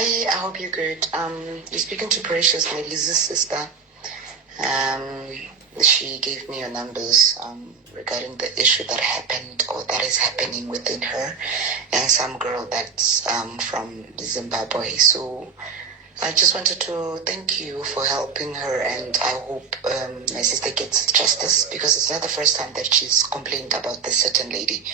Hi, I hope you're good. You're speaking to Precious, my Liz's sister. She gave me your numbers regarding the issue that happened or that is happening within her and some girl that's from Zimbabwe. So I just wanted to thank you for helping her, and I hope my sister gets justice, because it's not the first time that she's complained about this certain lady.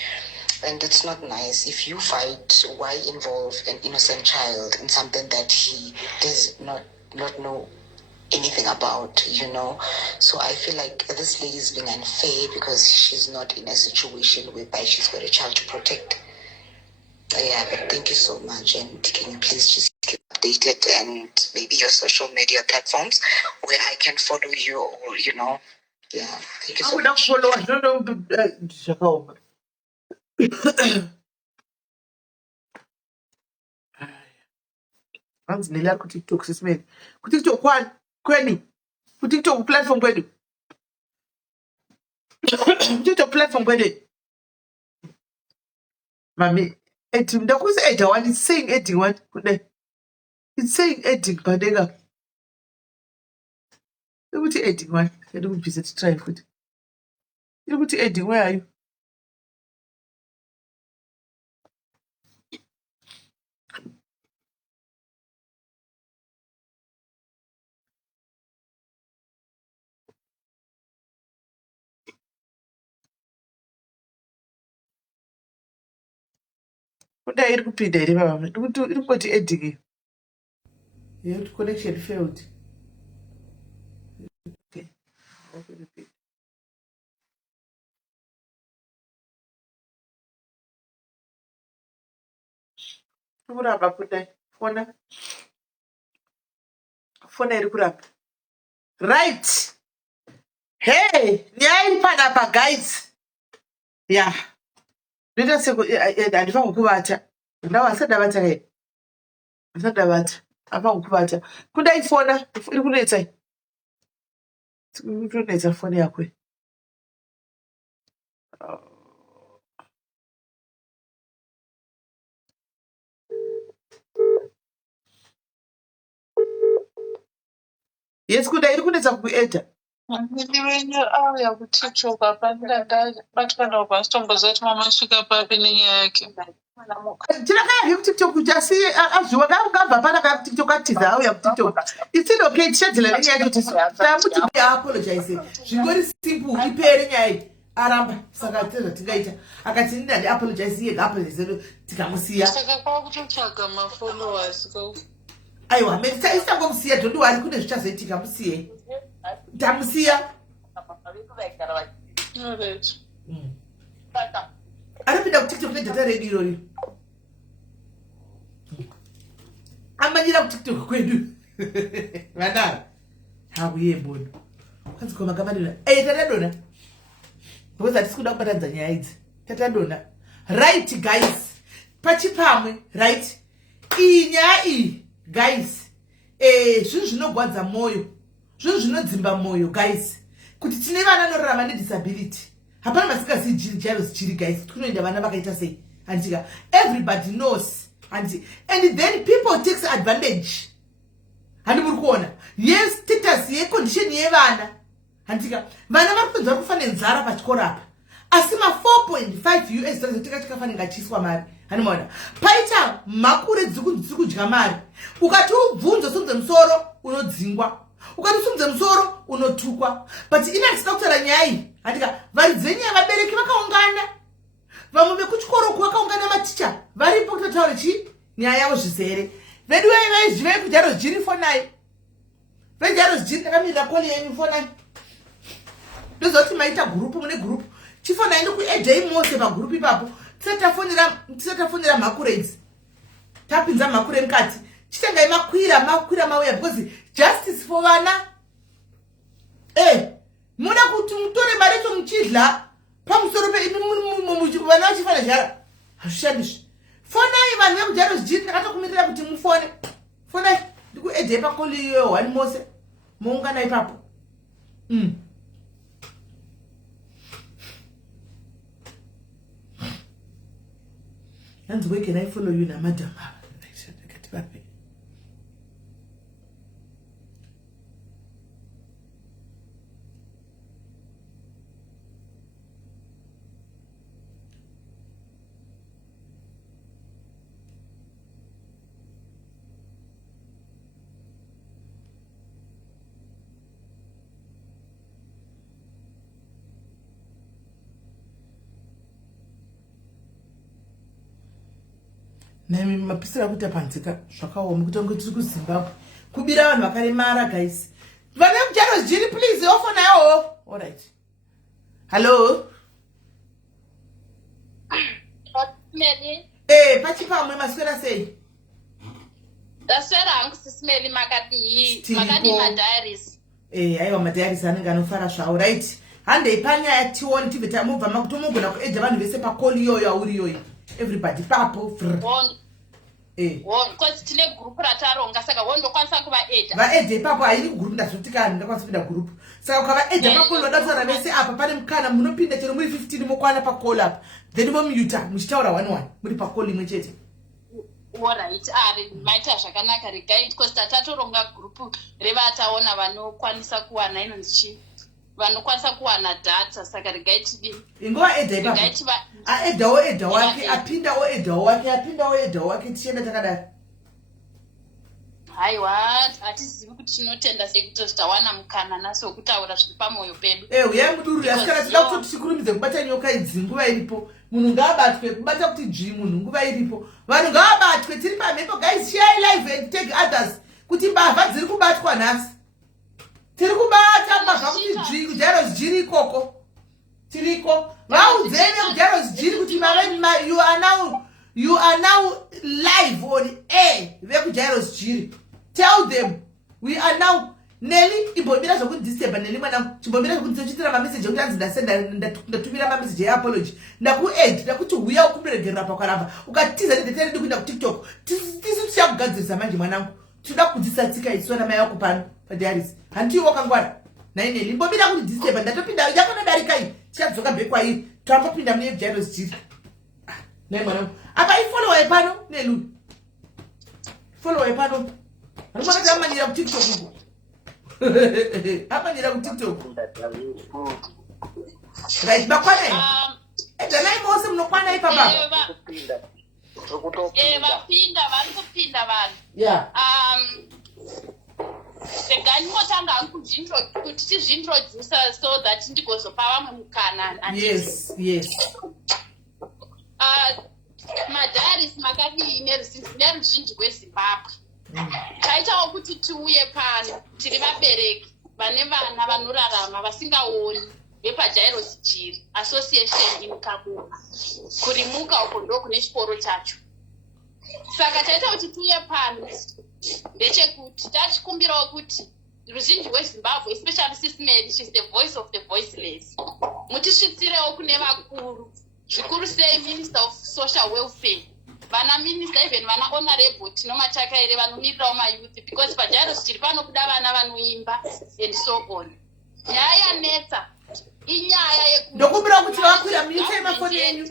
And it's not nice. If you fight, why involve an innocent child in something that he does not know anything about, you know? So I feel like this lady is being unfair because she's not in a situation whereby she's got a child to protect. Yeah, but thank you so much. And can you please just keep updated and maybe your social media platforms where I can follow you, or, you know? Yeah, thank you so much. I would not follow. Anzi nila ku TikTok sisimeni. Ku TikTok kwenu. Ku TikTok platform kwenu. TikTok platform kwenu. Mami, ndakuzi edda one, it's saying editing one. It's saying editing badega. Look at editing one. I don't visit try food. Look at editing, where are you? What are you repeat there, mama? Look at editing. Your connection failed. Okay. Okay, repeat. Kurapa kudai. Phone iri kurapa. Right. Hey, nyai panapa guys. Yeah. Ndita seko andifa kukubata. Ndawa asadabata ke. Asadabata. Apa kukubata. Kudai phone iri kunetsa. Iri kunetsa phone yakwe. Yes, kudai iri kunetsa kueda. Ndivene auya kuTikTok apa ndabatwa nabasitombo zati mama svika papi nenyaya yake. Ndinakaya kuTikTok kuti asi azviwa kakabva pana kaTikTok atiza auya kuTikTok. It's still okay tichadzela nenyaya yacho tamuti apologize. Zvingori simple ipere nyaya. Aramba saka tezva tingaita akati ndina ndi apologize yega apologize tikamusiya. Saka kwakutotsvaga mafollowers ko. Aiwa meta isangomusiya dhondo wari kune zvichazoitika musiye. Tamusiya. Alright. Arapinda kuTikTok nedata redu irori. Amanyira kuTikTok kwedu. Vana. Hauye bono. Kwanzi kwa magamani. Tatadona. Because atisi kuda kubatadza nyaya idzi. Tatadona. Right guys. Pachipamwe, right? Iyi nyaya iyi, guys. Zvinhu zvinogwadza moyo. Zvinhu zvinodzimba moyo, guys. Kuti tine vana norarama nedisability. Hapana masingazii Jairus chiri, guys. Kunoenda vana vakaita sei. Andika everybody knows. And then people takes advantage. Handi muri kuona. Yes, status yecondition yevana. Andika vana vari kunzwa kufa nenzara pachikora apa. Asi ma 4.5 US dollars tikafanira ngachiswa mari. Hanimona. Paita makure dzikudya mari. Ukati ubvunzo sunze musoro unodzingwa. Ukati sunze musoro unotukwa. But inasida kutaura nyaya iyi. Andika vari dzenye vabereki vakaungana. Vamwe vekuchikoro kwakaungana maticha. Varipo kutotaura chi nyaya yavo zvizere. Vedu veizvive kuJairus jiri fonai. VeJairus jiri ndakamira koli yenyu fonai. Ndozoti maita gurupu mune gurupu. Chifona ende kuedhei mose pagurupu ipapo. Tisatafonera makure idzi. Tapinza makure mukati. Chitengai makwira mauya because justice for vana. Muda kuti mutore mari to muchidla pamusoro pe vana vachifana jara. Hazvishandizvi. Fonai vanhu vekuJairus jiri ndakatokumirira kuti mufone. Fonai ndikuedhei pakoli yohani mose. Muungana ipapo. Hands where can I follow you na madam? nami mapisira kuita panzika zvakaoma kutonge tiri kuZimbabwe kubira vanhu vakaremara guys. Vane Jairus Jiri please offer nayo. All right. Hello. Smeli. Pachipamwe maswera sei? Daswera hangu Smeli makadi madiaries. Aiwa madiaries anenge anofara zvawo right. Hande panyaya tioni tive tamubva makutomugona kuedha vanhu vese pakoli iyoyo auri iyoyo. Everybody papo. Because tine group rataronga saka wondokwanisa kuvaedha. Vaedha ipapo hairi group ndazotikana ndakwanisa kupinda group. Saka ukavaedha pakoli vadataura vese apa pane mukana munopinda chero muri 15 mokwana pakoli apa. Then momuta muchitaura 1-1 muri pakoli imwe chete. Alright, maita zvakanaka regai because tataronga group revataona vanokwanisa kuwana inonzi vanokwanisa kuwana data saka regai tidini. Ingova edha ipapo. Aedhawo edha wake apindawo edha wake apindawo edha wake tienda takadaro. Haiwa hatizivi kuti tinotenda sei kuti titawana mukana naso wekutaura zviri pamwoyo pedu. Uyai muduru yasikana tida kuti tikurumidze kubata nyoka idzi nguva iripo. Munhu ngaabatwe kubata kuti dzvi munhu nguva iripo. Vanhu ngavabatwe tiri pamhepo guys, share live and take others kuti mbavha dziri kubatwa nhasi. Tiri kubata mbavha kuti dzvi kuJairus Jiri ikoko. Tiriko vaudzei kuJairus Jiri kuti you are now live on air vekuJairus Jiri. Tell them we are now Nelly imbobira zvokuti disturb Nelly mwana chimbobira zvokuti tichitira mamessage kuti anzi ndasenda ndatumira mamessage ya apology ndakued ndakuti huya ukuregerera pakaramba ukatiza ndeteri kuenda ku TikTok tisi tichakugadzirisa manje mwanangu tinoda kudzisatsika isona mai yako pano padiaries handiwo kangwara naine limbobira kuti disturb ndatopinda yakona darika iyi tichadzoka bekwa iyi tambopinda mune Jairus Jiri nai mwanangu apa ifollow pano Nelu follow pano Rumana jamanyira ku TikTok uko. Amanyira ku TikTok. Right bakwane. Nai mose mnokwana ipapa. Vapinda vari kupinda vanhu. Yeah. Segani motanga kuti tizvintroduce so that ndigozopava vamwe mukana. Yes. Madiaries makadii neruzhinji rweZimbabwe. Taitawo kuti tiuye pano tiri vabereki vane vana vanorarama vasingaoni vepaJairus Jiri Association in Kabula. Kurimuka uko ndo kune chikoro chacho. Saka taita kuti tiuye pano ndechekuti tachikumbirawo kuti ruzhinji rweZimbabwe, especially Smeli, she's the voice of the voiceless. Mutisvitsirewo kune vakuru, zvikuru sei Minister of Social Welfare. Vana minister even vana honorable tinomachaka ere vanomirirawo mayouth because paJairus Jiri panobuda vana vanoimba and so on. Nyaya yanetsa inyaya yeku ndokumbira kuti vakwira mute mafoni enyu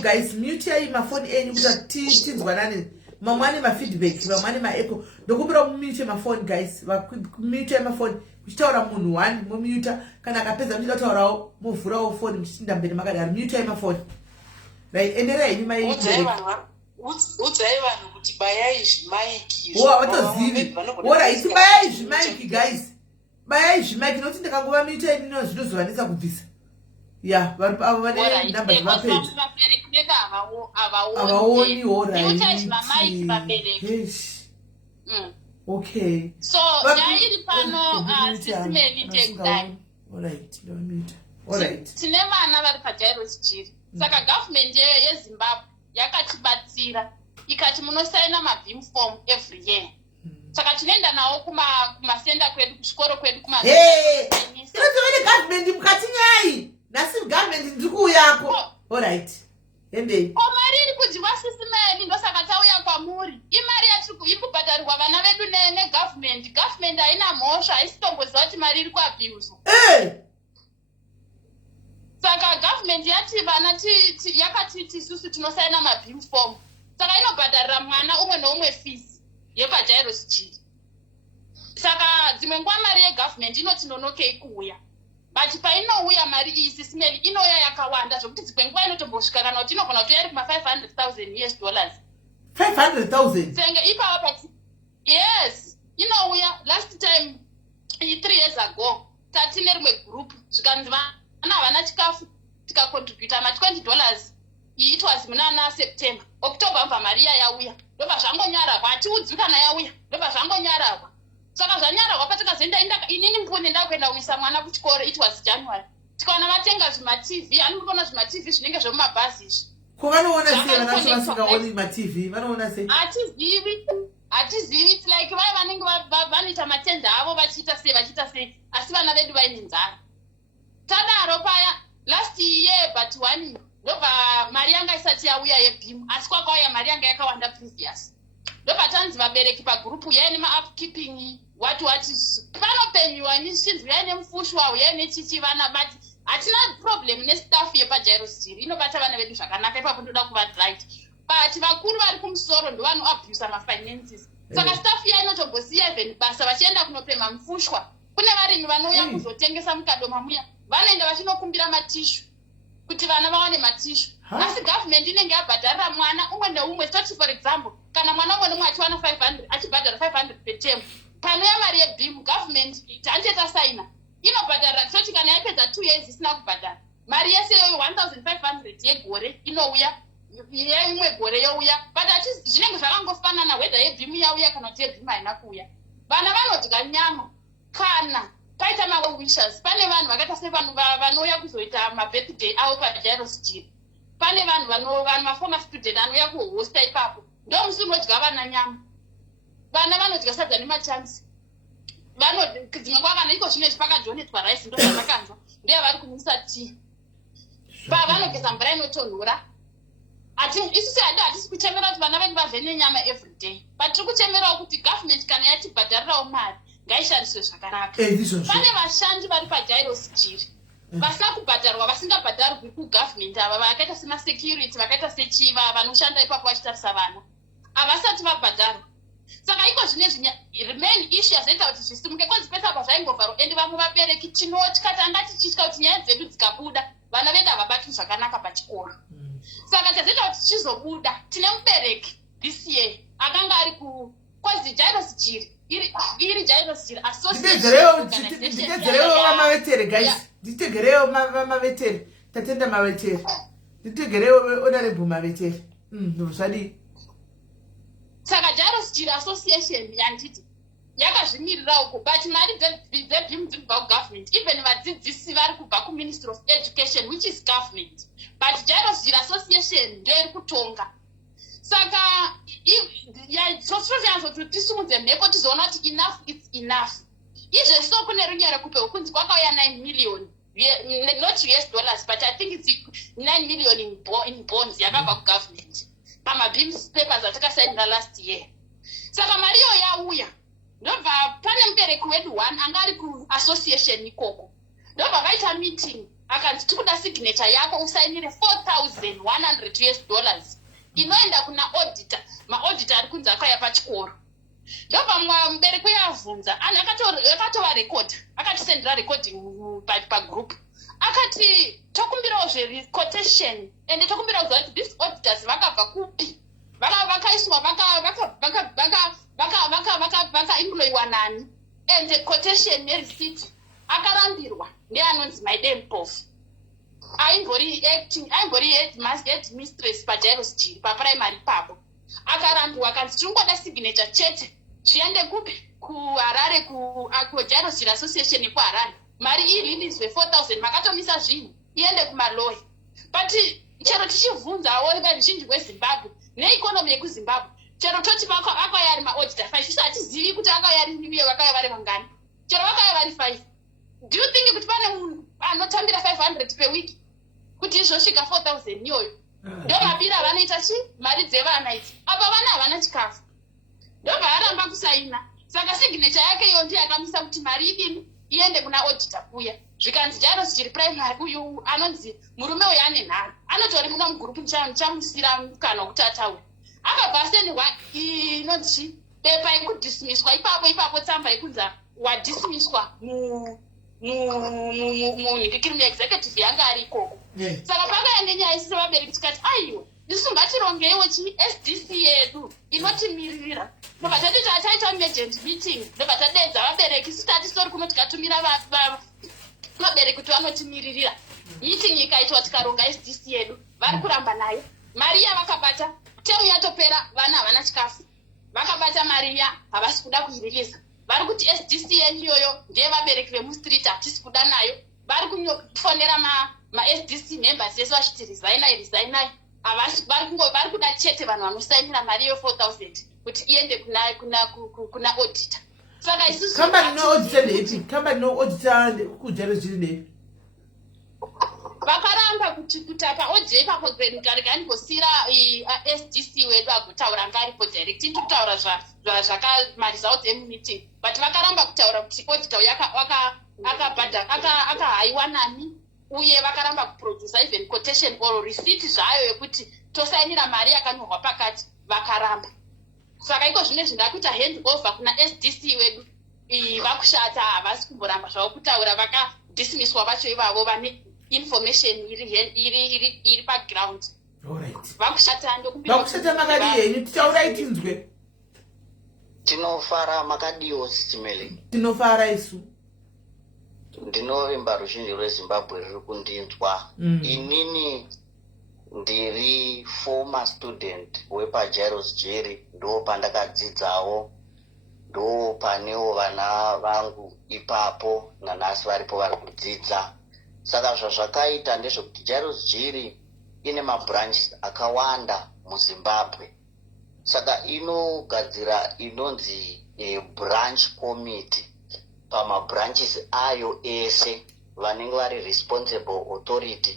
guys, mute mafoni enyu kuti tinzwanane mamwani mafeedback mamwani maecho. Ndokumbira mute mafoni guys, mute mafoni kuchitaura munhu 1 mumute kana akapedza kuchida kutaurawo muvhurawo foni muchinda mberi makadaro mute mafoni. Right, enderai ni mai udzai vanhu kuti bayai zvimaiki. Watozivi. Alright, bayai zvimaiki guys. Bayai zvimaiki nokuti ndikangova mute inino zvinozovanisa kubvisa. Yeah, vanhu avo vane namba dzemapage. Avaoni alright. Yes. Okay. So, yairi pano Smeli take time. Alright, don't mute. Alright. Tine vana vari paJairus Jiri. Saka government yeZimbabwe yakatibatsira ikati munosaina mabhim form every year. Saka tinoenda nawo kumasenda kwedu kuchikoro kwedu kuma. Inotovene government mukati nyai. Nasi government ndikuyako. Alright. Ende. Mari iri kudziwa Smeli ndosaka tauya kwamuri. Imari yatiri kubhadharirwa vana vedu negovernment. Government haina mhosva, haisitomboziva kuti mari iri kuabuse. Saka government yati vana yakati tisusu tinosaina mabhim form. Saka inobhadharira mwana umwe noumwe fees yepaJairus Jiri. Saka dzimwe nguva mari yegovernment inotinonokei kuuya. But painouya mari iyi Smeli inouya yakawanda zvokuti dzimwe nguva inotombosvika kana kuti inogona kuti iri kuma $500,000. 500,000. Senge ipapo pati. Yes, inouya last time 3 years ago tatine rimwe group zvikanzi vana havana chikafu tikacontributa $20 it was muna September October mva mari yauya ndoba zvangonyaragwa hatiudzi kana yauya ndoba zvangonyaragwa saka zvanyaragwa patakazenda inini mbune ndakuenda kuisa mwana kuchikoro it was January tikaona vatenga zvima-TV anoona zvima-TV zvinenge zvemumabhazi izvi kuvanoona sei vana vasingaoni ma-TV vanoona sei hatizivi it's like vai vanenge vanoita matenda avo vachiita sei asi vana vedu vaine nzara tadaro paya last year but 1 ndobva mari yanga isati yauya yebhimu asi kwakauya mari yanga yakawanda previous ndobva tanzi vabereki pagrupu yai nema-upkeeping wati panopenyiwa nishinzwi yai nemufushwa yai nechichi vana bati hatina problem nestaff yepaJairos Jiri inobata vana vedu zvakanaka ipapo ndoda kuvadright but vakuru vari kumusoro ndo vanoabusa mafinances saka staff yai inotombosiya even basa vachienda kunopema mufushwa kune varimi vanouya kuzotengesa mukadoma muya vanoenda vachinokumbira matishu kuti vana vawane matishu asi government inenge yabhadharira mwana umwe neumwe toti for example kana mwana umwe nomwe achiwana 500 achibhadhara 500 per term panouya mari yebhimu government handeta saina inobhadharira toti kana yapedza 2 years isina kubhadhara mari yese yoyo 1500 yegore inouya yeimwe gore youya but zvinenge zvakangofanana whether yebhimu yauya kana kuti yebhimu haina kuuya vana vanodya nyama kana paita ma-wishers pane vanhu vakaita sevanouya kuzoita mabirthday avo paJairos Jiri pane vanhu maformer student anouya kuhosta ipapo ndo musi unodya vana nyama vana vanodya sadza nemachansi dzimwe kwakana iko zvino zvipakajonetwa rice ndo zvavakanzwa ndoya vari kumisa tea pavanogeza mvura inotonhora isusu hadu hatisi kuchemera kuti vana vedu vavhe nenyama everyday but tiri kuchemerawo kuti government kana yatibhadharirawo mari ngaishandiswe zvakanaka pane vashandi vari paJairos Jiri vasina kubhadharwa vasingabhadharwi kugovernment ava vakaita semasecurity vakaita sechiva vanoshanda ipapo vachitarisa vana havasati vabhadharwa saka iko zvine remain issue yazoita kuti zvisimuke kwanzi pese apa zvaingovharo ende vamwe vabereki tinotya tanga tichitya kuti nyaya dzedu dzikabuda vana vedu havabatwi zvakanaka pachikoro saka chazoita kuti tichizobuda tine mubereki this year akanga ari kwanzi Jairos Jiri iri Jairos Jiri nditegereyo vamavetere guys nditegereyo vamavetere tatenda mavetere nditegereyo honorable mavetere zvadii saka Jairos Jiri association yanditi yakazvimirira uko but mari dzebhimu dziri kubva kugovernment even vadzidzisi vari kubva kuministry of education which is government but Jairos Jiri association ndio iri kutonga saka sosozvanzo tisimudze mhepo tizoona kuti enough it's enough izve so kune runyare kupe kunzi kwakauya 9 million not US dollars but I think it's 9 million in bonds yakabva kugovernment pamabhims papers atakasainira last year saka mariyo yauya ndobva pane mubereki wedu 1 anga ari kuassociation ikoko ndobva vaita meeting akanzi tikuda signature yako usainire 4,100 US dollars inoenda kuna auditor maauditor ari kunzi akauya pachikoro ndobva mubereki uyabvunza anhu akatova rekodha akatisendera recording pagroup akati tokumbirawo zvequotation ende tokumbira kuziva kuti these auditors vakabva kupi vakaiswa vakaemployiwa nani ende quotation nereceipt akarambirwa ndeanonzi maidempof aimbori headmistress paJairos Jiri paprimary papo akarambiwa akanzi tiringoda signature chete zviende kupi kuHarare kuJairos Jiri association yekuHarare mari irilizwe 4,000 makatomisa zvinhu iende kumaloya but chero tichibvunza aone veruzhinji rweZimbabwe neikonomi yekuZimbabwe chero toti vakauya ari maauditor 5 isu hatizivi kuti vakauya ari uye vakauya vari vangani chero vakauya vari 5 do you think kuti pane munhu anotambira 500 per week kuti izvosvika 4,000 iyoyo ndo mabira avanoita chi mari dzevana idzi apa vana havana chikafu ndobva aramba kusaina saka signature yake iyo ndiyo yakamisa kuti mari idini iende kuna auditor kuya zvikanzi Jairos Jiri primary uyu anonzi murume uyu ane nharo anotori muno mugrupu ndichamusira kana kuti ataure akabva asenderwa inonzi pepa yekudhismiswa ipapo tsamba yekunza wadhismiswa munhikikiri executive yanga ari ikoko saka pakaende nyaya isiro vabereki tikati aiyo isu ngatirongeiwo SDC yedu inotimirira ndobva tati taita emergent meeting ndobva tadedza vabereki isu tati sori kuno tikatumira vabereki kuti vanotimiririra iti nyika iti tikaronga SDC yedu vari kuramba nayo mari yavakabata temu yatopera vana havana chikafu vakabata mari iya havasi kuda kuiriliza vari kuti SDC yenyu iyoyo ndiye vabereki vemustreet hatisi kuda nayo vari kufonera ma-SDC members ese vachiti resign vari kuda chete vanhu vanosainira mari iyo 4,000 kuti iende kuna auditor saka isusu kambani noauditor ndepi kambani noauditor kujaro zviri ndepi vakaramba kuti apa OJ ipapo ngarimbosira SDC wedu agotaura ngaripo direct tikutaura zvakamaresults emumeeting but vakaramba kutaura kuti auditor akahaiwa nani uye vakaramba kuproducer even quotation or receipt zvayo yekuti tosainira mari yakanyorwa pakati vakaramba saka iko zvine zvindakuita hand over kuna SDC wedu vakushata havasi kumboramba zvavo kutaura vakadismisswa vacho ivavo vane information iri background vakushata ndokushata makadii henyu tichaurai tinzwe tinofara makadiwo sitimele tinofara isu ndinovimba ruzhinji rwezimbabwe riri kundinzwa inini ndiri former student wepajairus jerry ndo pandakadzidzawo ndo panewo vana vangu ipapo nanhasi varipo vari kudzidza saka zvazvakaita ndezvekuti jairus jerry ine mabranches akawanda muzimbabwe saka inogadzira inonzi branch committee pamabranches ayo ese vanenge vari responsible authority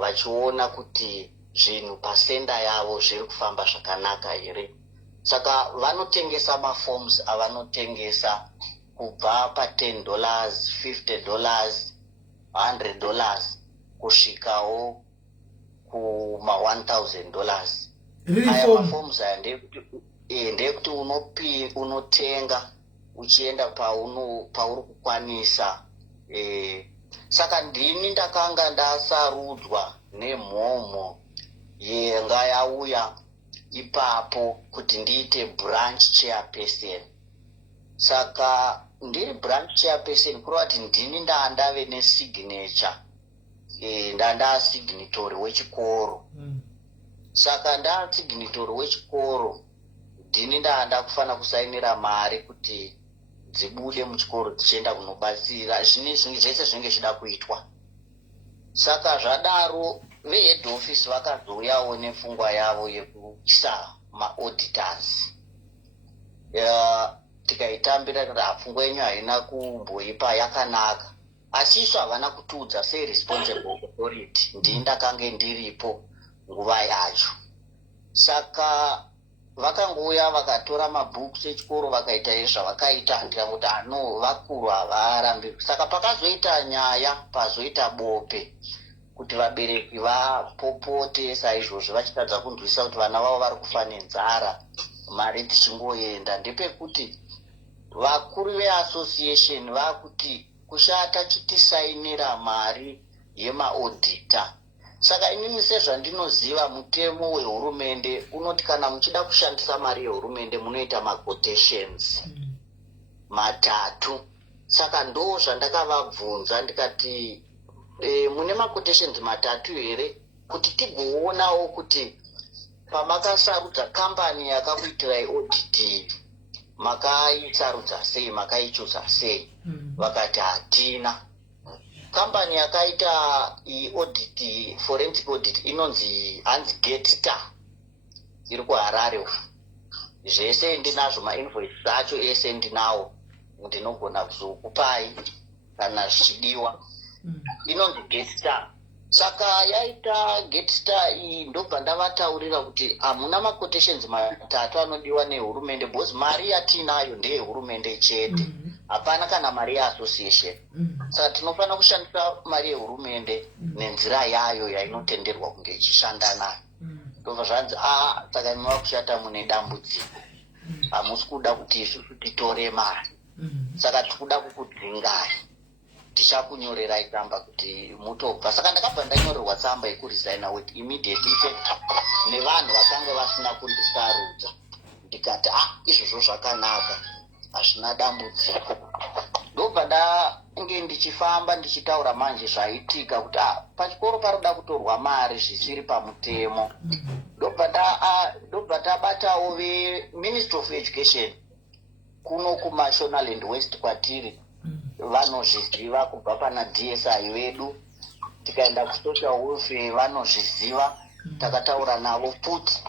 vachiona kuti zvinhu pasenda yavo zviri kufamba zvakanaka here saka vanotengesa maforms avanotengesa kubva pa$10 $50 $100 kusvikawo kuma$1,000 aya maforms aya ndekuti unotenga uchienda pauri kukwanisa saka ndini ndakanga ndasarudzwa nemhomho yenga yauya ipapo kuti ndiite branch chairperson saka ndiri branch chairperson kureva kuti ndini ndandave nesignature ndandasignatory wechikoro saka ndasignatory wechikoro ndini ndanda kufana kusainira mari kuti dzibude muchikoro dzichienda kunobatsira zvese zvinenge zvida kuitwa saka zvadaro vehead office vakazouyawo nepfungwa yavo yekuisa maauditors tikaitambira kuti pfungwa yenyu haina kumboipa yakanaka asi isu havana kutiudza seresponsible authority ndini ndakange ndiripo nguva yacho saka vakangouya vakatora mabhuku echikoro vakaita zvavakaita ndikakuti vakuru havarambirwi saka pakazoita nyaya pazoita bope kuti vabereki vapopote saizvozvo vachitadza kunzwisa kuti vana vavo vari kufa nenzara mari dzichingoenda ndepekuti vakuru veassociation vakuti kushata chitisainira mari yemaodhita saka inini sezvandinoziva mutemo wehurumende unoti kana muchida kushandisa mari yehurumende munoita maquotations matatu saka ndo zvandakavabvunza ndikati mune maquotations matatu here kuti tigoonawo kuti pamakasarudza kambani yakakuitirai audit makaisarudza sei makaichuza sei vakati hatina kambani yakaita audit forensic audit inonzi hanzi Getstar iri kuHarare zvese ndinazvo mainvoice acho ese ndinawo ndinogona kuzokupai kana zvichidiwa inonzi Getstar saka yaita Getstar iyi ndobva ndavataurira kuti hamuna maquotations matatu anodiwa nehurumende because mari yatinayo ndeyehurumende chete hapana kana mari yeassociation saka tinofanira kushandisa mari yehurumende nenzira yayo yainotenderwa kunge ichishanda nayo ndobva zvanzi saka imava kushata mune dambudziko hamusi kuda kuti isusu titore mari saka tikuda kukudzingai tichakunyorerai tsamba kuti mutobva saka ndakabva ndanyorerwa tsamba yekuresigna with immediate effect nevanhu vakanga vasina kundisarudza ndikati izvozvo zvakanaka hazvina dambudziko ndobva nge ndichifamba ndichitaura manje zvaitika kuti pachikoro paroda kutorwa mari zvisiri pamutemo. Ndobva tabatawo veMinistry of Education kuno kuMashonaland West kwatiri vanozviziva kubva pana DSI vedu, tikaenda kusocial welfare vanozviziva, takataura navo futi.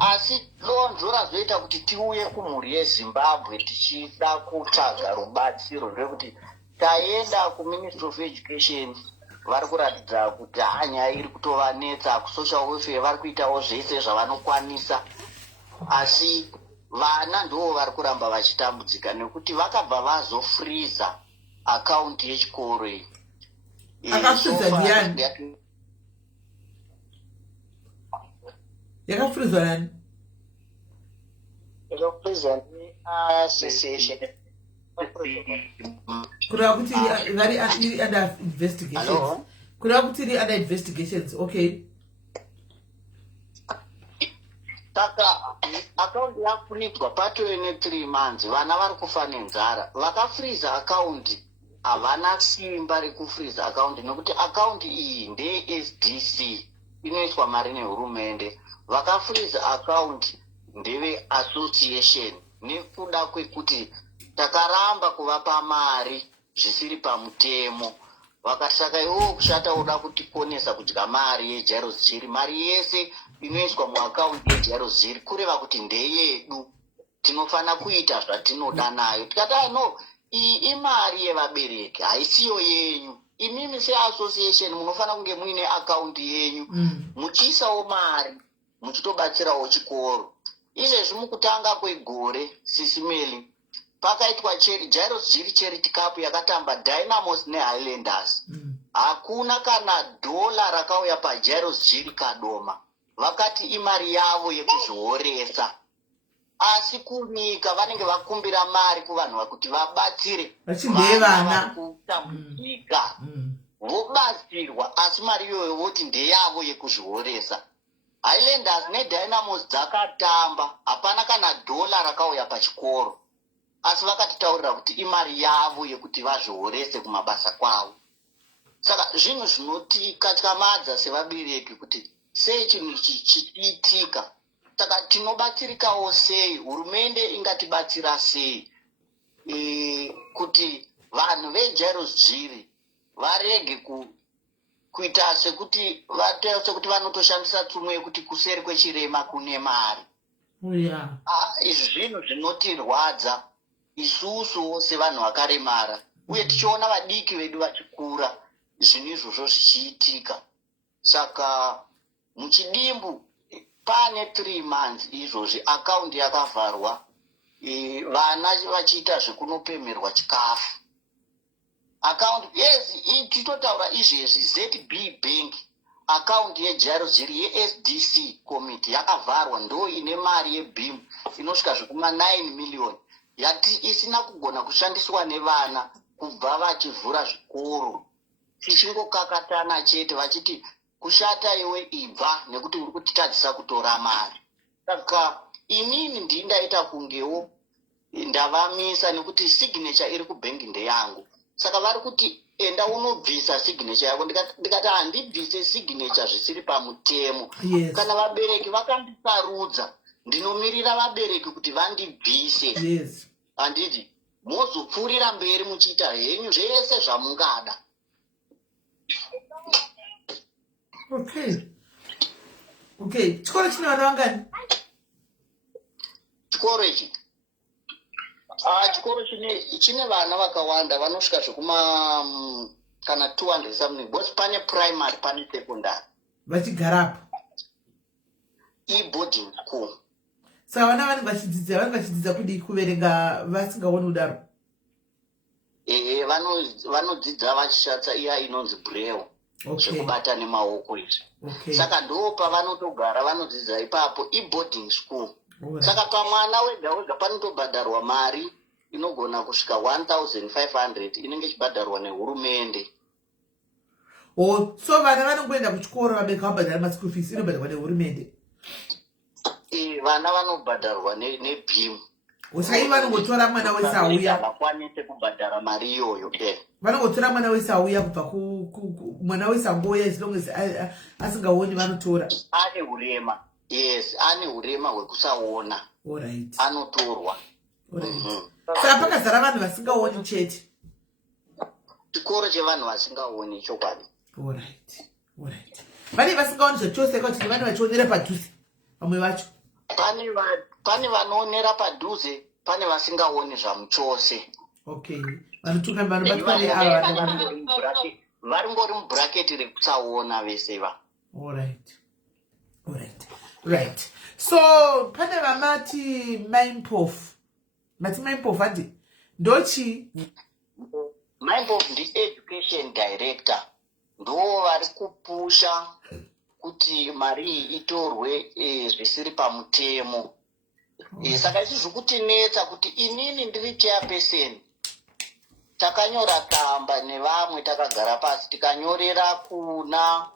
Asi donzvo razoita kuti tiuye kumhuri yeZimbabwe tichida kutsvaga rubatsiro rwekuti taenda kuMinistry of Education vari kuratidza kuti nyaya iri kutovanetsa. Kusocial welfare vari kuitawo zvese zvavanokwanisa, asi vana ndivo vari kuramba vachitambudzika nekuti vakabva vazofriza akaunti yechikoro iyi. Akafriza ndiani? Yakafriza nani? Yakafriza ni association. Kureva kuti iri under investigations. Kureva kuti iri under investigations. Okay. Saka akaunti yafrizwa patove ne3 months. Vana vari kufa nenzara. Vakafriza akaunti havana simba rekufriza akaunti nekuti akaunti iyi ndeye-SDC inoiswa mari nehurumende. Vakafriza akaunti ndeve association nekuda kwekuti takaramba kuvapa mari zvisiri pamutemo. Vakasaka iwo kushata uda kutiponesa kudya mari yeJairos Jiri. Mari yese inoiswa muakaunti yeJairos Jiri kureva kuti ndeyedu, tinofana kuita zvatinoda nayo. Tikati no, iyi imari yevabereki haisiyo yenyu. Imimi seassociation munofana kunge muine akaunti yenyu muchiisawo mari muchitobatsirawo chikoro. Izvezvi mukutanga kwegore sisimeli pakaitwa Jairos Jiri Charity Cup yakatamba Dynamos neHighlanders. Hakuna kana dola rakauya paJairos Jiri kadoma. Vakati imari yavo yekuzvioresa. Asi kunyika vanenge vakumbira mari kuvanhu kuti vabatsire vana kutambudzika. Vobatsirwa asi mari iyoyo voti ndeyavo yekuzvioresa. Highlanders neDynamos dzakatamba, hapana kana dola rakauya pachikoro. Asi vakatitaurira kuti imari yavo yekuti vazviorese kumabasa kwavo. Saka zvinhu zvinotikamadza sevabereki kuti sei chinhu chichiitika. Saka tinobatsirikawo sei, hurumende ingatibatsira sei kuti vanhu veJairos Jiri varege kuita sekuti vanotoshandisa tsumo yekuti kuseri kwechirema kune mari. Izvi zvinhu zvinotirwadza isusu sevanhu vakaremara, uye tichiona vadiki vedu vachikura zvinhu izvozvo zvichiitika. Saka muchidimbu pane 3 months izvozvi akaunti yakavharwa, vana vachiita zvekunopemerwa chikafu. Akaunti yes, titotaura izvezvi ZB Bank, akaunti yeJairos Jiri yeSDC committee yakavharwa, ndo ine mari yeBIM inosvika zvekuma 9 million yati isina kugona kushandiswa nevana kubva vachivhura zvikoro. Tichingokakatana chete vachiti kushata iwe ibva nekuti uri kutitadzisa kutora mari. Saka inini ndindaita kungewo ndavamisa nekuti signature iri kubhengi ndeyangu. Saka vari kuti enda unobvisa signature yako. Ndikati handibvise signature zvisiri pamutemo. Kana vabereki vakandisarudza, ndinomirira vabereki kuti vandibvise. Handiti mozopfuurira mberi muchiita henyu zvese zvamungada. Okay. Chikoro chine vana vangani? Chikoro ichi chikoro chine vana vakawanda, vanosvika zvekuma kana 200 something. Both pane primary pane secondary. Vachigarapo? E-boarding school. Saka vana vanenge vachidzidza kudii kuverenga vasingaoni kudaro? Vanodzidza vachishandisa iya inonzi braille. Zvekubata nemaoko izvi. Saka ndo pavanotogara vanodzidza ipapo, e-boarding school. Saka pamwana wega wega panotobhadharwa mari inogona kusvika 1500 inenge ichibhadharwa nehurumende. So vana vanongoenda kuchikoro vabereki vabhadhara maschool fees inobhadharwa nehurumende? Vana vanobhadharwa neBIM. Usai vanongotora mwana wese auya. Vakwanise kubhadhara mari iyoyo. Vanongotora mwana wese auya kubva mwana wese angoya as long as asingaoni vanotora. Ane urema. Yes, ane urema hwekusaona. Alright. Anotorwa. Alright. Saka pakazara vanhu vasingaoni chete. Chikoro chevanhu vasingaoni chokwadi. Alright. Alright. Vane vasingaoni zvachose kuti vane vachionera padhuze. Vamwe vacho. Pane vanoonera padhuze, pane vasingaoni zvamuchose. Okay. Vanotunga vanobatwa neava vari ngori mubhuraketi rekusaona vese va. Alright. Alright. Right. So pane vamati Maimpofu. Mati Maimpofu ati ndochi Maimpofu ndi education director. Ndo vari kupusha kuti mari itorwe zvisiri pamutemo. Saka izvi kutinetsa kuti inini ndiri chairperson. Takanyora tsamba nevamwe takagara pasi tikanyorera kuna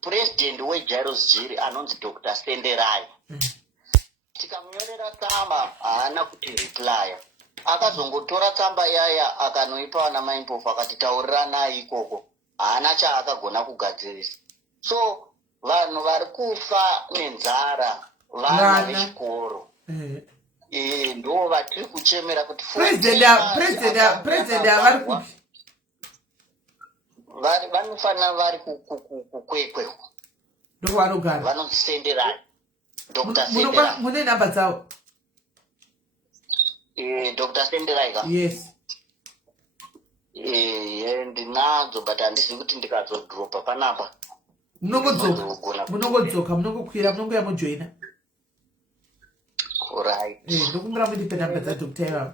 president weJairos Jiri anonzi Dr. Senderai. Tikamunyorera tsamba haana kuti reply. Akazongotora tsamba yaya akanoipa vana Maimpofu akatitaurira naye ikoko. Haana chaakagona kugadzirisa. So vanhu vari kufa nenzara vana vechikoro. Ndo vatiri kuchemera kuti president avari kupi? Vanofanira vari kukwekwe. Ndoko vanogara. Vanosenderai. Dr. Senderai. Mune namba dzavo? Dr. Senderai ka? Yes. Ndinadzo but handizivi kuti ndikazodropa panapa. Munongodzoka, munongokwira, munongoya mujoina. Alright. Ndokumbira mundipe namba dzadokta ivavo.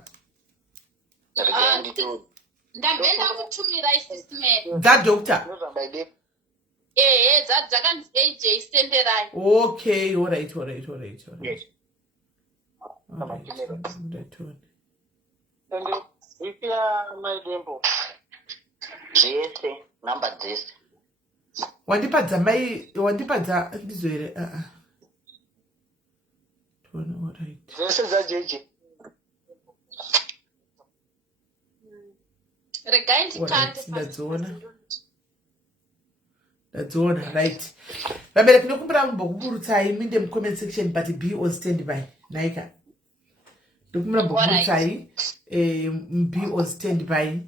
Ndambenda kutumira isisime. Dzadokta? Dzakanzi AJ Senderai. Okay, alright. Yes. And if you are my demo. Zvese, namba dzese. Wandipadza ndizoere. Alright. Zvese dzajeje. Regai ndikande. Ndadziona, right. Vabereki ndokumbira mumbokuburutsai minde mucomment section but be on standby. Naika. Ndokumbira mumbokuburutsai be on standby.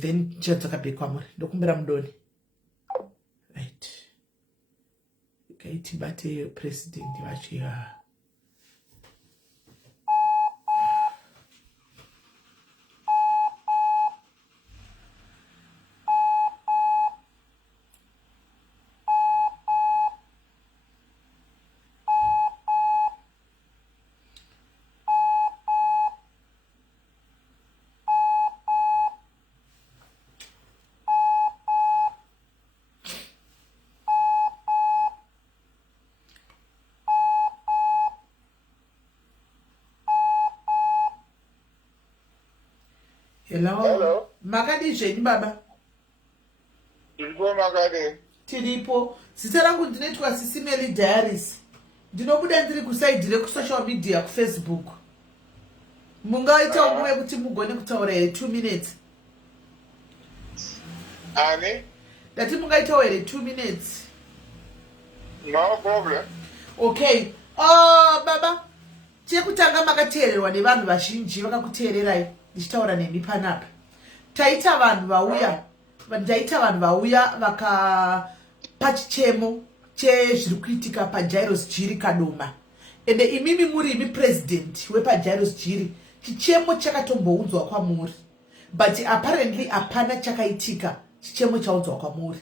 Then chadzoka back kwamuri. Ndokumbira mudoni. Right. Kaiti bate president vachiya. Hello. Makadi zvenyu baba? Ndiripo makadi. Tiripo. Zita rangu ndinoitwa Sisimeli Diaries. Ndinobuda ndiri kusaidi rekusocial media kuFacebook. Mungaita umwe kuti mugone kutaura 2 minutes. Ani? Ndati mungaita 2 minutes. No problem. Okay. Baba. Chekutanga makateererwa nevanhu vazhinji vakakuteererai. Ndichitaura nemi panapa. Taita vanhu vauya vakapa chichemo chezviri kuitika paJairos Jiri Kadoma. Ende imimi muri imi president wepaJairos Jiri. Chichemo chakatombounzwa kwamuri. But apparently hapana chakaitika chichemo chaunzwa kwamuri.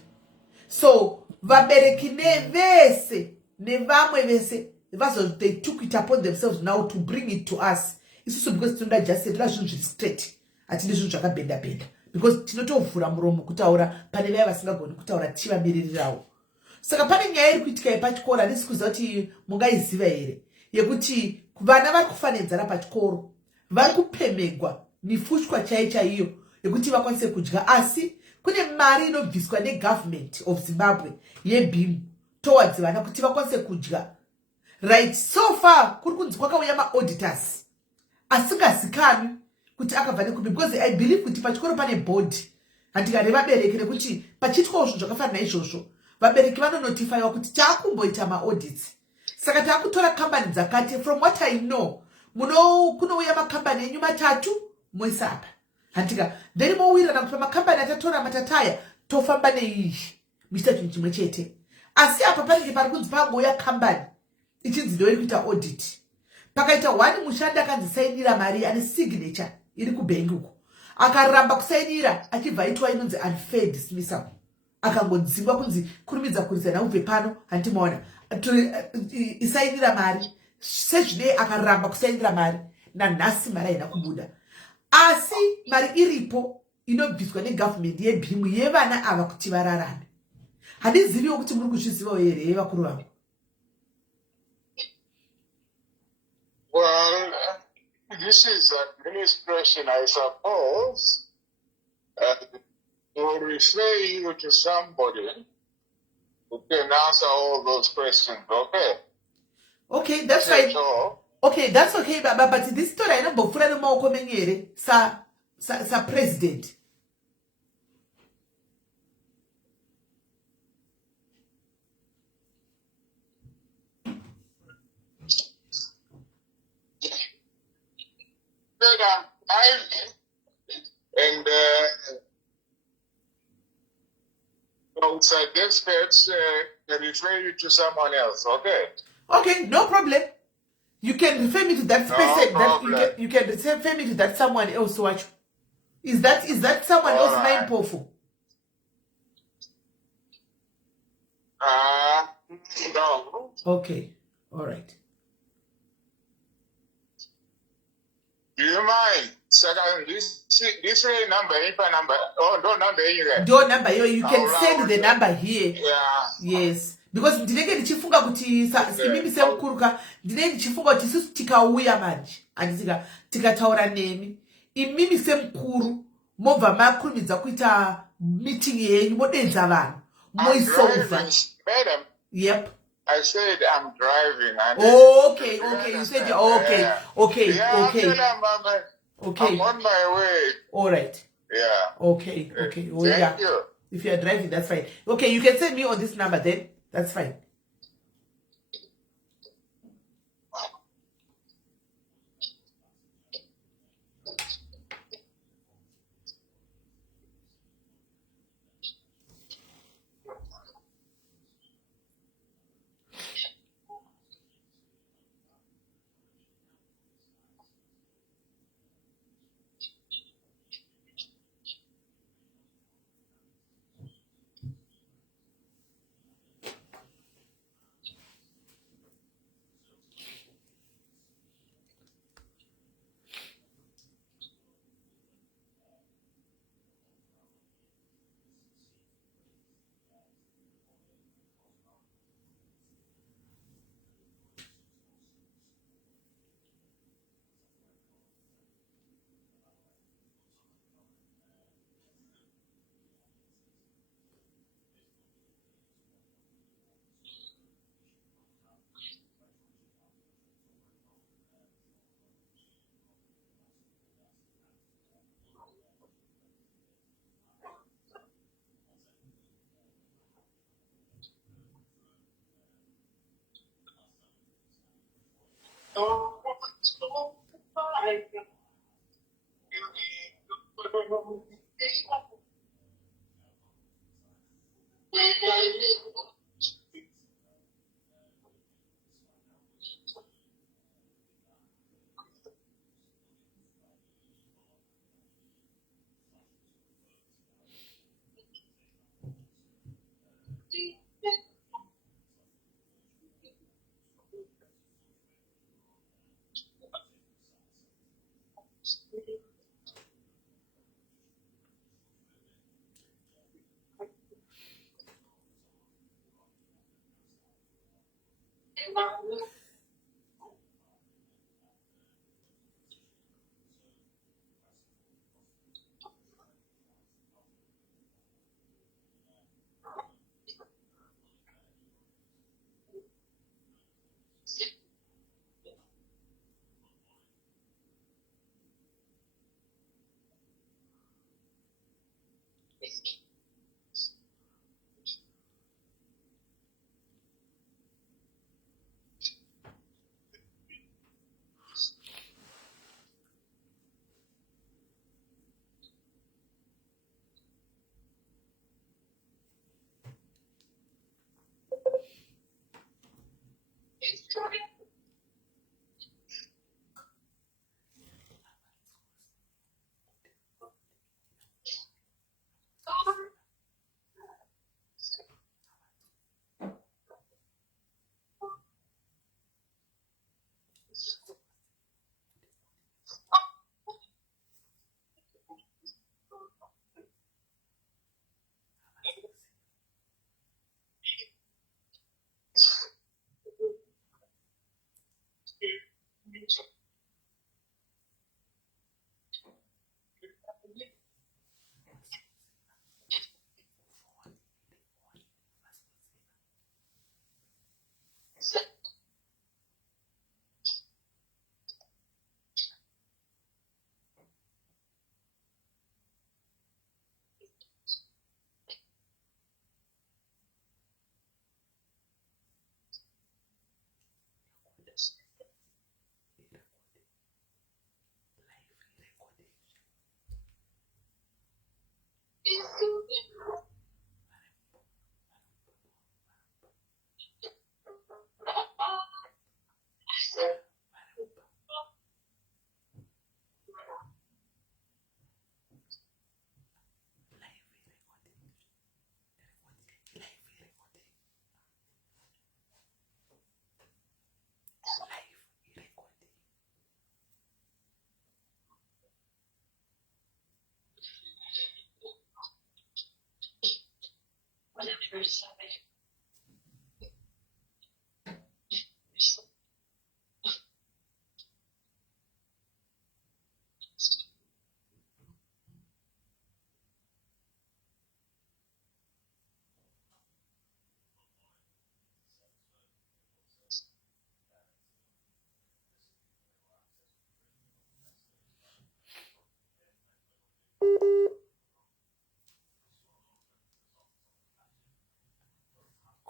So vabereki nevese nevamwe vese they took it upon themselves now to bring it to us. Isusu because tinoda justice la zvinhu zviri straight. Atine zvinhu zvakabenda benda. Because tinotovhura muromo kutaura pane vaya vasingagoni kutaura tivamirirawo. Saka pane nyaya iri kuitika pachikoro handisi kuziva kuti mungaiziva here yekuti vana vari kufa nenzara pachikoro. Vari kupemegwa mifushwa chaiyo yekuti vakwanise kudya, asi kune mari inobviswa negovernment of Zimbabwe yeBIM towards vana kuti vakwanise kudya. Right, so far kuri kunzi kwakauya maauditors asingazikanwi kuti akabva nekupi, because I believe kuti pachikoro pane board handikare vabereki nekuti pachitwawo zvinhu zvakafanira naizvozvo vabereki vanonotifaiwa kuti taakumboita maaudits. Saka taakutora kambani dzakati, from what I know, kunouya makambani enyu matatu moisa apa handika, then mowirana kuti pamakambani atatora matataya tofamba neiyi muchita chinhu chimwe chete. Asi apa panenge pari kunzi pangouya kambani ichinzi ndoiri kuita audit, pakaita one mushandi akanzisainira mari ane signature iri kubhengi uko, akaramba kusainira achibva aitwa inonzi unfair dismissal, akangodzingwa kunzi kurumidza kurisana ubve pano handimaona isainira mari. Sezvine akaramba kusainira mari, nanhasi mari haina kubuda, asi mari iripo inobviswa negovernment yebhimu yevana ava kuti vararame. Handiziviwo kuti muri kuzvizivawo here vakuru vangu. Well, this is administration, I suppose. Will refer you to somebody who can answer all those questions, okay? Okay, that's fine. So, Okay, that's okay, but this story I know bofura no maoko menyu here, sa president. and I would suggest that they refer you to someone else, okay? Okay, no problem. You can refer me to that person. problem. You can refer me to that someone else. Watch. Is that someone else Alright. name powerful? No. Okay. All right. Do you mind? Second, this number, if a number, oh, no number here. Your number, you can Alright. send the number here. Yeah. Yes. Because ndinenge ndichifunga kuti mimi semkuruka ndinenge ndichifunga kuti isusu tikauya manje andisika tikataura nemi imimi semkuru mobva makurumidza kuita meeting yenyu modenza vanhu moisolva. Madam, Yep. I said I'm driving. And Okay. You said okay. Yeah. Okay. I'm on my way. All right. Yeah. Okay. Oh, Thank yeah. you. If you are driving, that's fine. Okay, you can send me on this number then. That's fine.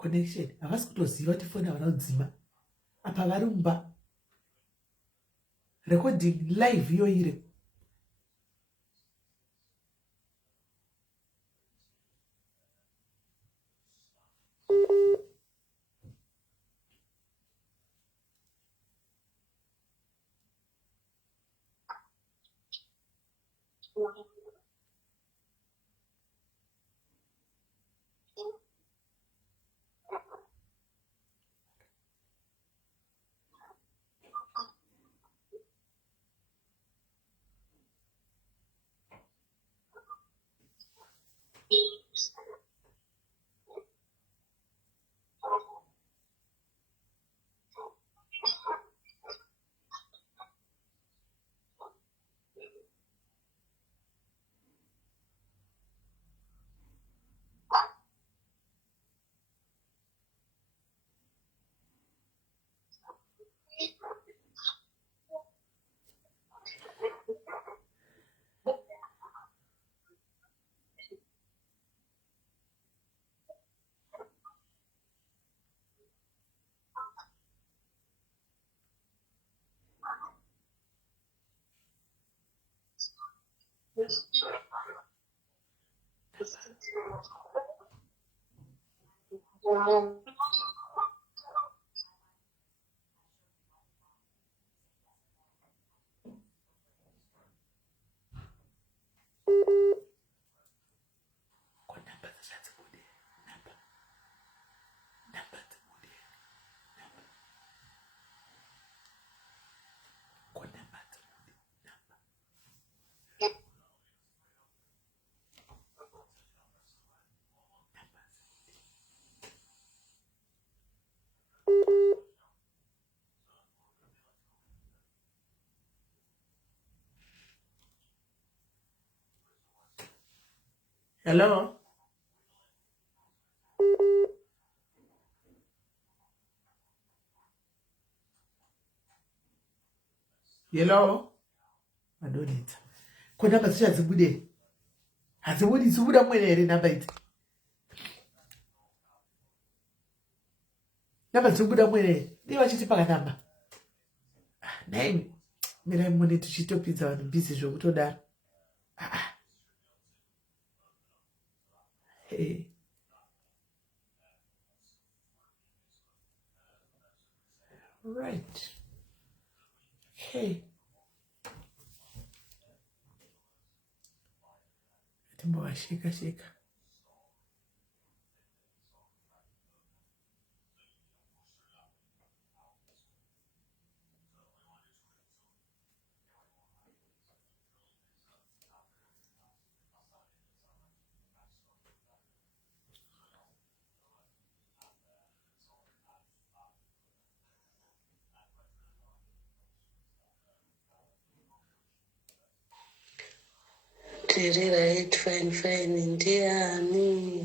connection havasi kutoziva kuti foni havanodzima apa vari mumba recording live iyoire Hello? Hello? I don't need. Kwa namba zichadzibude. Hadzibudi dzibuda mwene here namba idzi. Namba dzibuda mwene. Ndiye vachitipa kanamba. Nai mirai mune tichitopidza vanhu bhizi zvokutodaro. Hey. Right. Okay. Timbo shika shika. Right, fine, ndiani.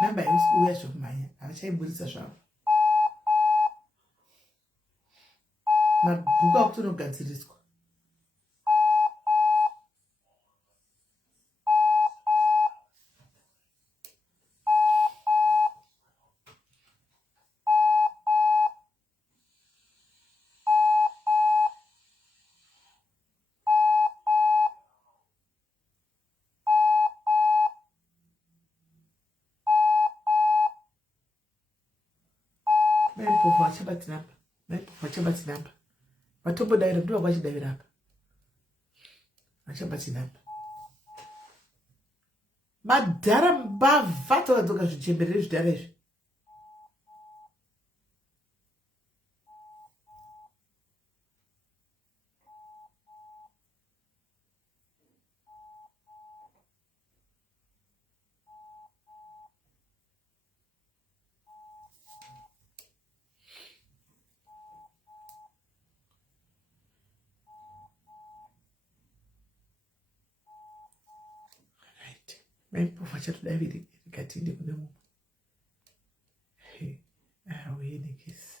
Namba uya zvokumhanya havachaibudisa zvavo. Mabhuku akutonogadziriswa. Maipofu vachabati namba. Vatombodaira ndivo vachidaira apa. Vachabati namba. Madhara mbavha dzakadzoka zvichemberere zvidhara izvi. maimpofu achatodaviri katinde kune mumwe auyenekesi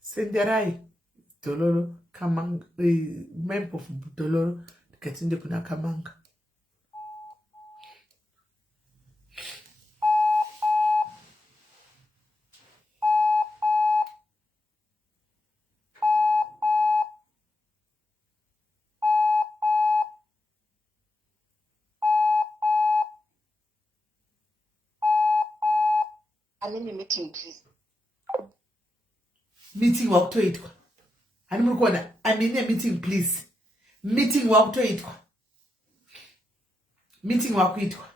senderai doloro kamanga maimpofu doloro katinde kuna kamanga I'm in a meeting, please. Meeting wakutoitwa. Ani muri kuona I'm in a meeting please. Meeting wakutoitwa. Meeting wakuitwa.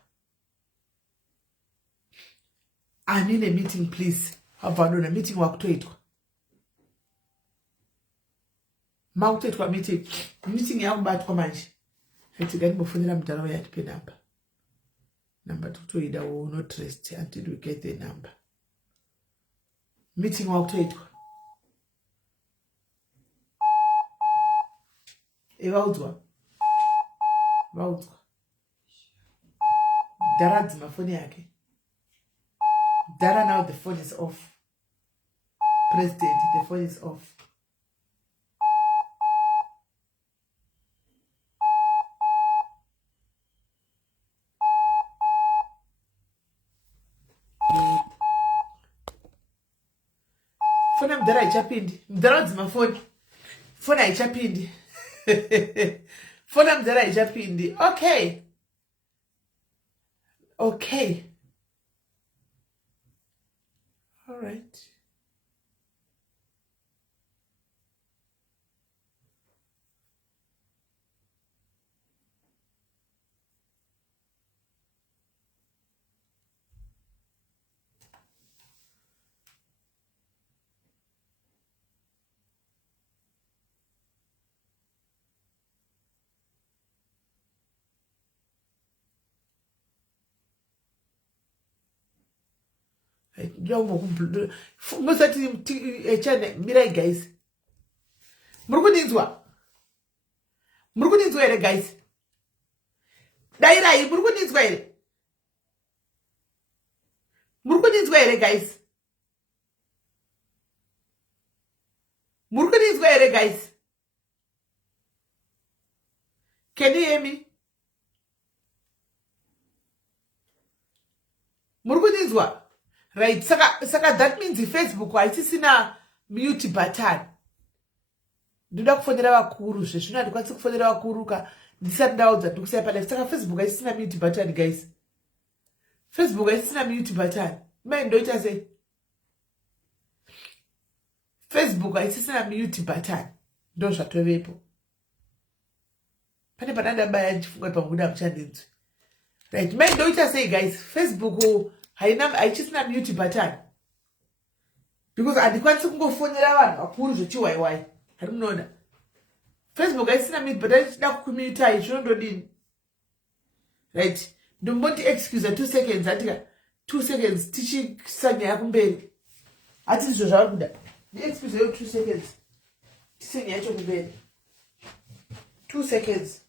I'm in a meeting please. Havadona meeting wakutoitwa. Makutoitwa meeting. Meeting yangu batwa manje. Hetigani bofunira mtaro ya tipe number. Number tutoida will not rest until we get the number. Meeting wakutoitwa. Evaudzwa. Vaudzwa. Dara dzima phone yake. Dara now the phone is off. President, the phone is off. Phone mdara haichapindi. Mdara dzima phone. Phone haichapindi. Phone mdara haichapindi. Okay. Okay. All right. Musati echane mirai guys. Murukudinzwa ere guys. Dairai murukudinzwa ere guys. Murukudinzwa ere guys. Can you hear me? Murukudinzwa. Right, saka that means Facebook haisisina mute button. Ndoda kufonera vakuru zvino handikwanisi kufonera vakuru ka ndisati ndaudza ndikusaya pa left. Saka Facebook haisisina mute button guys. Facebook haisisina mute button. Mai ndoita sei? Facebook haisisina mute button. Ndo zvatovepo. Pane panandabaya ndichifunga panguda kuchandinzwi. Right, mai ndoita sei guys? Facebook haichisina mute button. Because handikwanisi kungofonera vanhu vakuru zvechiwaiwai. Hari munoona. Facebook haisina mute button ichida kukumute zvinondodini. Right. Ndomboti excuse 2 seconds atika 2 seconds tichisanya kumberi. Ati izvo zvavari kuda. Ni excuse yo 2 seconds. Tisenya yacho kumberi. 2 seconds.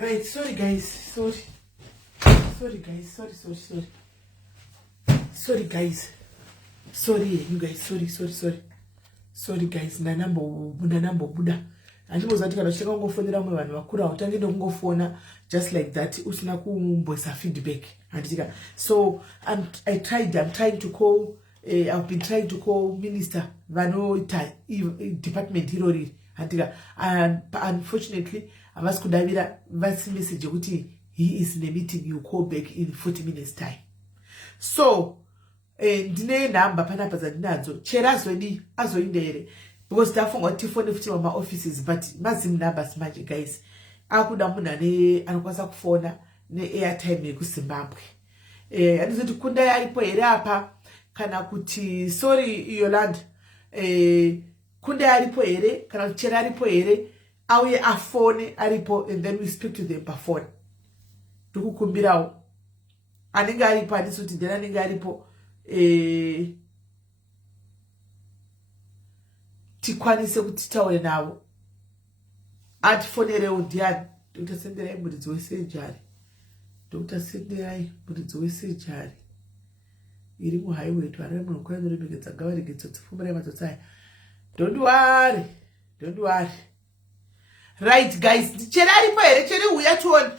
Right, sorry guys, sorry guys, sorry guys, sorry you guys, sorry guys, nanambobuda andibozati kana cheka kungofonera mwe vanhu vakura utange ndokungofona just like that usina kumboisa feedback anditika. So I'm trying to call I've been trying to call minister vanoita department irori anditika, and unfortunately havasi kudavira vasi message yekuti he is in a meeting, you call back in 40 minutes time. So ndine namba panapa dzandinadzo chera azoinda here because tafunga kuti tifone futi mama offices, but mazim numbers manje guys akuda munhu anokwanisa kufona ne-airtime yekuZimbabwe. Andizoti Kunda aripo here apa kana kuti sorry Yolanda, Kunda aripo here kana kuti chera aripo here auye afone aripo, and then we speak to them by phone. Tikukumbirawo anenge aripo, andizoti ndena anenge aripo tikwanise kuti taure navo atifonerewo ndiani. Dr. Senderai muridzi wesejari, Dr. Senderai muridzi wesejari iri muhighway twarare munhu kwai noremekedzwa ngavaregedza dzipfumbira madzotsaya. Don't worry. Right guys, chera aripo here? Chere uya tuone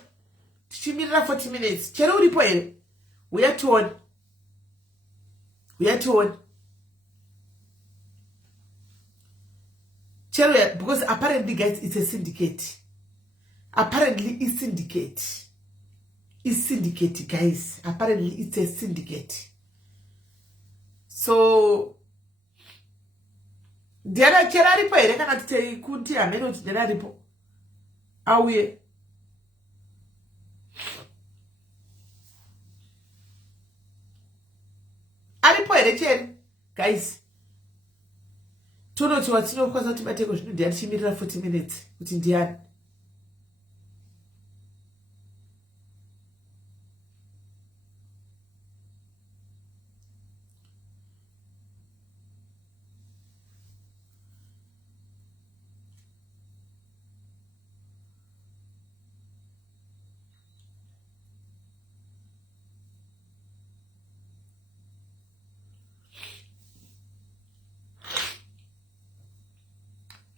tichimirira 40 minutes. Chere uripo here? Uya tuone Chere, because apparently guys it's a syndicate. Apparently it's syndicate guys. Apparently it's a syndicate. So Diana chera ripo here kana tite kuti ameno tidera ripo auye aripo here chere guys. Tonoti watinokwanisa kuti bateko zvino ndiani chimirira 40 minutes kuti ndiani.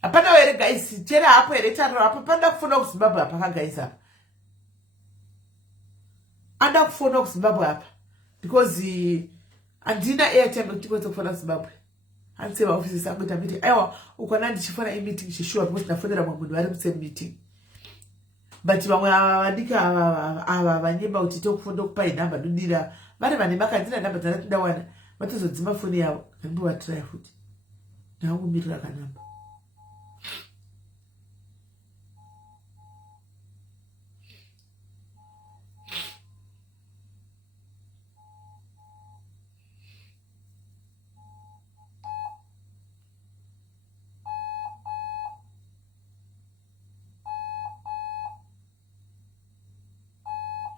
Apana were guys, chera hapo here taro hapo panda kufona kuZimbabwe hapa ka guys hapa. Anda kufona kuZimbabwe hapa because andina airtime kuti kwete kufona kuZimbabwe. Anse ba office sangu tamiti. Aiwa ukona ndichifona meeting shishua because ndafonera munhu vari kuse meeting. But vamwe avadika ava vanyemba kuti tokufunda kupa inamba dudira. Vari vane makadzina namba dzandawana. Vatozodzima foni yavo. Ndimbo va try futi. Nangu mirira kanamba.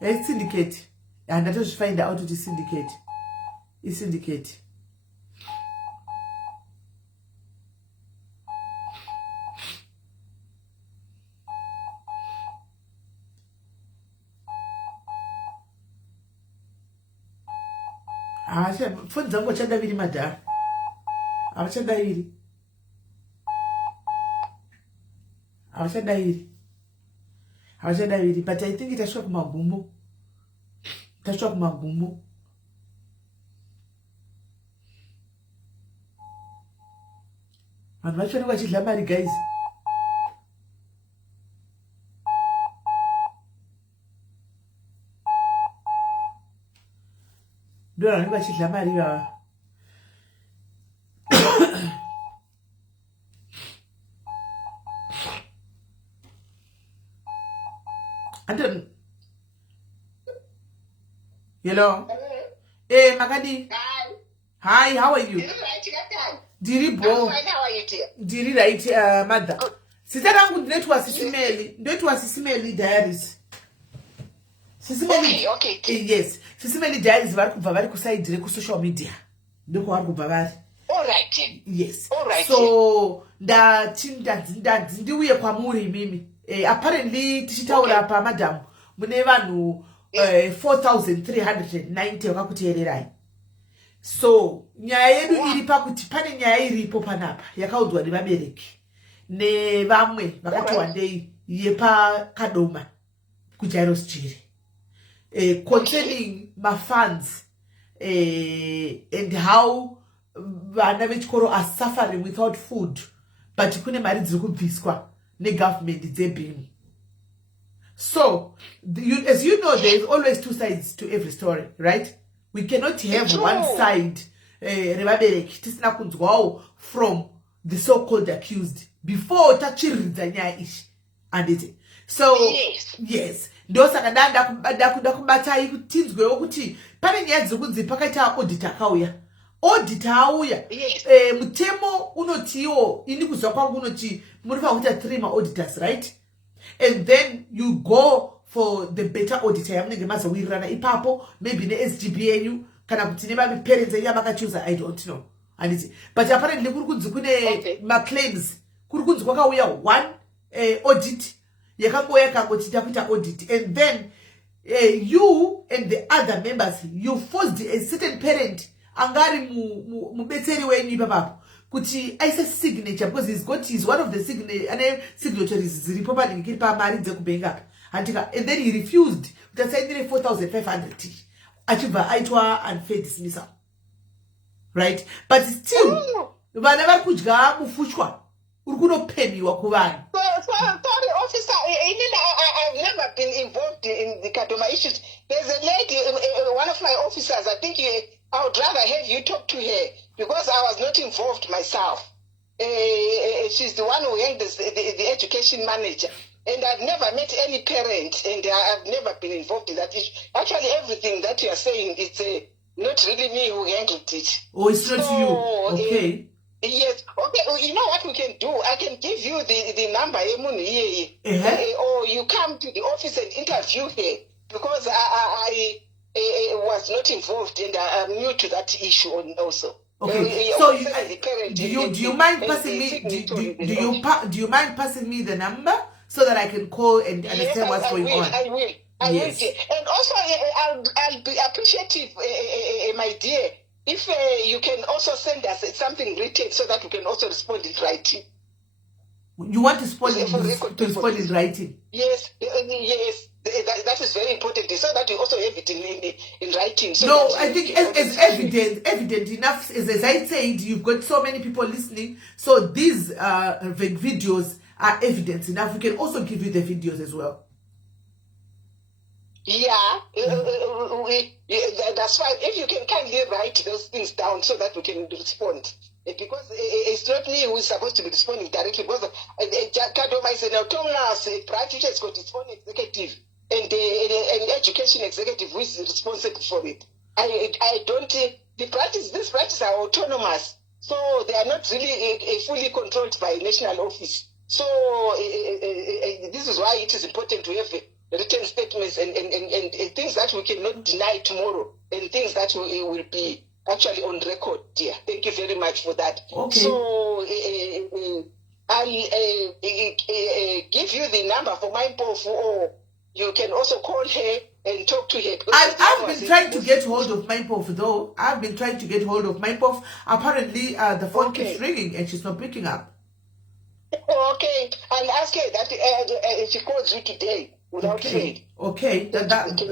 It's syndicate. And I just find out what is syndicate. It's syndicate. Phone zangu chanda vili madara. Chanda hili. But I think itashwa kumagumbo. And what should I marry guys? Do I know what she's marry? Anton. Hello. Hey, Makadi. Hi, how are you? Diri bo. Diri right, mother. Sister rangu ndetwa sisimeli diaries. Sisimeli. Okay. Yes. Sisimeli diaries vari kusaidire ku social media. Ndiko vari kubva vari. All right. Yes. All right. So ndiuye kwamuri mimi. apparently tichitaura pa madam mune vanhu 4390 vakakuteererai. So nyaya yedu iri pakuti pane nyaya iripo panapa yakaudzwa nevabereki nevamwe vakati wandei yepakadoma kuJairos Chiri concerning funds and how vana vechikoro are suffering without food, but kune mari dziri kubviswa negovernment dzebhimu. So as you know, there is always two sides to every story, right? We cannot have one side revabereki tisina kunzwawo from the so-called accused before tachiridza nyaya ishi anditi. So yes, ndosaka ndakuda kubatai kutinzwewo kuti pane nyaya dziri kunzi pakaita audit akauya. Audit auya mutemo unotiwo ini kuzwa kwangu unoti muri pakuita 3 ma-auditors, right? And then you go for the better auditor yamunenge mazowirirana ipapo, maybe ne-SGB yenyu kana kuti nevami parents yenyu yamakachuza, I don't know. But apparently kuri kunzi kune ma-claims kuri kunzi kwakauya one audit yakangoya kangoti takuita audit, and then you and the other members you forced a certain parent angari mubetseri wenyu ipapapo kuti aise signature because he's one of the signatories ziripo paningiri pamari dzekubank up andika, and then he refused kuti asaindire 4500 achibva aitwa unfair dismissal, right? But still vana vari kudya mufushwa uri kunopemiwa kuvanhu. Sorry, officer, I've never been involved in the Kadoma issues. There's a lady, one of my officers, I think I would rather have you talk to her because I was not involved myself. She's the one who handles the education manager. And I've never met any parent, and I've never been involved in that issue. Actually, everything that you are saying, it's not really me who handled it. Oh, it's not you. Okay. Yes. Okay. You know what we can do? I can give you the number, or you come to the office and interview her because I was not involved and I'm new to that issue also. Okay. So do you mind passing me? Do you mind passing me the number so that I can call and understand what's going on? I will. Yes. And also, I'll be appreciative, my dear, if you can also send us something written so that we can also respond in writing. You want to respond in writing? Yes, yes. That is very important so that we also have it in writing. So no, I think as evident enough. As I said, you've got so many people listening. So these videos are evidence enough. We can also give you the videos as well. Yeah, that's fine. If you can kindly write those things down so that we can respond. Because it's not me who is supposed to be responding directly. Because Kadoma is an autonomous branch which has got its own executive and an education executive who is responsible for it. I don't. These branches are autonomous, so they are not really fully controlled by a national office. So this is why it is important to have written statements and things that we cannot deny tomorrow and things that will be actually on record, dear. Thank you very much for that. Okay. So I'll give you the number for my POF, or you can also call her and talk to her. I've been trying to get hold of my POF though. I've been trying to get hold of my POF. Apparently, the phone keeps ringing and she's not picking up. Okay, I'll ask her that she calls you today without fail. Okay,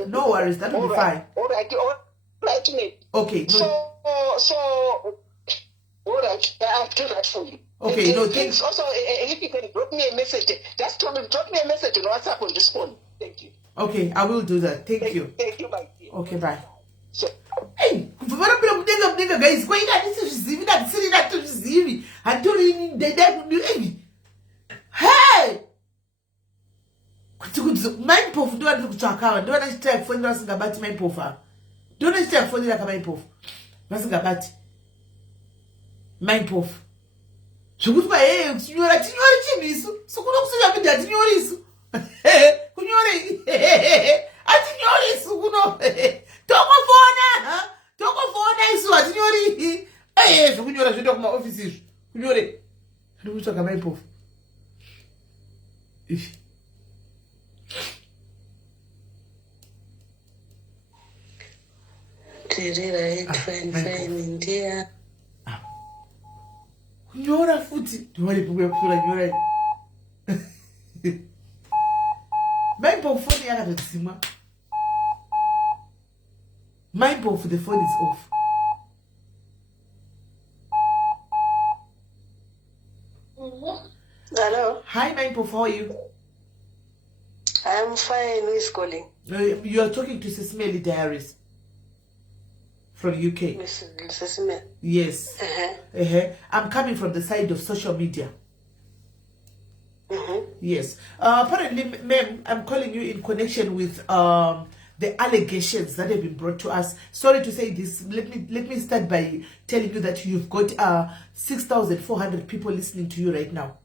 no worries, that will be fine. All right, mate. Okay. So, all right, I'll do that for you. Okay, and no, thanks. Also, if you can drop me a message, just drop me a message on WhatsApp on this phone. Thank you. Okay, I will do that. Thank you. Thank you, my dear. Okay, bye. So, hey, mudenga guys, kwa ina ndisizvizivi ndisiri natozvizivi hatori ndenda hey kuti MindPOF ndo ndiri kutsvakawa ndo vanachitira kufonera vasingabati MindPOF apa ndo vanachitira kufonera kaMindPOF vasingabati MindPOF zvekuti hey kunyora tinyori chinhu isu sokuno kusuka kuti hatinyori isu kunyore hatinyori isu kuno tongofona isu hatinyori zvekunyora zvoenda kumaofisi izvo kunyore ndiri kutsvaka MindPOF Right, fine, dear. Nyora futi. Tuwali pukuya kusura nyora. Maipo phone yaka tatisima. Maipo for the phone is off. Hello. Hi Maipo, how are you? I'm fine. Who is calling? You are talking to Sismeli Diaries from UK. Mrs. Smith. Yes. I'm coming from the side of social media. Yes. Apparently, ma'am, I'm calling you in connection with the allegations that have been brought to us. Sorry to say this. Let me start by telling you that you've got 6,400 people listening to you right now.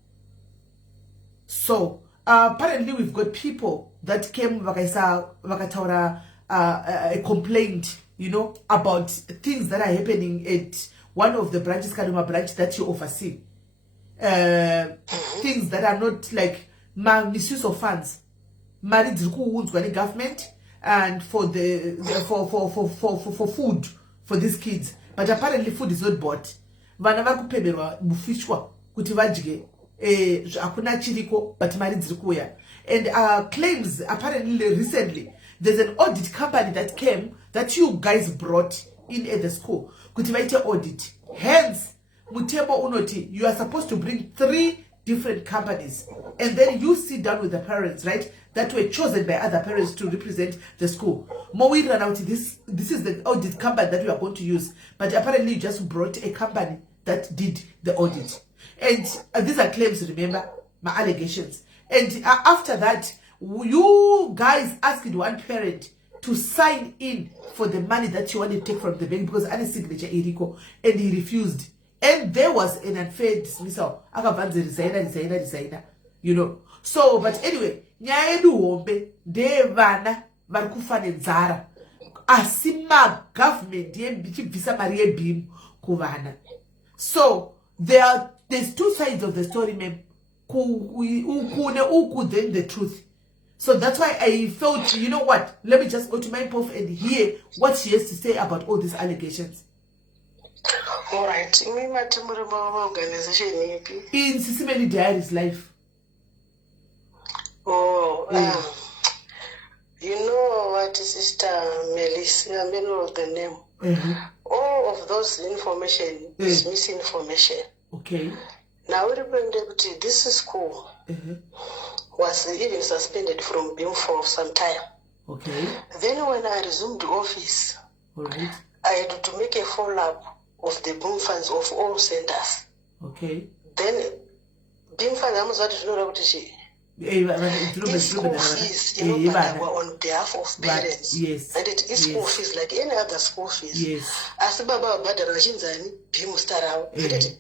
So apparently, we've got people that came vakataura a complaint, you know, about things that are happening at one of the branches, Kaduma branch that you oversee. Things that are not like misuse of funds, married government, and for for food for these kids. But apparently, food is not bought. Vanava kupeberwa bufishwa kuti vajige akuna chiriko but married zikuya. And claims apparently recently there's an audit company that came that you guys brought in at the school. Kuti vaite audit. Hence, Mutebo Unoti, you are supposed to bring 3 different companies, and then you sit down with the parents, right, that were chosen by other parents to represent the school. More we ran out, this is the audit company that we are going to use, but apparently you just brought a company that did the audit. And these are claims, remember, my allegations. And after that, you guys asked one parent to sign in for the money that you want to take from the bank because any signature Eriko, and he refused. And there was an unfair dismissal. You know. So, but anyway, nyaedu wombe devana varkufane zara. Asima government visa marie bim kuvana. So there's 2 sides of the story, ma'am. Uku then the truth. So that's why I felt, you know what? Let me just go to my prof and hear what she has to say about all these allegations. All right. Organization in Sisimeli Diaries Life. Oh, you know what, Sister Melissa, I know the name. All of those information is misinformation. Okay. Now, this school was even suspended from BIM for some time. Okay. Then when I resumed office, all right, I had to make a follow-up of the BIM funds of all centers. Okay. Then BIM funds, I'm sorry to know what she. School fees, were on behalf of parents. Yes. And it is school fees like any other school fees. Yes. As Baba Badarajinzani, BIM started.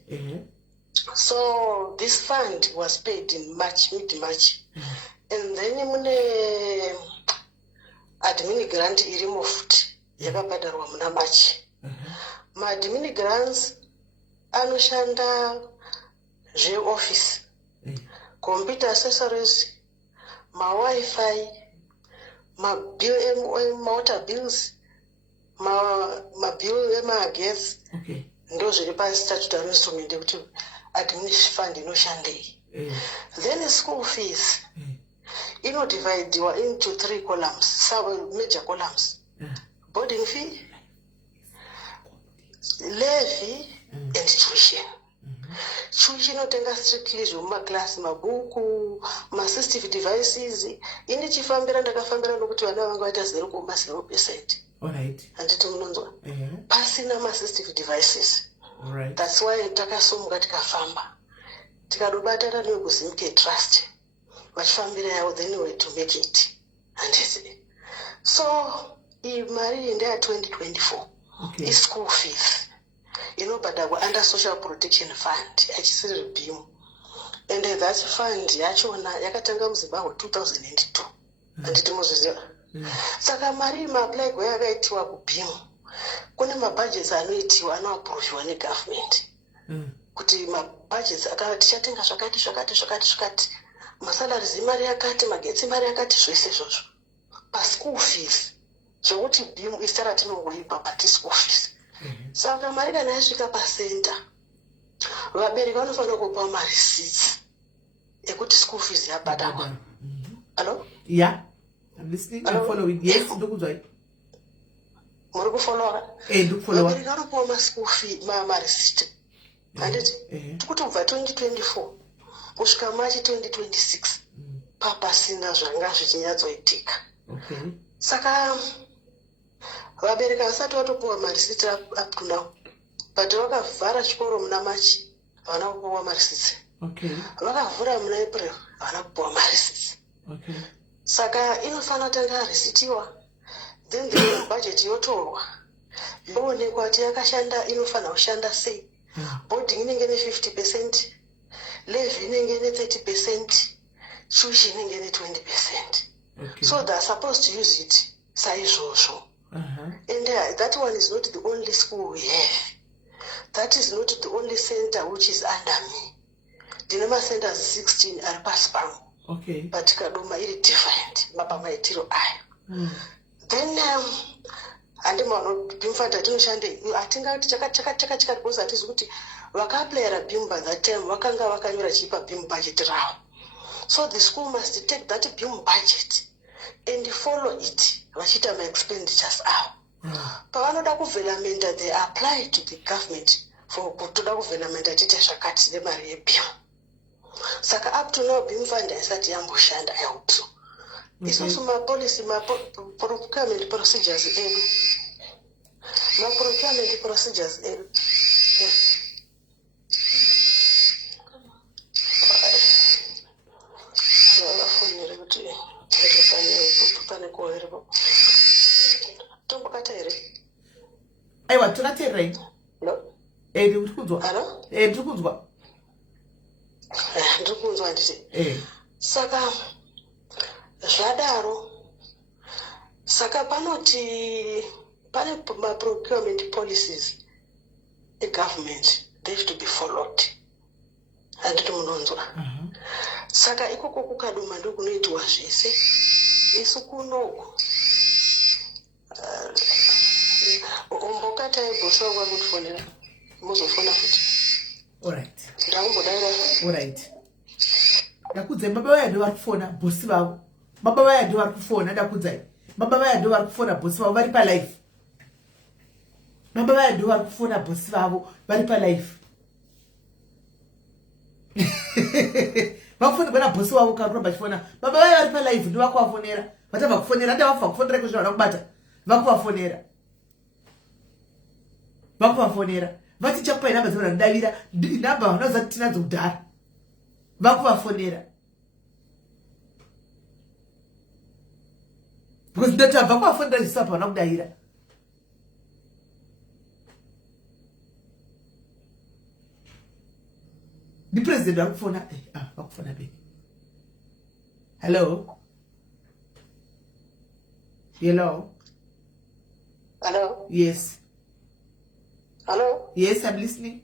So this fund was paid in March, mid-March. And then admin grant is removed. Yakabadarwa muna March. My admin grants anoshanda J office. Computer accessories, my Wi-Fi, my bill, my water bills, my bill, my gas. Okay. Those are the past statutory instruments to administer fund in Oshande. Then the school fees, you know, divide into 3 columns, some major columns. Boarding fee, levy, and tuition. Tuition otenga strictly zuma class mabuku, assistive devices. Ini chifambira ndakafambira nokuti vana vangu vaita 0.0%. All right. And timunonzwa. Pasina assistive devices. All right. That's why takasumuka tikafamba. Tikadobatana nekuzimike trust. Vachifambira yavo then way to make it. And so mari in there 2024. Okay. Is school fees. You know, but under Social Protection Fund, HCR BIM. And that fund, yakatanga Zimbabwe 2002. And it was Saka Marima apply where I to BIM. Kuna ma budgets anoitiwa anoapproviwa negovernment. Kuti ma budgets akati chatenga zvakati. Masalaries imari yakati, magetsi imari yakati, zvese izvozvo. Pa school fees, zvokuti bhimu isa ratinongoipa patischool fees. Saka mari kana yasvika pasenta, vabereki vanofanira kupa marisits ekuti school fees yabhadharwa. Hello? Yeah, I'm listening. I'm following. Yes, ndokuzwa. Muri kufollowa? Ndikufollowa. Vabereki vanopiwa ma-school fee marisiti. Handiti? Tikuti kubva 2024 kusvika March 2026 papasina zvanga zvichinyatsoitika. Saka vabereki vasati vatopiwa marisiti up to now, but vakavhara chikoro muna March havana kupiwa marisiti. Vakavhura muna April havana kupiwa marisiti. Saka inofanira kutanga risitiwa, then the budget yotorwa yoonekwa kuti yakashanda, inofanira kushanda sei. Boarding inenge ne 50%, levy inenge ne 30%, tuition inenge ne 20%. So they are supposed to use it saizvozvo. And that one is not the only school we have. That is not the only center which is under me. Dinema centers 16 are pasi pangu. But kadoma iri different mapamaitiro aya. Then andimano bimfanda tinoshande atingati chakati because atizi kuti vakaplayera BIM by that time vakanga vakanyora chipa BIM budget ravo. So the school must take that BIM budget and follow it vachita ma expenditures avo. Pavanoda kuvhenamenda they apply to the government for kutoda kuvhenamenda tite zvakati nemari yeBIM. Saka up to now BIM fund haisati yamboshanda yautso. Isusu mapolicy procurement procedures edu. Procurement procedures edu. Aiwa takateerai. Ndiri kuzwa. Ndiri kuzwa. Ndiri kunzwa nditi. Saka zvadaro. Saka panoti pane procurement policies the government they have to be followed. Handiti munonzwa. Saka ikoko kukaduma ndokunoitwa zvese. Isu kunoku umbokata bosi wangu akufonera muzofona futi. Alright. Ndakumbodaira. Alright. Ndakudza baba vaya ndo varikufona bosi vavo. Baba vaya ndo varikufona ndakudzai. Baba vaya ndo varikufona bosi vavo vari pa live. Baba vaya ndo varikufona bosi vavo vari pa live. Vakufona bana bosi wavo karumba chifona. Baba vaya vari pa live ndo vakuvafonera. Vatava kufonera ndavafa kufonera kuzvona kubata. Vakuvafonera. Vakuvafonera. Vati chakupa inamba zona ndavira inamba vanoza tinadzo kudhara. Vakuvafonera. Because ndatabva kuvafonera zvisapa vana kudahira. The president vakufona. Vakufona beki. Hello. Hello. Hello. Yes. Hello. Yes, I'm listening.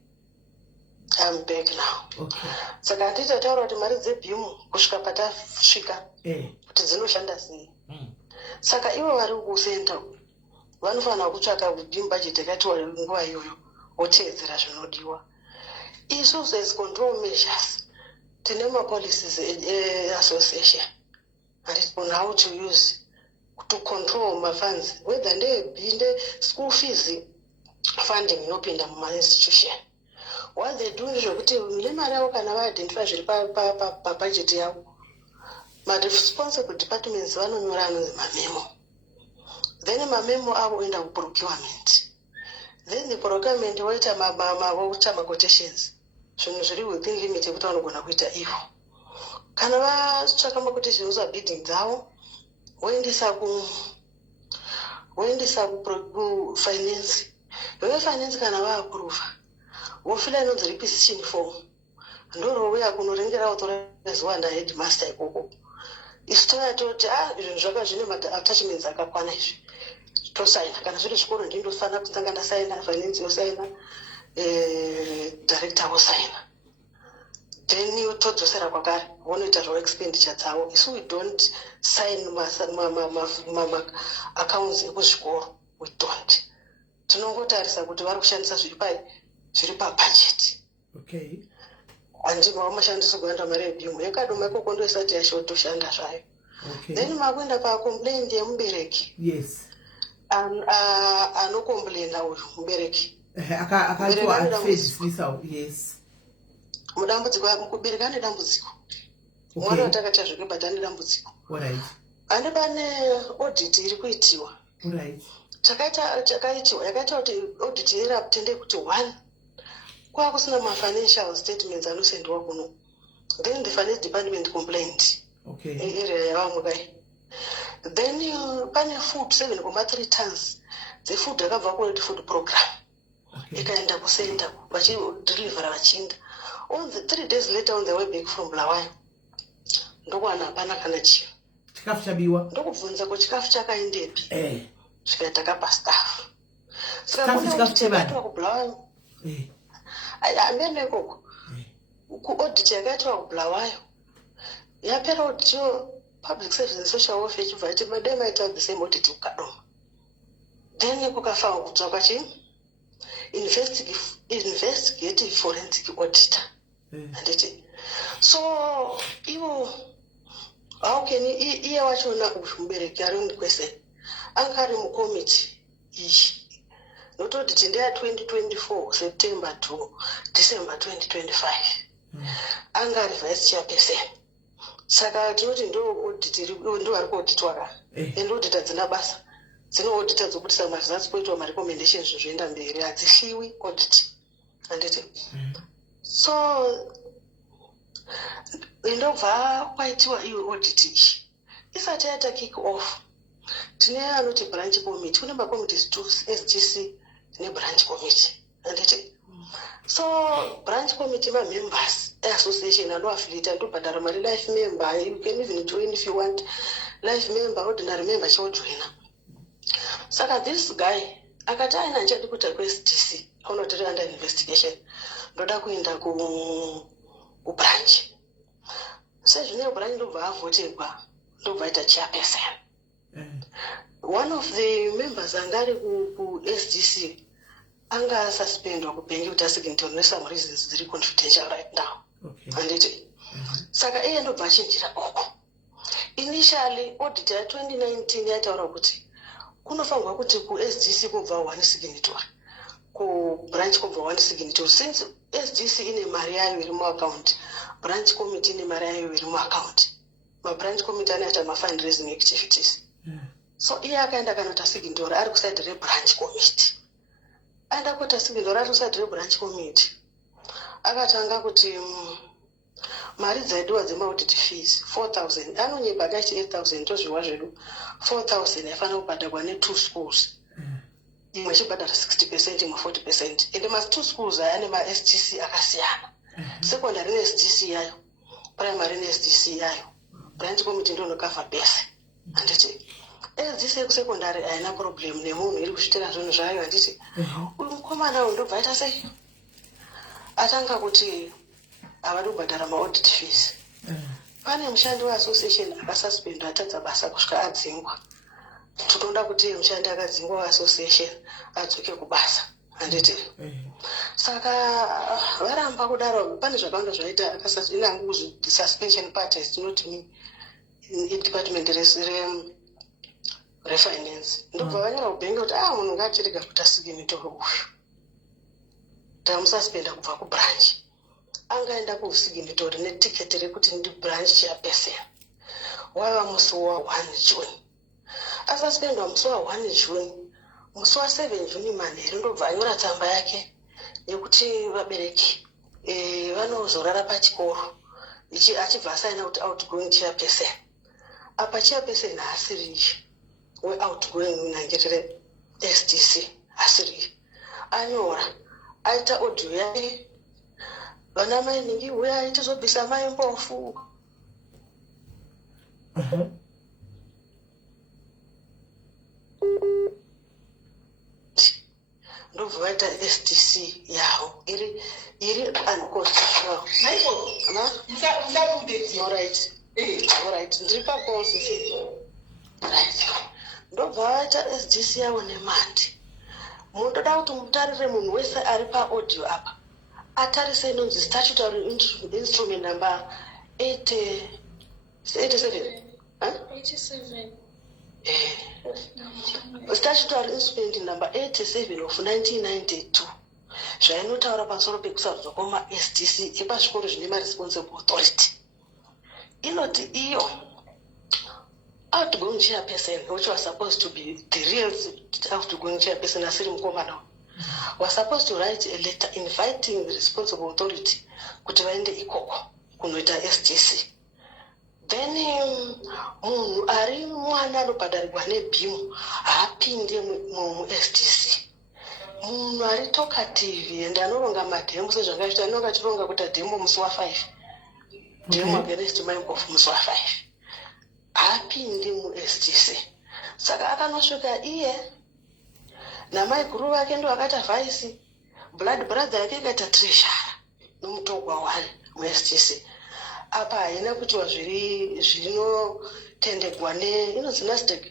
I'm back now. Okay. Saka nditaura kuti mari dzeBIM kusvika patasvika kuti dzinoshanda sei. Saka ivo vari kusenta vanofanira kutsvaka BIM budget yakatiwa nguva iyoyo woteedzera zvinodiwa. Isusu as control measures tine policies association and on how to use to control my funds, whether ndeyebhinde school fees funding inopinda muma-institution. What they do ndezvekuti nemari yavo kana vaidentify zviri pabudget yavo, ma-responsible departments vanonyora anonzi mamemo. Then mamemo avo oenda kuprocurement. Then the procurement voita ma-quotations. Zvinhu zviri within limit yekuti vanogona kuita ivo. Kana vatsvaka ma-quotations bidding dzavo, voendesa kufinance. Finance kana vaapprove wofila inonzi requisition form ndorowuya kunorengera authorize wanda headmaster ikoko. Isu toti izvinhu zvaka zvine attachments akakwana izvi tosaina kana zviri zvikoro ndindofanira kutanga ndasaina, finance yosaina, director wosaina. then todzosera kwakare vonoita zvoexpenditure dzavo. Isu we don't sign accounts ekuzvikoro, we don't. Tinongotarisa kuti vari kushandisa zviri pabudget. Okay. Handimavo mashandisirwo anoita mari yebhimu yakadoma ikoko ndo isati yashotoshanda zvayo. Okay. Then makuenda pacomplaint yemubereki. Yes. Anocomplaina uyu mubereki. Akaitwa unfair. Yes. Mudambudziko kubereka ane dambudziko. Mwana watakaita zvake but ane dambudziko. Alright. Ane pane audit iri kuitiwa. Alright. Chakaitiwa yakaita kuti audit iraptende kuti 1 kwakusina ma-financial statements anosendwa kuno. Then the finance department complained. Okay. Area yavamwe kai. Then pane food 7.3 tons. The food yakabva ku food program. Okay. Ikaenda kusenda vachideliver vachinda. On the 3 days later on the way back from Bulawayo. Ndokuwana hapana kana chiro. Chikafu chabiwa. Ndokubvunza kuti chikafu chakaendepi. Zvikaita kapa staff. Chikafu chebani. Kubulawayo. Amene koko. Ku audit yakaitwa kubulawayo. Yapera audit public service and social welfare chibva iti madam aita the same audit ukadoma. Then kukafa kutsva kwachi investigative forensic auditor. Anditi. So iwo how can iye wachona mubereki ari ndikwese anga ari mukomiti iyi nototi ndeya 2024 September to December 2025 anga ari vice chairperson. Saka tinoti ndo audit ndo ari kuauditwa ka endo audita dzina basa dzino audita dzokutisa maresults poitwa ma-recommendations zvoenda mberi hadzihliwi audit. Anditi. So ndobva kwaitiwa iyo audit iyi isati yaita kick off. Tine anoti branch committee, kune macommittees 2 SGC ne branch committee. Anditi. So branch committee members association anoaffiliate ndobhadhara mari life member. You can even join if you want. Life member, ordinary member chojoina. Saka this guy akati aina nchadi kuita ku-SDC unotiri under investigation ndoda kuenda kubranch. Sezvine branch ndobva avhoterwa ndobva aita chairperson. One of the members angari ku-SDC anga suspendwa kubengi kuti asignature some reasons dziri confidential right now. Okay. Anditi. Saka iye ndobva achinjira oko. Initially audit ya 2019 yataura kuti kunofanirwa kuti ku-SDC kubva 1 signature, ku branch kubva 1 signature. Since SDC ine mari yayo iri muaccount, branch committee ine mari yayo iri muaccount. Ma-branch committee anoita ma-fundraising activities. So iye akaenda kanota signature ari kuside rebranch committee. Aenda kuita signature ari kuside rebranch committee. Akatanga kuti mari dzaidiwa dzema-audit fees 4,000 anonyepa akaiti 8,000 tozviwa zvedu 4,000 yafanira kubhadharwa ne2 schools. Imwe chibhadhara 60%, imwe 40%. Ende ma2 schools aya ane ma-SDC akasiyana. Secondary ne-SDC yayo, primary ne-SDC yayo. Branch committee ndo inokavha bese. Anditi. SDC yekusecondary haina problem nemunhu iri kuzvitira zvinhu zvayo. Anditi. Uyu mukomana ndobva aita sei? Atanga kuti avadi kubhadhara ma-audit fees. Pane mushandi we-association akasuspendwa atadza basa kusvika adzingwa. Tinoda kuti mushandi akadzingwa we-association adzoke kubasa. Handiti. Saka varamba kudaro pane zvakawanda zvaita inangu suspension parties tinoti department refinance. Ndobva vanyora kubenga kuti munhu ngachirega kuti asignature uyu. Tamususpenda kubva kubranch. Angaenda kusignature netiketi rekuti ndi branch chairperson. Waiva musi wa 1 June. Asuspendwa musi wa 1 June. Musi wa 7 June manheru ndobva anyora tsamba yake yekuti vabereki vanozorara pachikoro. Ichi achibva asaina kuti outgoing chairperson. Apa chairperson haasiri we outgoing munangerere SDC asiri. Anyora aita audio yake vana mai ningi uya aita zobvisa mai mbofu. Ndobva ndobva vaita SDC yavo iri unconstitutional. Alright, ndiri pakonzi. Right. Ndobva vaita SDC yavo nemandi. Mundoda kuti mutarire munhu wese ari paaudio apa atarise inonzi statutory instrument number 87. Statutory instrument number 87 of 1992 zvainotaura pamusoro pekusarudzwa kwama-SDC epazvikoro zvine ma-responsible authority. Inoti iyo outgoing chairperson, which was supposed to be the real outgoing chairperson, Asiri Mukomana, was supposed to write a letter inviting the responsible authority kuti vaende ikoko kunoita SDC. Then munhu ari mwana anobhadharirwa nebhimu haapinde mu-SDC. Munhu ari talkative and anoronga madhemu sezvakaita anonga achironga kuti dhemu musi wa5 dhemu against Maimbov musi wa5 haapinde mu-SDC. Saka akanosvika iye namai guru vake ndo akaita vice, blood brother yake ikaita treasurer nomutogwa wani mu-SDC. Apa haina kutiwa zvinotendegwa inonzi NASDAQ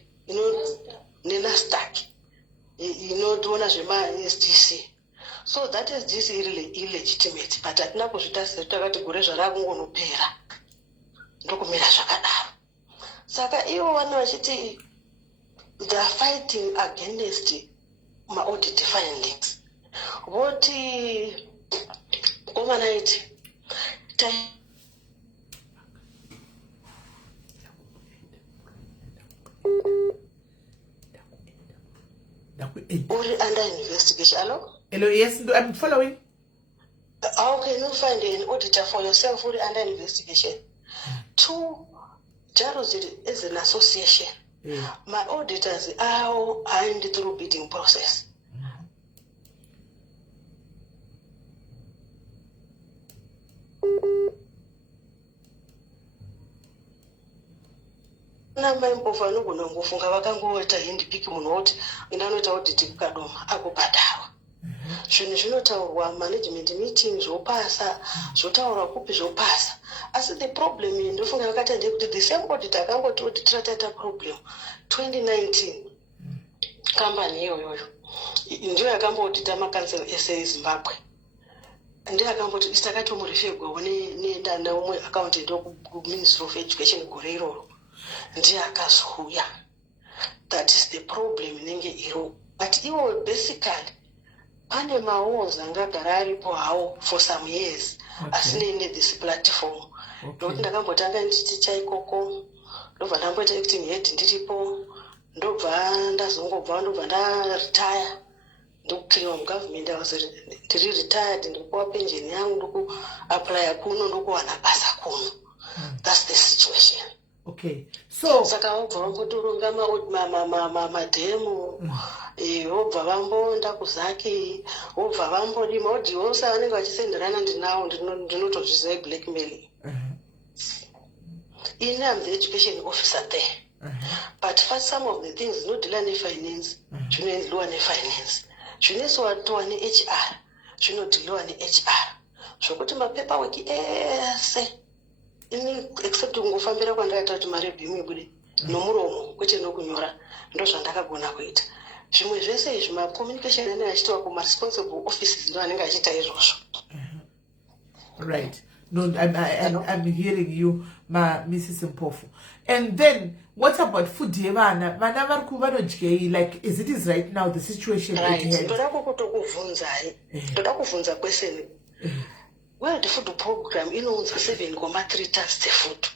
neNASDAQ inotiona zvema-SDC. So that SDC iri illegitimate, but hatina kuzvitasira takati gore zvarakungonopera ndokumira zvakadaro. Saka ivo vana vachiti they are fighting against ma-audit findings. Voti komana iti uri under investigation. Hello, yes, I'm following. How can you find an auditor for yourself uri under investigation? Two, Jarosity is an association. My auditors are in the through bidding process. Maimbov anogona ngofunga vakangoita handpick munhu woti indanoita audit kukadoma akubhadharwa. Zvinhu zvinotaurwa management meeting zvopasa, zvotaurwa kupi zvopasa. Asi the problem ndofunga vakati ndekuti the same audit akangoti auditira taita problem 2019 company iyoyo ndiyo yakamboaudita makansel SA Zimbabwe. Ndiye akamboti isakatomurefegwa nendana umwe accountant Ministry of Education gore iroro. Ndiye akazouya. That is the problem inenge iro. But iwo basically pane maoz angagara aripo hawo for some years. Asine this platform. Ndokuti ndakambotanga nditi chaikoko. Ndobva ndamboita acting head ndiripo. Ndobva ndazongobva ndobva ndaretire. Ndokukliwa mugovernment ndiri retired ndikuwa pension yangu ndoku apply kuno ndokuwana basa kuno. That's the situation. Okay, so saka wobva vambotoronga madhemu wobva vambonda kuzaki wobva vambodi maudhiose vanenge vachisenderana ndinawo ndinotozviziva blackmailing. Ini am the education officer there, but for some of the things zvinodhila nefinance zvinoendliwa nefinance, zvinoiswatowa neHR zvinodhiliwa neHR, zvokuti mapaperwork ese except kungofambira kwandakaita kuti mari yebhimu ibude nomuromo kwete nokunyora ndo zvandakagona kuita. Zvimwe zvese izvi macommunication anenge achitiwa kuma-responsible offices ndo anenge achiita izvozvo. Right. No, I'm hearing you, Mrs. Mpofu. And then, what about food? Like, as it is right now, the situation. Right. Ndoda kuvunza question. World Food Program owns 7.3 tons of food.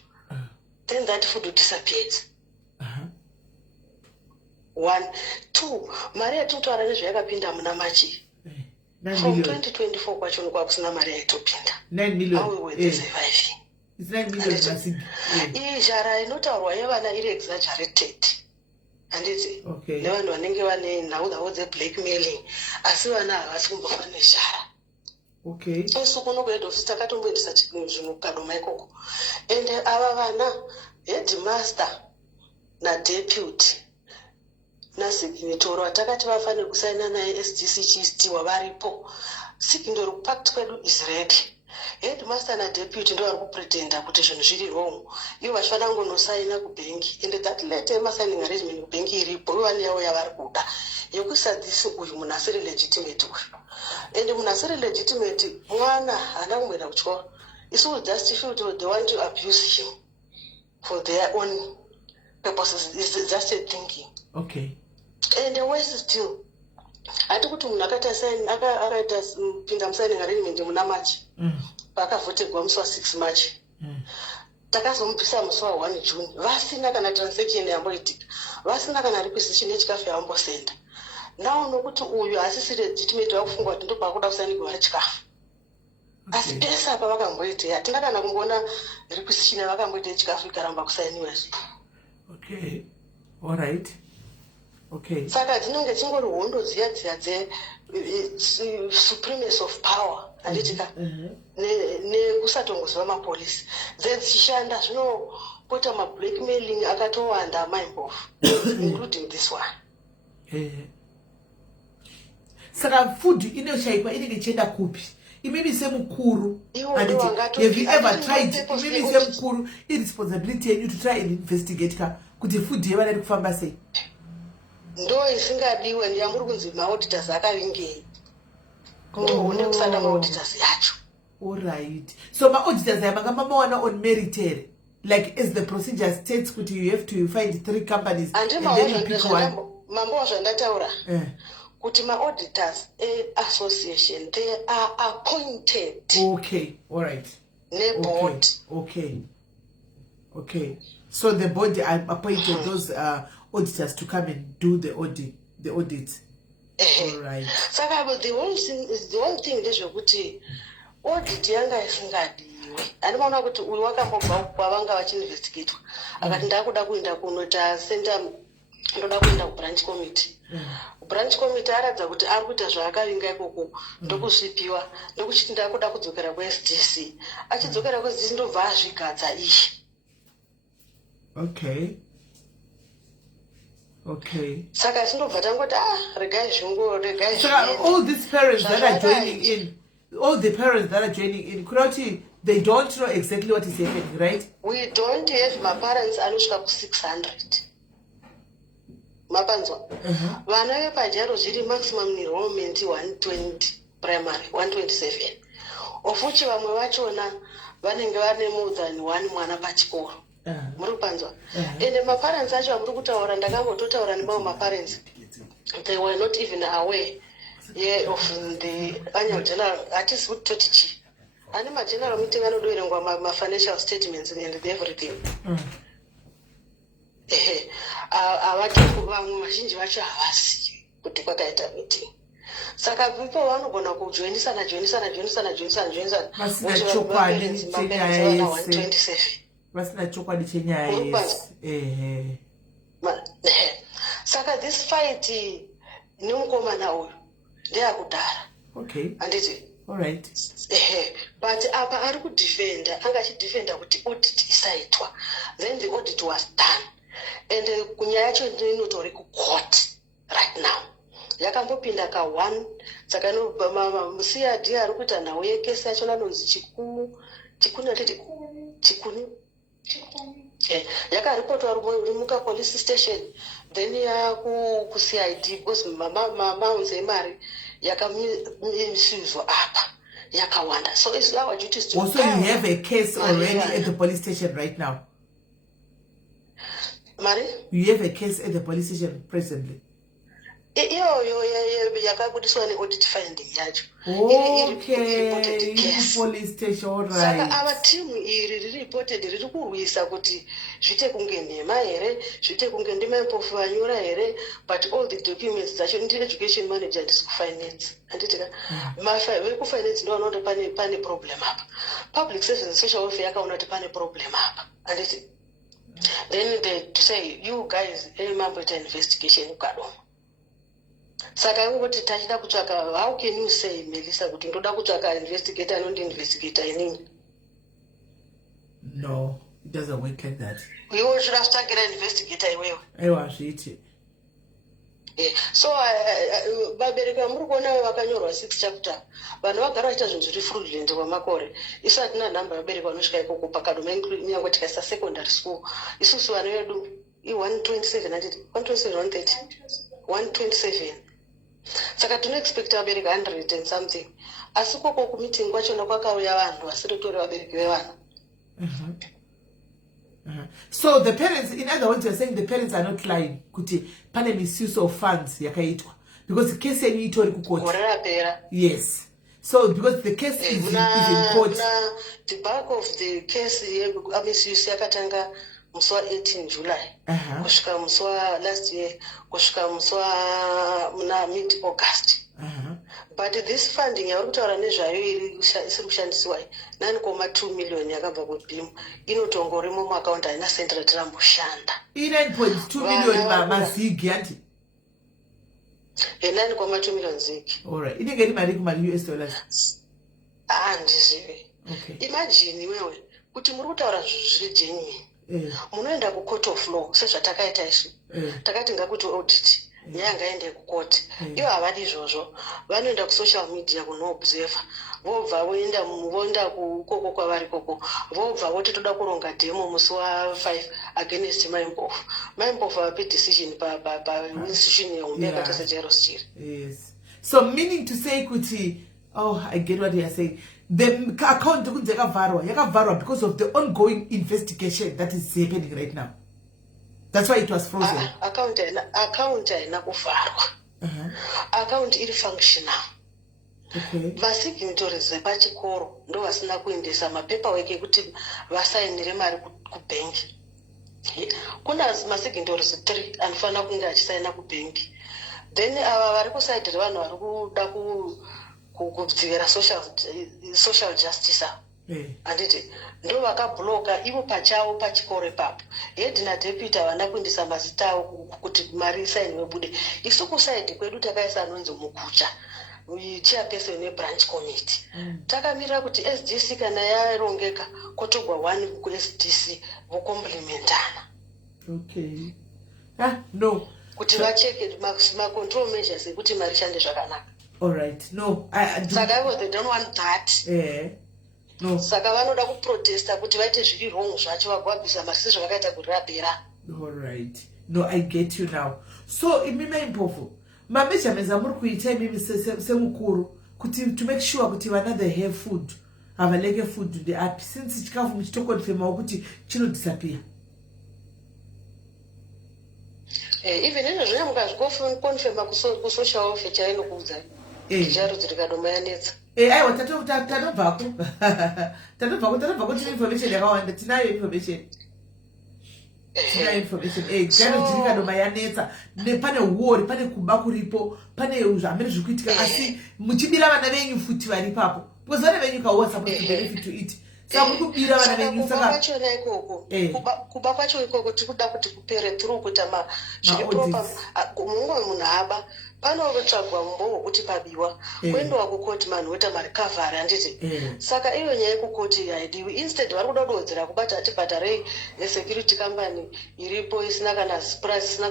Then that food disappears. 1, 2. Maria tutwara nezvayakapinda muna machi. From 2024 kwacho kwakusina mari yaitopinda. 9 million. How we were surviving. It's 9 million. Ijara inotaurwa yevana iri exaggerated. Handiti. Okay. Nevanhu vanenge vane nhau blackmailing. Asi vana havasi kumbofa nejara. Okay. So kuno ku head office takatomboendesa zvinhu kukadoma ikoko. And ava vana headmaster na deputy na signatoro atakati vafanire kusaina naye SGC chiistiwa varipo. Signatoro pact kwedu is ready. Headmaster na deputy ndo vari kupretenda kuti zvinhu zviri wrong. Ivo vachifanira kungonosaina kubhengi. And that letter yemasigning arrangement kubhengi iripo. Ivo vane yavo yavari kuda. Yokusadzisi uyu munhu asiri legitimate uyu. And munhu asiri legitimate mwana haana kumboenda kuchikoro. Isusu just feel they want to abuse him for their own purposes. It's just a thinking. Okay. And the worst still, hati kuti munhu akaita pinda musigning arrangement muna March. Pakavhotegwa musi wa6 March. Takazomupisa musi wa1 June. Vasina kana transaction yamboitika. Vasina kana requisition yechikafu yambosenda. Now nokuti uyu asisi legitimate wakufunga kuti ndo pakuda kusainirwa rechikafu. Asi pesa apa vakamboita hatina kana kumboona requisition yavakamboita yechikafu ikaramba kusainiwa. Okay. All right. Okay. Saka dzinenge chingori hondo dziya supremacy of power anditika nekusatongoziva mapolisi dzechishanda zvinopota mablackmailing akatowanda amaimbofu including this one. Saka food inoshayikwa inenge ichienda kupi? Imimi semukuru. Have you ever tried? Imimi semukuru irresponsibility yenyu to try and investigate kuti food yevana iri kufamba sei? Ndo isingadiwe ndiyamuri kunzi maauditors akavingei. Ndoone kusanda maauditors yacho. All right. So maauditors ayamanga mamawana on merit, like as the procedure states kuti you have to find 3 companies and then you pick one. Mambo zvandataura. Kuti ma-auditors association, they are appointed. Okay, all right. Ne board. Okay. So the board appointed those auditors to come and do the audit. All right. Saka the whole thing ndezvekuti audit yanga isingadiwe. Andinoona kuti uyu wakambobva kwavanga vachinvestigatwa. Akati ndakuda kuenda kunoita center ndoda kuenda kubranch committee. Branch committee aradza kuti ari kuita zvaakavinga ikoko ndokusvipiwa ndokuchiti ndakuda kudzokera kuSDC. Achidzokera kuSDC ndobva azvigadza izvi. Okay. Saka sindobva tangoti regai zvungu regai. So all these parents that are joining in, Kurauti, they don't know exactly what is happening, right? We don't have my parents anosvika ku600. Mapanzwa. Vana vepajaro zviri maximum enrollment 120 primary 127. Of which vamwe vachona vanenge vane more than 1 mwana pachikoro. Muri kupanzwa. And my parents acho amuri kutaura ndakambototaura nemamwe maparents. They were not even aware of the annual general hatisi kuti totichi. Ane ma general meeting anodoerengwa ma financial statements and everything. Avati vamwe vazhinji vacho havasi kuti kwakaita meeting. Saka people vanogona kujoinisana. Vasina chokwadi chenyaya yese. Saka this fight nemukomana uyu ndeyakudhara. Okay. Anditi. All right. But apa ari kudefenda, anga achidefenda kuti audit isaitwa. Then the audit was done. And kunyaya yacho inotori kucourt right now. Yakambopinda ka1 saka CRD ari kuita nhau yekesi yacho anonzi chikuni yakaripotwa rimuka police station then yaku CID because maunze emari yakamisuzwa apa yakawanda. So it's our duty to also you have a case already at the police station right now. Mari? You have a case at the police station presently. Yakabudiswa ne-audit finding yacho. Okay, police station, all right. Saka our team iri reported riri kurwisa kuti zvite kunge nhema here, zvite kunge ndima mpofu vanyora here, but all the documents dzacho ndi education manager ndisi kufinance. Anditika veri kufinance ndo vanoona pane problem apa. Public service social welfare yakaona kuti pane problem apa. Anditi. Then they say, you guys, mamboita investigation ukadoma. Saka kuti tachida kutsvaka, how can you say Melissa kuti ndoda kutsvaka investigator anondi investigator inini? No, it doesn't work like that. Iwe zviratsvagira investigator iwewe. Aiwa zviiti. So vabereki vamuri kuona vakanyorwa 6 chapter vanhu vagara vachiita zvinhu zviri fraudulent kwamakore. Isu hatina nhamba vabereki vanosvika ikoko pakadoma nyangwe tikaisa secondary school. Isusu vana vedu i127 handiti 127 130 127. Saka tinoexpecta vabereki 100 and something. Asi koko kumeeting kwachona kwakauya vanhu vasiri tori vabereki vevana. So the parents, in other words, you're saying the parents are not lying kuti pane misuse of funds yakaitwa because the case yenyu itori kucourt. Yes. So because the case is in court. The bulk of the case misuse yakatanga musi wa18 July kusvika musi wa last year kusvika musi wa muna mid August. But this funding yauri kutaura nezvayo iri kushandisiwa 9.2 million yakabva kuBIM inotongorimo muaccount haina senti ratiramboshanda. 9.2 million mazigi anti 9.2 million zigi. Alright, inenge iri mari kumari US dollars. Ndizive. Okay. Imagine wewe kuti muri kutaura zviri genuine. Munoenda ku court of law sezvatakaita isu. Takati ngakuti audit nyanga ende ku court. Ivo havadi izvozvo. Vanoenda ku social media kuno observer. Vobva voenda kukoko kwavari koko. Vobva voti toda kuronga demo musi wa 5 against Maimpofu. Maimpofu vape decision pa institution yaumbeka tasejero still. Yes. So meaning to say kuti, oh, I get what you are saying. The account yakavarwa because of the ongoing investigation that is happening right now. That's why it was frozen. Account haina kuvharwa. Account iri functional. Okay. Vasignatories vepachikoro ndo vasina kuendesa mapaperwork ekuti vasainire mari kubhengi. Kuna masignatories 3 anofanira kunge achisaina kubhengi. Then ava vari kuside revanhu vari kuda kudzivira social justice. Anditi ndo vakabloka ivo pachavo pachikoro ipapo. Head na deputy havana kuendesa mazita avo kuti mari isainwe bude. Isu kusaidi kwedu takaisa anonzi Mukucha. Chairperson nebranch committee. Takamirira kuti SDC kana yarongeka kotogwa 1 ku SDC vokomplementana. Okay. No. Kuti vacheke ma control measures ekuti mari shande zvakanaka. All right. No. Saka they don't want that. No. Saka vanoda kuprotesta kuti vaite zviri wrong zvacho vagwabisa mari sezvakaita kuti rapera. All right. No, I get you now. So imima impofu. Measurements amuri kuita imimi semukuru kuti to make sure kuti vana they have food. Avalege food the app since chikafu muchitokonfirma kuti chino disappear. Even ino zvina mukazvikonfirma ku social welfare chainokuudza. Jarudzi rikadoma yanetsa. Aiwa tatobvako. Tatobvako tine information yakawanda. Tinayo information. Jarudzi rikadoma yanetsa. Pane war, pane kuba kuripo, pane zvamene zviri kuitika asi muchibira vana venyu futi vari ipapo. Because vana venyu kawa supposed to benefit to it. Saka muri kubira vana venyu saka kwachona ikoko. Kuba kwacho ikoko tikuda kuti kupere through kuti zviri proper mumwe munhu haba. Panotsvagwa mumbo wekuti pabiwa kuendawa kukoti manhu weta marikavhari handiti. Saka iyo nyaya yekukoti haidiwi. Instead vari kuda kudodzera kubata ati bhatarei nesecurity company iripo isina kana price isina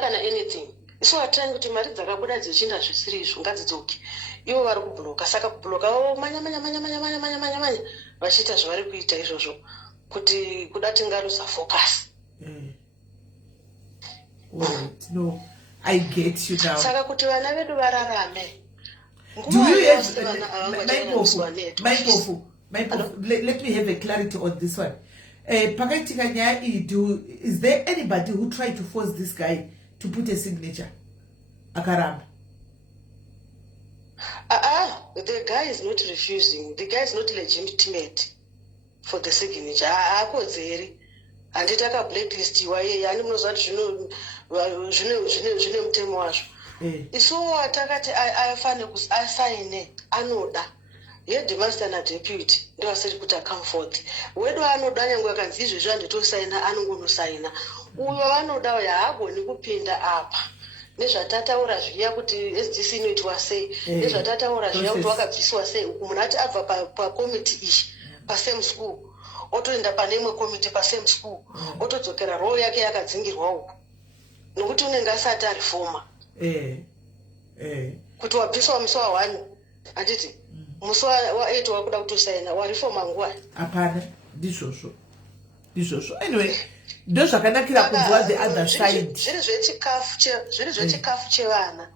kana anything. Isu hatani kuti mari dzakabuda dzechinda zvisiri izvo ngadzidzoke. Ivo vari kubloka. Saka kubloka manya vachiita zvavari kuita izvozvo kuti kuda tingarusa focus. Right. No, I get you now. Saka kuti vana vedu vararame. Do you have let me have a clarity on this one. Pakaitika nyaya iyi, is there anybody who tried to force this guy to put a signature? Akaramba. The guy is not refusing. The guy is not legitimate for the signature. Akodzeri. Anditaka blacklist iwaye yani munozwa kuti zvine mutemo wazvo. Isu atakati afane kusaine anoda. Headmaster na deputy ndo asiri kuti come forth. Wedu anoda nyangwe akanzi izvezvo anditosaina anongonosaina. Uyo anoda haagoni kupinda apa. Nezvatataura zviya kuti SDC inoitwa sei. Nezvatataura zviya kuti wakabviswa sei. Munhu ati abva pa committee ishi pa same school. Otoenda pane imwe committee pa same school. Otodzokera role yake yakadzingirwa uko. nokuti unenge asati ari foma kuti wabviswa musi wa1 handiti musi wa8 wakuda kutosaina warifoma nguva hapana ndizvozvo anyway ndo zvakanakira kunzwa the other side. Zviri zvechikafu chevana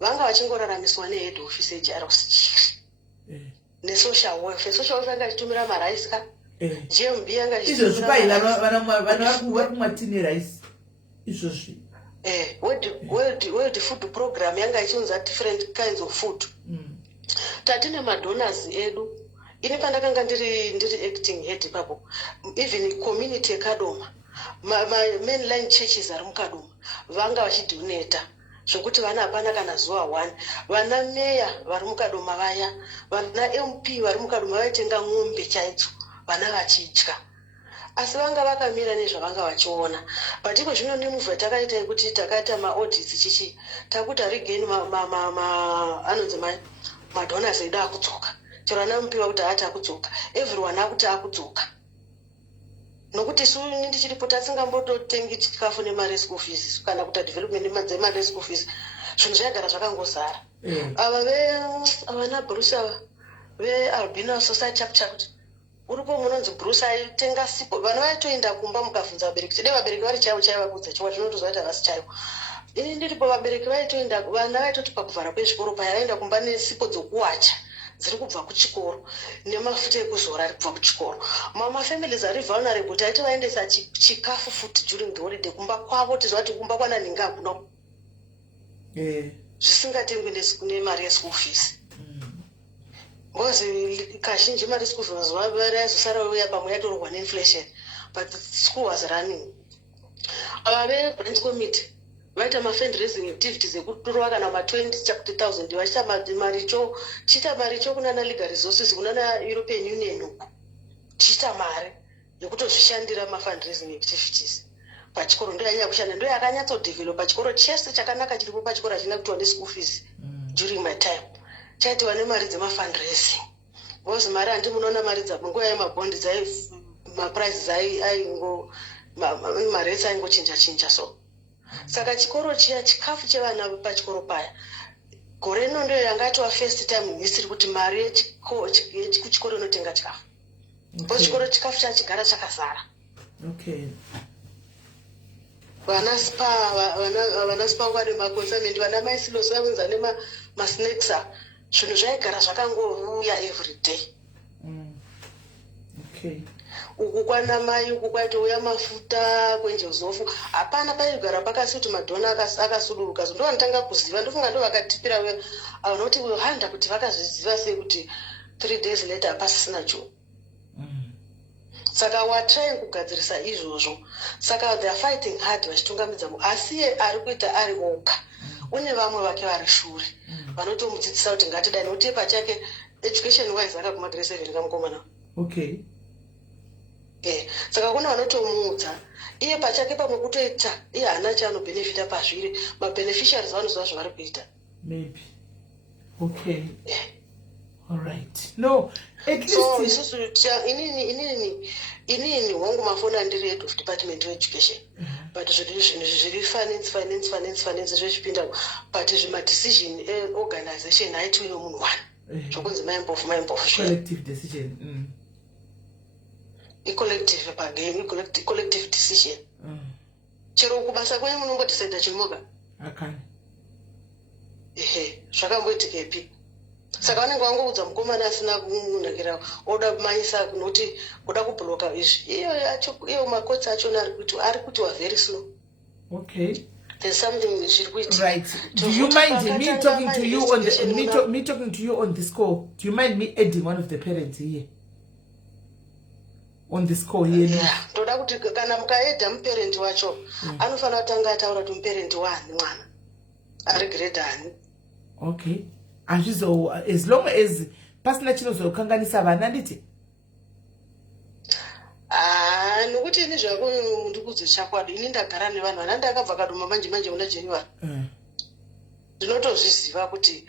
vanga vachingoraramiswa nehead office yeJRC nesocial welfare yanga ichitumira maraisi ka GMB yanga ichitumira vana vari kumwatini raisi izvozvi World Food Program yanga ichiunza different kinds of food. Tatine madonors edu ini pandakanga ndiri acting head ipapo, even community yeKadoma, mainline churches ari muKadoma vanga vachidonata zvokuti vana hapana kana zuva 1. Vana meya vari muKadoma vaya, vana MP vari muKadoma vaitenga ng'ombe chaidzo vana vachidya, asi vanga vakamira nezvavanga vachiona. But iko zvino nemuvha takaita yekuti takaita maaudits chichi takuti arigeni anonzi madonors edu akudzoka, chero ana mupiwa kuti haati akudzoka, everyone akuti akudzoka, nokuti isu ndichiripo tasingambototengi chikafu nemari yeschool fees kana kuita development dzemari yeschool fees, zvinhu zvagara zvakangozara. Ava naBruce ava veAlbino Society chakuti uripo munonzi Bruce aitenga sipo, vana vaitoenda kumba mukabvunza vabereki, chide vabereki vari chaivo vakudza chiwa chinotozva kuti havasi chaivo. Ini ndiripo vabereki vaitoenda, vana vaitoti pakuvhara kwezvikoro paya vaenda kumba nesipo dzokuwacha dziri kubva kuchikoro nemafuta ekuzora ari kubva kuchikoro. Families ari vulnerable taiti vaendesa chikafu futi during the holiday kumba kwavo, tizva kuti kumba kwananhinga hakuna zvisingatengwi nemari yeschool fees. Ngozi kazhinji mari school fees mazuva raizosara uya pamwe yatorwa neinflation, but school was running. Ava vegrant committee vaita fundraising activities ekutorwa kana ma20,000 vachiita maricho kunana legal resources kunana European Union uku tichiita mari yekutozvishandira fundraising activities pachikoro. Ndo yanyanya kushanda, ndo yakanyatsodevelopa chikoro chese chakanaka chiripo pachikoro hachina kutiwa neschool fees during my time. Chaitiwa nemari dzemafundraising, because mari handi munoona mari dzabunguva yemabhondi maprizes aingo mari yese aingochinja so. Saka chikoro chiya chikafu chevana pachikoro paya gore rino ndio yangatiwa first time in history kuti mari yechikoro inotenga chikafu. Because chikoro chikafu chachigara chakazara. Vana spa vari maconsignment, vana maisilos vaunza nemasnacks, zvinhu zvaigara zvakangouya every day. Uku kwana mai uku kwaitouya mafuta kwenjezofu, hapana paigara pakasi kuti madhona akasuduruka. Ndo vanotanga kuziva, ndofunga ndo vakatipira vanoti handa kuti vakazviziva sei kuti 3 days later hapasisina cho. Saka watrying kugadzirisa izvozvo, saka they are fighting hard vachitungamidza, asi ari kuita ari oga. Une vamwe vake vari shure vanotomudzidzisa kuti ngatidai, nokuti pachake education wise akaguma grade 7 kamukomana. Saka kuna vanotomuudza iye pachake pamwe kutoita iye hana chaanobenefita pazviri, mabeneficiaries vanoziva zvavari kuita. Maybe. All right. No, at least so isusu inini hongu mafona ndiri head of department of education, but zvinhu zviri finance zvechipinda, but zvimadecision organization haitiwe munhu one zvokunzi maimbofu collective decision. Collective pagame, collective decision. Chero kubasa kwenye munongodecide chimoga akani zvakamboitikepi. Saka vanenge vangoudza mukomana asina kumunakira oda kumanyisa kunoti oda kubloka izvi, iyo makotsi achona ari kuti wa very slow. There's something zviri kuitika. Right. Do you mind me talking to you on the me talking to you on this call? Do you mind me adding one of the parents here on this call here? Toda kuti kana mukaedha muparent wacho anofanira kutanga ataura kuti muparent wani mwana ari grade ani. Azvizo as long as pasina chinozokanganisa vana nditi. Nokuti ini zvako ndikudze chakwadi, ini ndagara nevanhu vana ndakabva Kadoma manje muna January. Ndinotozviziva kuti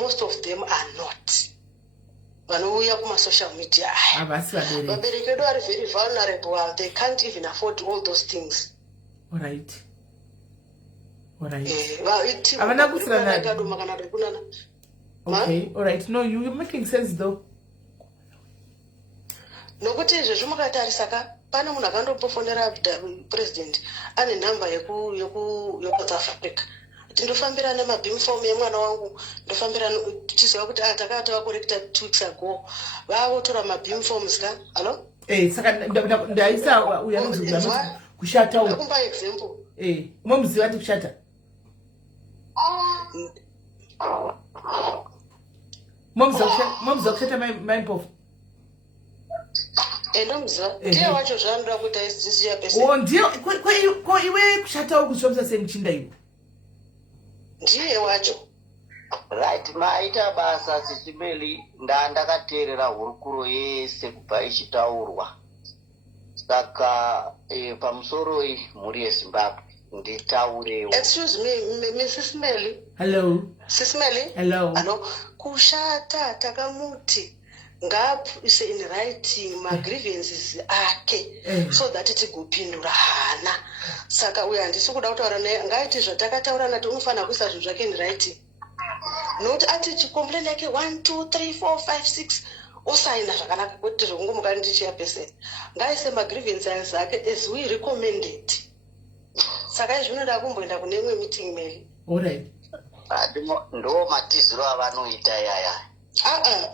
most of them are not vanouya kumasocial media. Vabereki vedu are very vulnerable, they can't even afford all those things. All right. Alright. Havana kusirana. Okay, alright. No, you're making sense though. Nokuti izvezvo mukatarisaka pane munhu akandopofonera president ane nhamba yekusouth Africa tindofambira nemabhimfomu yemwana wangu ndofambira tichiziva kuti takati vakorekta 2 weeks ago vavotora mabhimfomus ka hallo saka ndaisa uya noziva kushata ndakumba example momuziva ti kushata momuziva kushata maimpofu endomziva ndiye wacho zvaanoda kuita isisiya ndiyo ko iwe kushatawo kuzvomisa semuchinda iwe ndiye wacho right maita basa Sisimeli ndakateerera hurukuro yese kubva ichitaurwa saka pamusoro mhuri yeZimbabwe nditaurewo. Excuse me, Mrs. Melly. Hello. Sis Melly. Hello. Kushata takamuti ngaise in writing my grievances ake so that tigopindura hana. Saka uya handisi kuda kutaura naye ngaiti zvatakataura nati unofana kuisa zvinhu zvake in writing. Not ati chicomplain yake 1 2 3 4 5 6 osaina zvakanaka kuti zvongomuka ndichiya pese. Ngaise my grievances ake as we recommended. Saka zvinoda kumboenda kune imwe meeting Melly. Alright. Ndo matiziro avanoita yaya.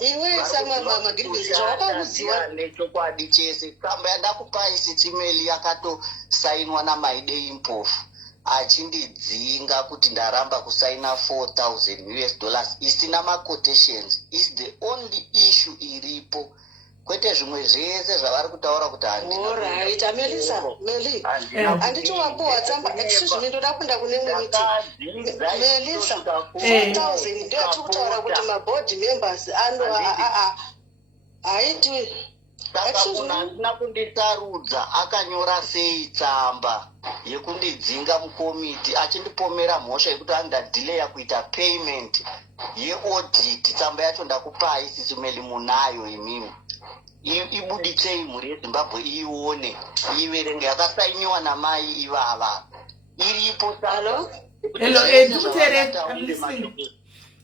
Iwe sama mama grievances zvakakuziwa nechokwadi chese kamba yandakupa Sisimeli yakatosainwa naMaidei Mpofu achindidzinga kuti ndaramba kusaina $4,000 isina ma-quotations is the only issue iripo. Kwete zvimwe zvese zvavari kutaura kuti alright Melissa Melly anditi wapowa tsamba excuse me ndoda kunda kune imwe meeting Melissa 4,000 ndio tikutaura kuti ma board members haiti Akuna kundisarudza akanyora sei tsamba yekundidzinga mukomiti achindipomera mhosva yekuti andadhileya kuita payment yeaudit. Tsamba yacho ndakupai Sisimeli munayo imimi ibuditsei mhuri yeZimbabwe ione iverenge yakasainiwa namai ivava iripo. Hello ndikuteerera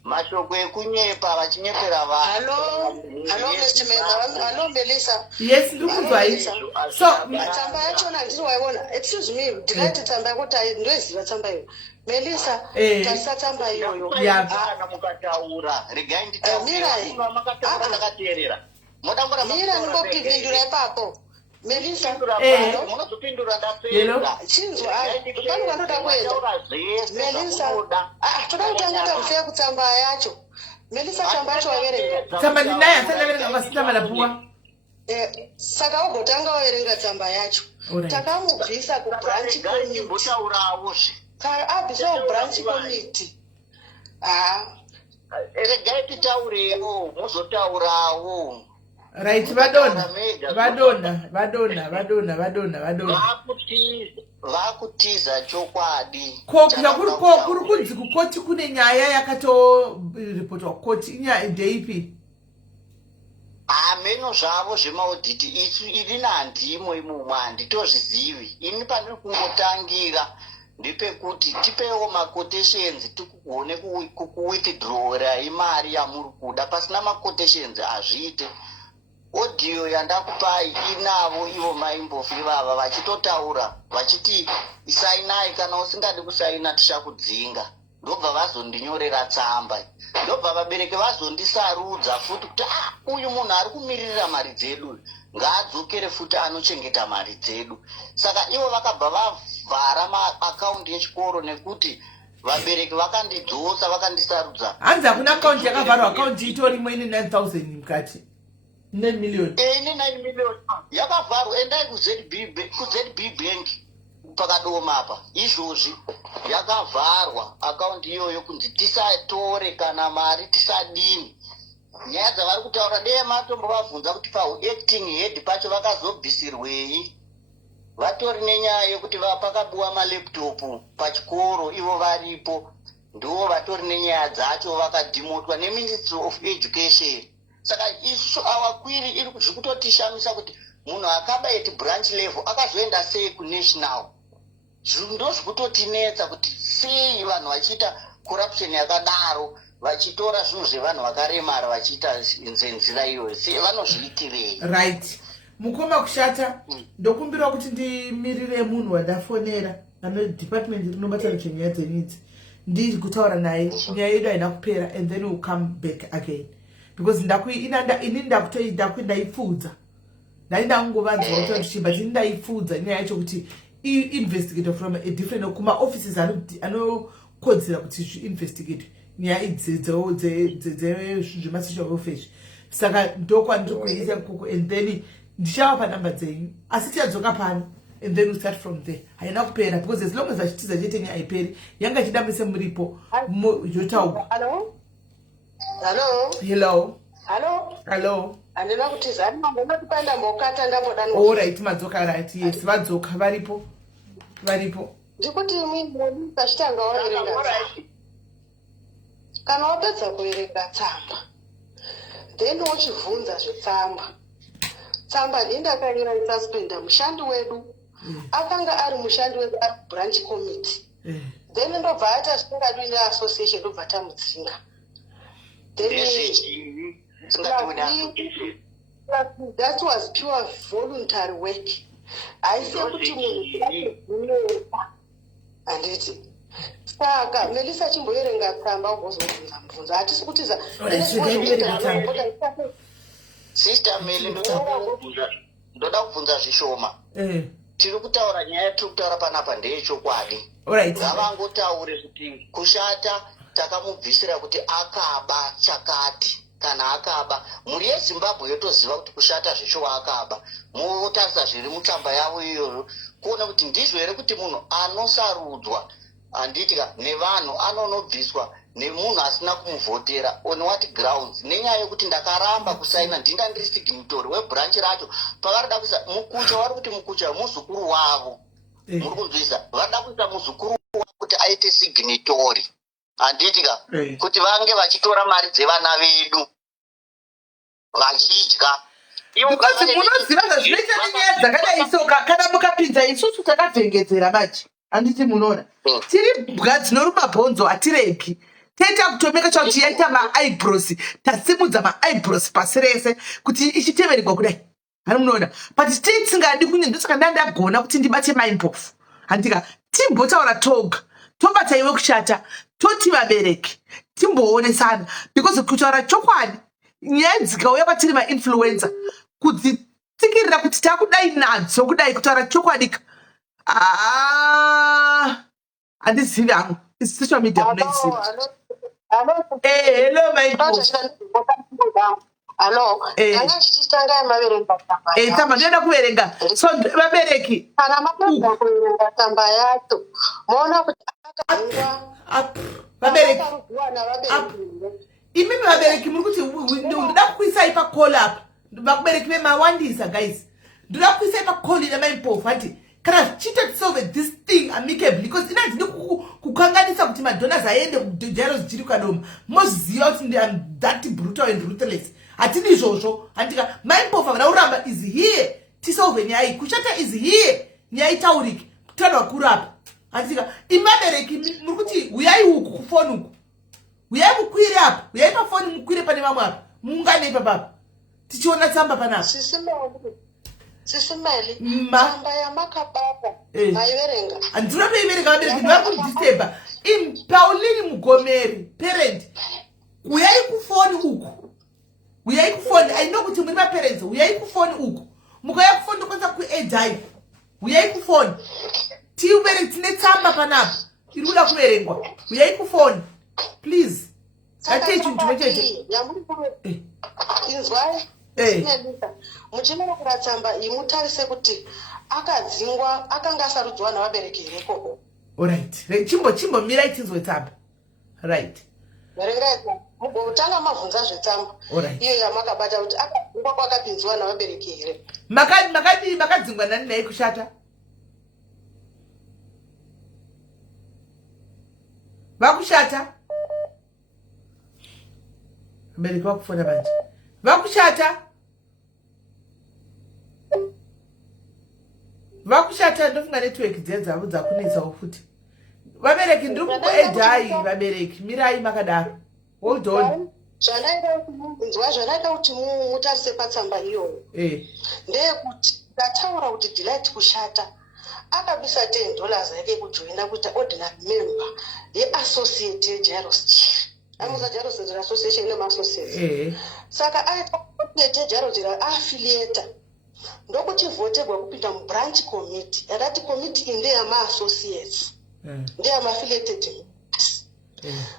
mashoko ekunyepa vachinyepera vanhu. Hello Melissa. Yes ndikuzwa izvi. So tsamba yacho ndiri waiona excuse me ndikati tsamba yako ndoiziva tsamba iyo Melissa tarisa tsamba iyoyo kana mukataura regai nditaura makataura ndakateerera mira ndingopindura ipapo Melissa munozopindura ndapera chinzwa pano vanoda kuenda Melissa toda kutanga mfeya kutsamba yacho Melissa tsamba yacho waverenga tsamba ndinayo asanaverenga masina malapuwa saka ugotanga waverenga tsamba yacho takamubvisa kubranch committee abvisa kubranch committee regai titaurewo muzotaurawo. Right, vadona vakutiza chokwadi kuri kunzi kukoti kune nyaya yakatoripotwa kukoti inyaya ndeipi meno zvavo zvemaudhiti ini nandimo imumwe handitozvizivi. Ini pandiri kungotangira ndepekuti tipewo ma-quotations tikugone kuwithdrawera imari yamuri kuda. Pasina ma-quotations hazviite. Audio yandakupai inavo ivo maimbofu ivava vachitotaura vachiti sainai kana usingadi kusaina tichakudzinga. Ndobva vazondinyorera tsamba, ndobva vabereki vazondisarudza futi kuti uyu munhu ari kumirira mari dzedu ngaadzokere futi anochengeta mari dzedu. Saka ivo vakabva vavhara maakaundi echikoro nekuti vabereki vakandidzosa vakandisarudza. Hanzi hakuna akaunti yakavharwa, akaunti itorimo ine 9,000 mukati 9 million. Ine 9 million yakavharwa. Endai kuZB bank pakadoma apa izvozvi yakavharwa akaunti iyoyo kunzi tisatore kana mari tisadini. Nyaya dzavari kutaura deye matombovabvunza kuti paacting head pacho vakazobvisirwei. Vatori nenyaya yekuti pakabuwa malaptop pachikoro ivo varipo ndo vatori nenyaya dzacho vakadhimotwa neMinistry of Education. Saka isu awakwiri iri zvikutotishamisa kuti munhu akabaiti branch level akazoenda sei kunational. Ndo zvikutotinetsa kuti sei vanhu vachiita corruption yakadaro vachitora zvinhu zvevanhu vakaremara vachiita nzira iyoyo vanozviitirei? Right. Mukoma kushata ndokumbira kuti ndimirire munhu wandafonera ano department inobatana chenyaya dzenidzi ndiri kutaura naye nyaya yedu haina kupera and then we'll come back again because ini ndaipfudza ndaingovanzwa kuti ndichimba tini ndaipfudza nyaya yacho kuti investigate from a different kuma offices anokodzera kuti zviinvestigate nyaya idzi zvemasocial welfare saka ndokwandiri kuisa ikoko and then ndichava panamba dzenyu asi tichadzoka pano and then we start from there haina kupera because as long as vachitiza chete nyaya haiperi yanga chidambise muripo yotaurwa. Hello. Andina kutiza ndinoda kupanda mbokata ndamboda. Alright, madzoka right. Yes, vadzoka varipo. Ndikuti mimi kachitanga waerenga. Kana wapedza kuerenga tsamba. Then uchivhunza zvetsamba. Tsamba ndindakarira isuspenda mushandi wedu. Akanga ari mushandi wedu ari branch committee. Then ndobva ata zvingadi ne association ndobva tamudzinga. That was pure voluntary work. I say kuti munhu anditi saka Melissa chimboerenga tsamba ukuzobvunza hatisi kutiza Sister Meli ndoda kubvunza zvishoma. Tiri kutaura nyaya tiri kutaura panapa ndeyechokwadi. Ngavangotaure kuti kushata takamubvisira kuti akaba chakati kana akaba muri yeZimbabwe yotoziva kuti kushata zvisho akaba motarisa zviri mutsamba yavo iyoyo kuona kuti ndizvo here kuti munhu anosarudzwa anditika nevanhu anonobviswa nemunhu asina kumuvhotera on what grounds nenyaya yekuti ndakaramba kusaina ndinga ndiri signatori webranch racho pavarida kuisa mukucha vari kuti mukucha muzukuru wavo muri kunzwisa varida kuisa muzukuru wavo kuti aite signatori anditika kuti vange vachitora mari dzevana vedu vachidya because munoziva zvazvinoita nenyaya dzakadai soka kana mukapinza isusu takavhengedzera machi handiti munoona tiri mbwa dzinoruma bhonzo hatireki taita kutomeka chakuti yaita maeyebrows tasimudza maeyebrows pasi rese kuti ichitevererwa kudai hani munoona but tisingadi kunye ndosaka ndandagona kuti ndibate maimpofu handika timbotaura toga tobata iwe kushata toti vabereki timboonesana because kutaura chokwadi nyaya dzikauya kwatiri mainfluencer kudzitsikirira kuti takudai nadzo kudai kutaura chokwadi handizivi hangu social media munoiziva. Hello my Ndanga chichitanga maverenga tsamba. Tsamba ndoenda kuverenga. So vabereki kana mapedza kuverenga tsamba yacho moona kuti akagungwa vabereki imimi vabereki muri kuti ndoda kuisai pacall apa vabereki vemawandisa guys ndoda kuisai pacall ina maimpofu hati kana zvichiita tisolve this thing amicably because inandine kukanganisa kuti madonors aende kujaro zvichiri kwadoma moziva kuti ndiam that brutal and ruthless hatini izvozvo handika maimpofu avana kuramba is here tisolve nyaya iyi kushata is here nyaya itaurike kutanwa kurapa handika imabereki muri kuti uyai uku kufoni uku uyai mukwire apa uyai pafoni mukwire pane vamwe apa muunganei papapa tichiona tsamba panapa Sisimeli tsamba yamakababa maiverenga andinotoiverenga vabereki ndivari kundiseba Pauline Mugomeri parent uyai kufoni uku uyai kufoni I know kuti muri vaparents uyai kufoni uku mukauya kufoni ndokwanisa kuedai uyai kufoni tiubereki tine tsamba panapa iri kuda kuverengwa uyai kufoni please atei chinhu chimwe chete inzwai muchimera kuratsamba imutarise kuti akadzingwa akanga asarudzwa navabereki here koko. Alright, chimbo mirai tinzwe tsamba right verengai mugotanga mabvunza zvetsamba iyo yamakabata kuti akadzingwa kwakapinzwa navabereki here makadzingwa nani naye kushata vakushata vabereki vakufona manje vakushata ndofunga network dziya dzavo dzakunetsawo futi vabereki ndiri kuedhai vabereki mirai makadaro hold on zvanaida kuti mutarise patsamba iyoyo ndeyekuti ndataura kuti Delight kushata akabisa $10 yake kujoina kuita ordinary member yeassociate yeJairos Chiri. Amuza Jairos Association nemassociates. Saka aita associate yeJairos affiliate ndokuti votegwa kupinda mubranch committee yakati committee iyi ndeyama-associates ndeyama-affiliated.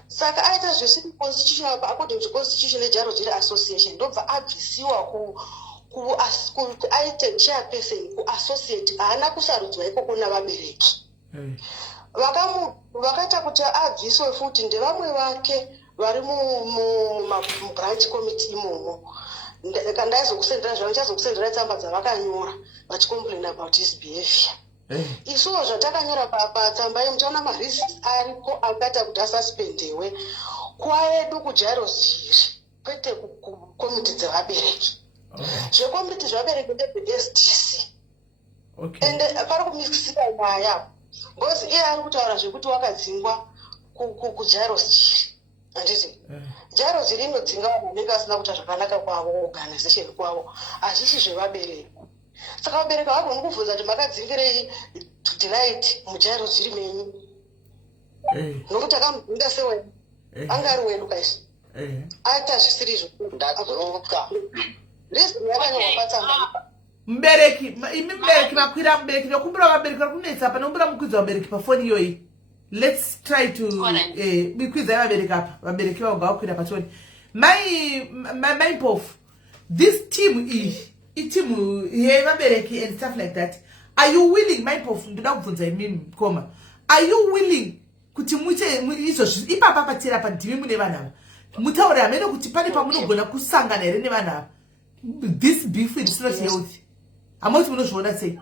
Saka aita zvisiri constitutional according to constitution yeJairos Association ndobva abvisiwa kuti aite chairperson kuassociate haana kusarudzwa ikoko navabereki. Vakaita kuti abviswe futi ndevamwe vake vari mubranch committee imomo. Ndaizokusendera zvavo ndichazokusendera tsamba dzavakanyora vachicomplain about his behavior. Isuwo zvatakanyora patsamba iyi mutaona mareasons ariko akaita kuti asuspendewe kwaedu kuJairos Chiri kwete kukomiti dzevabereki. Zvekomiti zvabereki ndezve-SDC. Ende pari kumikisira nyaya because iye ari kutaura zvekuti wakadzingwa kuJairos Chiri. Handiti Jairos Chiri inodzinga vanhu vanenge vasina kuita zvakanaka kwavo organization kwavo hazvisi zvevabereki. Saka vabereki havagoni kubvunza kuti makadzingirei Delight muJairos Chiri menyu nokuti akamudzinga sewenu anga ari wenu kaisi aita zvisiri izvo. Ndadzoka reason yakanyorwa patsamba. Mubereki imi mubereki makwira mubereki nokumbura vabereki vari kunetsa apa nokumbura mukwidza vabereki pafoni iyoyi. Let's try to bikwidza vabereki apa vabereki vauga vakwira pafoni. My Mpofu, this team team yevabereki and stuff like that, are you willing, my Mpofu, ndoda kubvunza imimi koma, are you willing kuti muite izvozvo ipapa patira pandimi mune vanhu ava mutaure hamene kuti pane pamunogona kusangana here nevanhu ava? This beef is not healthy. Hamoti munozviona sei?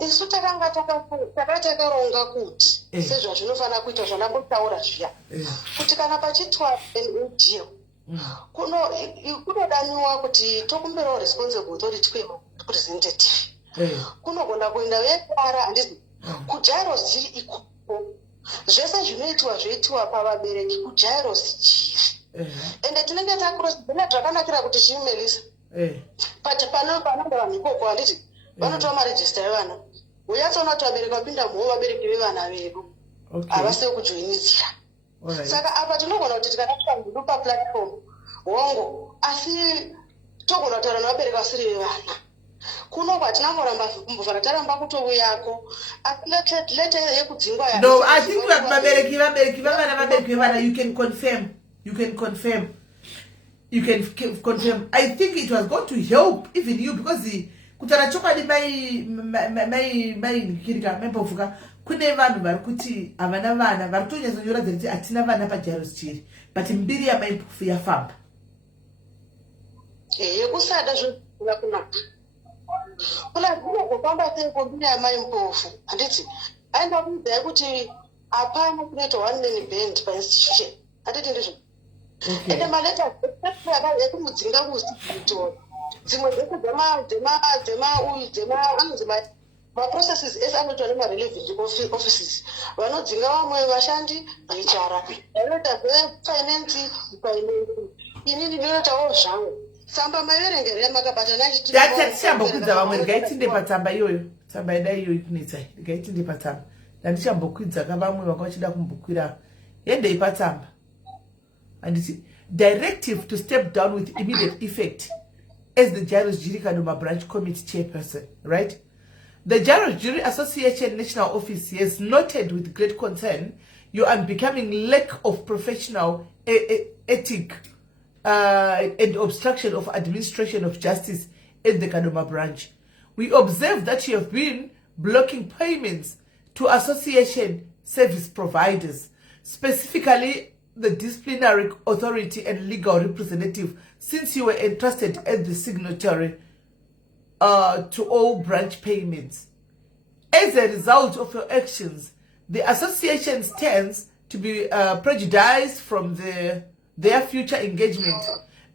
Isu takanga takaronga kuti sezvazvinofanira kuita zvanambotaura zviya kuti kana pachitwa deal kunodaniwa kuti tokumbirawo responsible authority kwerepresentative kunogona kuenda vekara handizvi kuJairos Chiri ikoko zvese zvoitwa pavabereki kuJairos Chiri ende tinenge takurosina zvakanakira kuti chimelisa panenge vanhu ikoko handiti vanotora marejista evana uyatsaona kuti vabereki vapinda mhoo vabereki vevana vedu havasiwo kujoinidzira. Saka apa tinogona kuti tikanapika mhindu paplatform hongo asi togona kutaura navabereki vasiri vevana kuno kwatina kuramba kumbovhara taramba kutouyako asi lete yekudzingwa. No, I think vabereki vavana vabereki vevana you can confirm. I think it was going to help even you because kutara chokwadi mai kirika Mpofu kune vanhu vari kuti havana vana vari kutonyatsanyoradza kuti hatina vana paJairos Chiri but mbiri yaMai Mpofu yafamba. Kusada zvinoda kunaka kuna zvinogofamba seiko mbiri yaMai Mpofu handiti aenda kuudzai kuti hapana kunoita one man band painstitution handiti ndizvo. Ende maleta ekumudzinga kuzitora dzimwe dzese maprocesses ese anoitwa nemarelevant offices vanodzinga vamwe vashandi vaichara vanoita zvefinance inini ndinoitawo zvangu tsamba maiverengere yamakabata nachitichambokudza vamwe rigaitinde patsamba iyoyo tsamba ida iyoyo kunetsai rigaitinde patsamba ndandichambokudza kavamwe vanga vachida kumbokwira yendei patsamba handiti directive to step down with immediate effect as the Jairos Chiri Kadoma Branch Committee Chairperson, right? The Jairos Chiri Association National Office has noted with great concern your unbecoming lack of professional ethic and obstruction of administration of justice in the Kadoma branch. We observe that you have been blocking payments to association service providers, specifically the disciplinary authority and legal representative, since you were entrusted as the signatory to all branch payments. As a result of your actions, the association stands to be prejudiced from their future engagement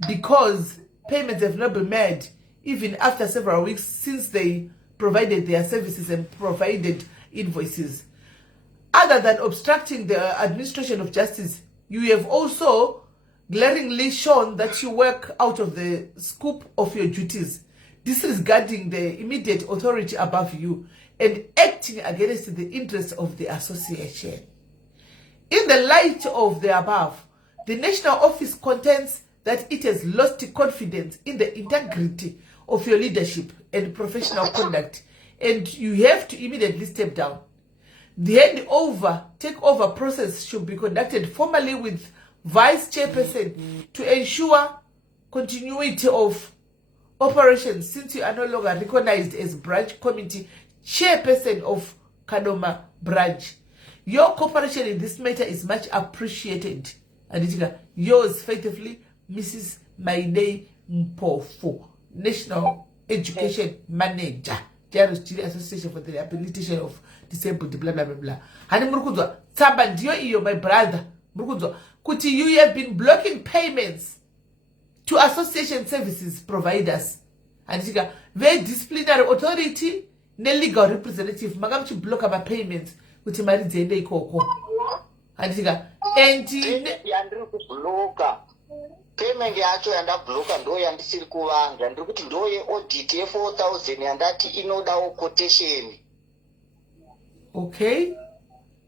because payments have not been made even after several weeks since they provided their services and provided invoices. other than obstructing the administration of justice, you have also glaringly shown that you work out of the scope of your duties, disregarding the immediate authority above you and acting against the interests of the association. In the light of the above, the National Office contends that it has lost confidence in the integrity of your leadership and professional conduct, and you have to immediately step down. The takeover process should be conducted formally with Vice Chairperson to ensure continuity of operations, since you are no longer recognized as Branch Committee Chairperson of Kadoma Branch. Your cooperation in this matter is much appreciated. And yours faithfully, Mrs. Maidei Mpofu, National Education Manager, Jairus Chile Association for the Rehabilitation of Disabled, blah blah blah blah. Hani murukuzwa, saba ndiyo iyo, my brother. Murukuzwa, kuti you have been blocking payments to association services providers. And the disciplinary authority, the legal representative, magamchi block my payments, kuti mari dzende ikoko. And yandiri kubloka payment yacho yandabloka ndo yandisiri kuvanga, ndiri kuti ndo yeaudit ye4000 yandati inodawo quotation. Okay,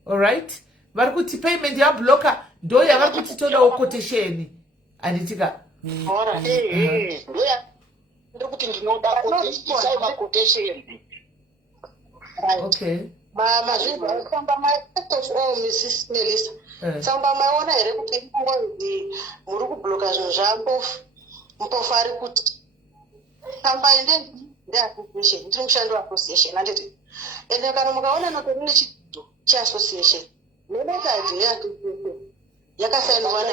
all right. Vari kuti payment yabloka ndo yavari kuti todawo quotation. Anditika ndo ndiri kuti ndinoda quotation. Okay. Mama zvibva famba Mrs. Melissa. Samba maona here kuti ngozi muri kubloka zvinhu zvampofu. Mpofu ari kuti samba ende association, ndiri mushando wa-association anditi. Ende kana mukaona notori nechidzo che-association, nebekadhi ye-association yakasainwa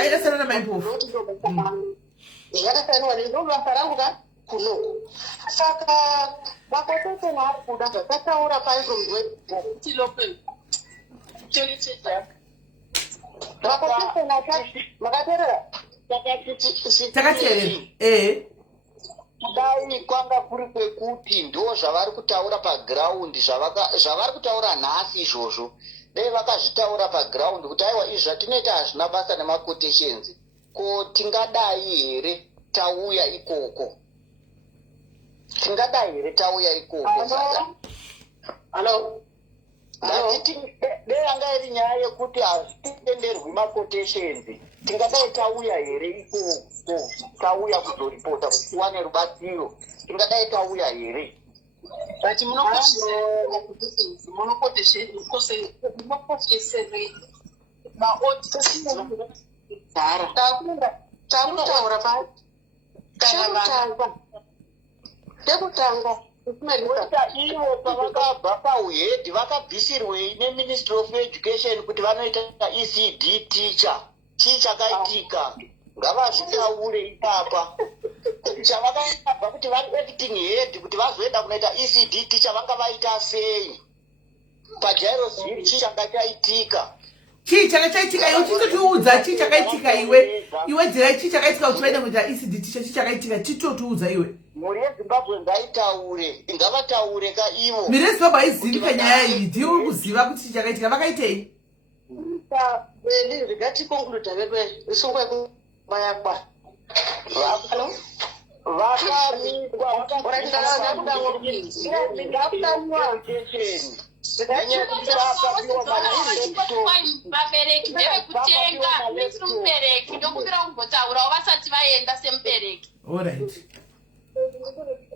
yakasainwa namaipofu. Yakasainwa ndo basa rangu kunoku. Saka vakatete nakuda zvakataura pai from tilope chericheja vakatete nakati makaterera takaterera dai kwanga kuri kwekuti ndo zvavari kutaura paground, zvavari kutaura nhasi izvozvo dai vakazvitaura paground kuti aiwa izvi zvatinoita hazvina basa nemaquotations, ko tingadai here tauya ikoko. Tingadai here tauya ikoko. Hello. Dei anga iri nyaya yekuti hazvitenderwi maquotations, tingadai tauya here ikoko, tauya kuzoripota kuti tiwane rubatsiro, tingadai tauya here. But ivo pavakabva pauhedhi vakabvisirwei neministry of education kuti vanoita ECD teacher. Chii chakaitika? Ngavazvitaure ipapa kuti chavakabva kuti vari acting head kuti vazoenda kunoita ECD teacher vanga vaita sei paJairos Hill. Chii chakaitika? Chii chakaitika? Iwe chitotiudza chii chakaitika iwe dzira chii chakaitika kuti vaenda kunoita ECD teacher. Chii chakaitika? Chitotiudza iwe. Mhuri yeZimbabwe ngaitaure, ngavataure ka ivo. Mhuri yeZimbabwe haizivi kanyaya iyi, ndiye uri kuziva kuti chii chakaitika. Vakaitei? Ngatikonkludha pepe risungwa kumayakwa. Vakamikwa vabereki ndevekutenga misiri mubereki ndokumbira kumbotaurawo vasati vaenda semubereki.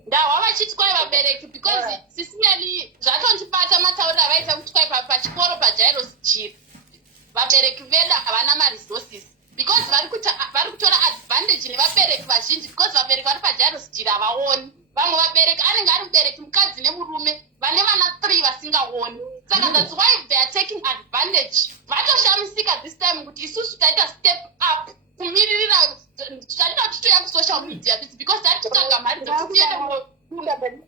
Ndahwa vachiti kwai vabereki because sisimeli zvatondibata matauriro avaita kuti kwai pachikoro paJairos Hill vabereki vedu havana maresources because vari kutora advantage nevabereki vazhinji because vabereki vari paJairos Hill havaoni. Vamwe vabereki anenge ari mubereki mukadzi nemurume vane vana 3 vasingaoni. Saka that's why they are taking advantage. Vatoshamisika this time kuti isusu taita step up kumiririra taita titoya kusocial media because tatitsvaga mari dzekutiende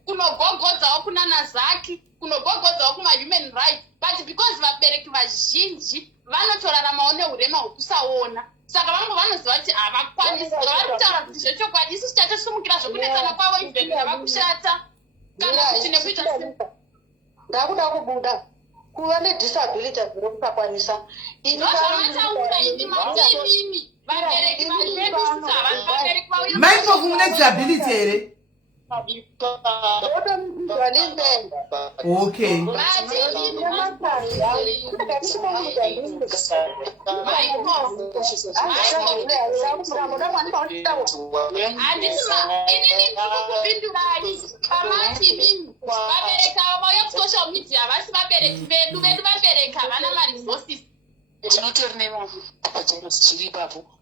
kunogogodzawo kuna Nazaki, kunogogodzawo kuma-human rights, but because vabereki vazhinji vanotoraramawo neurema hwekusaona. Saka vamwe vanoziva kuti havakwanisi. Vari kutaura kuti zvechokwadi isusu tatisumukira zvokunetsana kwavo even zvava kushata kana kuti nekuita ndakuda kubuda kuva nedisability zvirokukakwanisa Mindpofu mune disability here. Okay.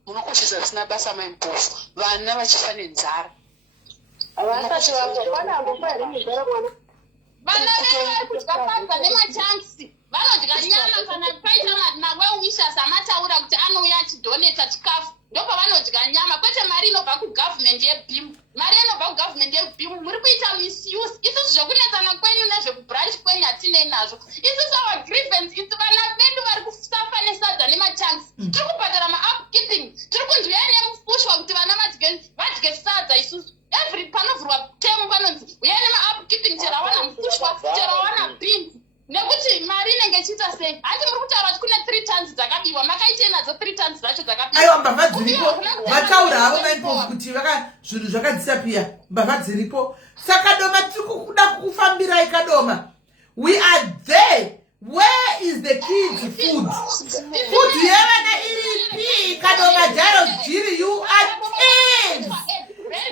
munokoshesa zvisina basa maimpofu vana vachifa nenzara vasati vanambofairi mizara mwana vana vari kudya padza nemachansi vanodya nyama kana paita mawewisha samataura kuti anouya achidhoneta chikafu ndopavanodya nyama kwete mari inobva kugavhumendi yebhimu mari inobva kugavhumendi yebhimu muri kuita misuse isusu zvokunetsana kwenyu nezvekubranch kwenyu hatinei nazvo isusu our grievance isi vana vedu vari kusafa nesadza nemachansi tiri kubhadhara maupkeeping tiri kunzwiyai nemufushwa kuti vana vadye sadza isusu every panovhurwa temu panonzi uyai nemaupkeeping chero awana mufushwa chero awana beans nekuti mari inenge ichiita sei hati muri kutaura kuti kune 3 tons dzakabiwa makaitei nadzo 3 tons dzacho dzakabiwa aiwa mbavha dziripo vataura havo Mindpofu kuti zvinhu zvakadisapia mbavha dziripo saka doma tiri kuda kukufambirai kadoma we are there. Where is the kids food yevana iripi kadoma Jairus Jiri? You are kids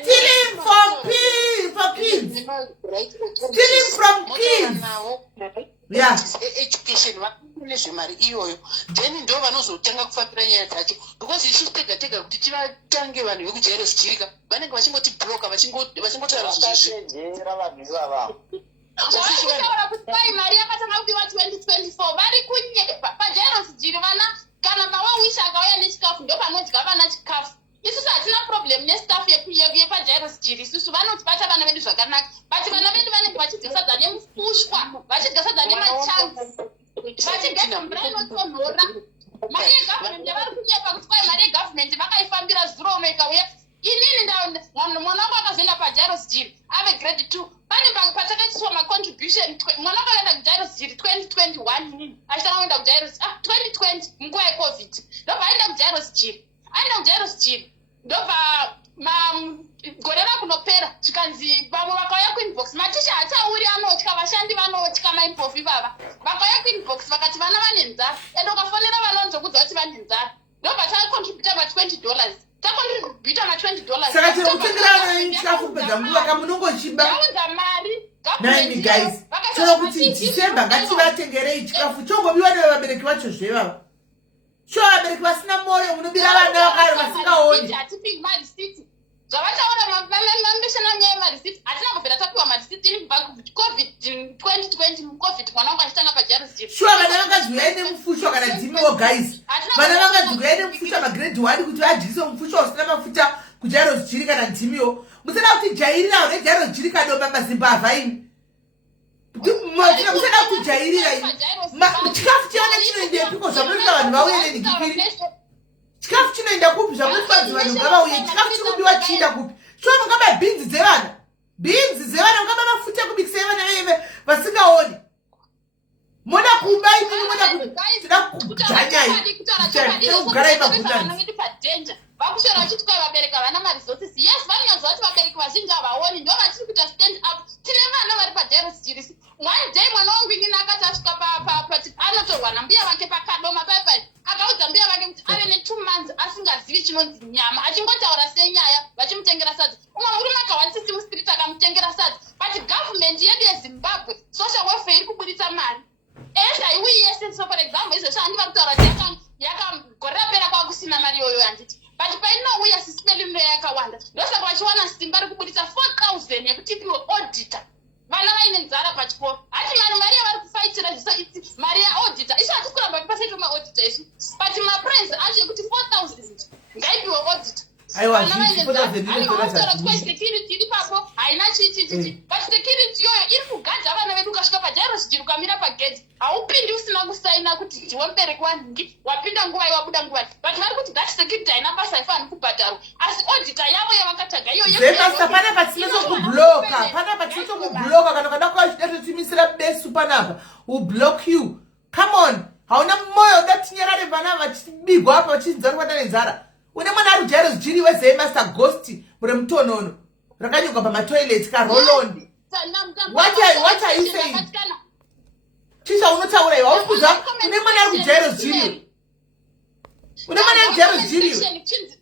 stealing for kids, stealing from kids. Yeah. Education nezvemari iyoyo then ndo vanozotanga kufambira nyaya dzacho because isusu tega kuti tivatange vanhu vekuJairus Jiri vanenge vachingoti bloka vachingotaura zvachenjera vanhu ivava kutaura kuti kwai mari yakatanga kupiwa 2024 vari kunyepa paJairus Jiri vana kana mawawisha akauya nechikafu ndo panodya vana chikafu isusu hatina problem nestaff yepaJairus Jiri isusu vanotibata vana vedu zvakanaka but vana vedu vanenge vachidya sadza nemufushwa vachidya sadza nemachansi vachigeta mvura inotonhora mari yegavhumendi yavari kunyepa kuti kwai mari yegavhumendi vakaifambira zurome ikauya inini mwana wangu akazoenda paJairus Jiri ave grade 2 pane patakaiswa macontribution mwana wangu akaenda kuJairus Jiri 2021 achitanga kuenda kuJairus 2020 munguva yecovid ndobva aenda kuJairus Jiri ndobva gore rakunopera chikanzi vamwe vakauya kuinbox maticha hatauri anotya vashandi vanotya Mindpofu ivava vakauya kuinbox vakati vana vane nzara ende ukafonera vana vanozokudza kuti vane nzara ndobva tacontributa $20 tacontributa $20 saka tinokutengerana chikafu pedza nguva kamunongochiba aunza mari naimi guys tino kuti December ngativatengerei chikafu chongobiwa nevabereki vacho zvevava sho vabereki vasina moyo munobira vana vakari vasingaoni hatipingi marisiti zvavataura mambeshana nyaya yemarisiti hatina kubvira tapiwa marisiti iri kubva covid 2020 covid mwana wangu achitanga paJairus Jiri sho vana vangazvuyai nemufushwa kana dhimiwo guys vana vangazvuyai nemufushwa magrade 1 kuti vadyise mufushwa usina mafuta kuJairus Jiri kana dhimiwo musada kuti jairira neJairus Jiri kadoma mazimbabva ini musada kujairira chikafu chiana chinoendepiko zvamunoita vanhu vauye nenhikipiri chikafu chinoenda kupi zvamunoita vanhu ngavauye chikafu chiri kubiwa chiinda kupi sho mungaba bhinzi dzevana mungaba mafuta ekubikisa evana veve vasingaoni moda kuba imini moda tida kujanyai kugara imagundani vakushora vachiti kwai vabereka vana maresources yes vanonyanzwa kuti vabereki vazhinji havaoni ndo vatiri kuita stand up tine vana vari paJairus Jiri one day mwana wangu inini akati asvika anotorwa nambuya vake pakadoma paipai akaudza mbuya vake kuti ave ne2 months asingazivi chinonzi nyama achingotaura senyaya vachimutengera sadza umwe murume akawanisisi mustreet akamutengera sadza but government yedu yeZimbabwe social welfare iri kubudisa mari haiuyi yese so for example izvozvo handi vari kutaura kuti yakagore rapera kwava kusina mari iyoyo handiti but painouya sisipeli mino yakawanda ndosaka vachiwana simba rikubudisa 4000 yekutipiwe auditor vana vaine nzara pachikoro hati mari yavari kufaitira zviso iti mari yaauditor isu hati kuramba tipasaitwe maauditor isu but maprice acho yekuti 4000 ngaipiwe auditor vana vaine nzara security iri papo haina chichichichi but security iyoyo iri kugadza vana vedu ukasvika paJairus Jiri ukamira pagate haupindi usina kusaina kuti ndiwe mubereki wanhingi wapinda nguva wabuda nguva but vari kuti that security haina basa ifani kubhadharwa asi auditor yavo yavakataga iyoyemasa panapa tinotokubloka panapa tinotokubloka kana kada kwazvida totimisira besu panapa will block you. Come on, hauna moyo udatinyarare vana vachibigwa apa vachinzara kwata nenzara. Une mwana ari Jairus Jiri wezemaster ghost mure mutonono rakanyuka pamatoilet karoloni. What are you saying? Chisha unotaura iwe aukuza une mwana ari Jairus Jiri. Une mwana ari Jairus Jiri.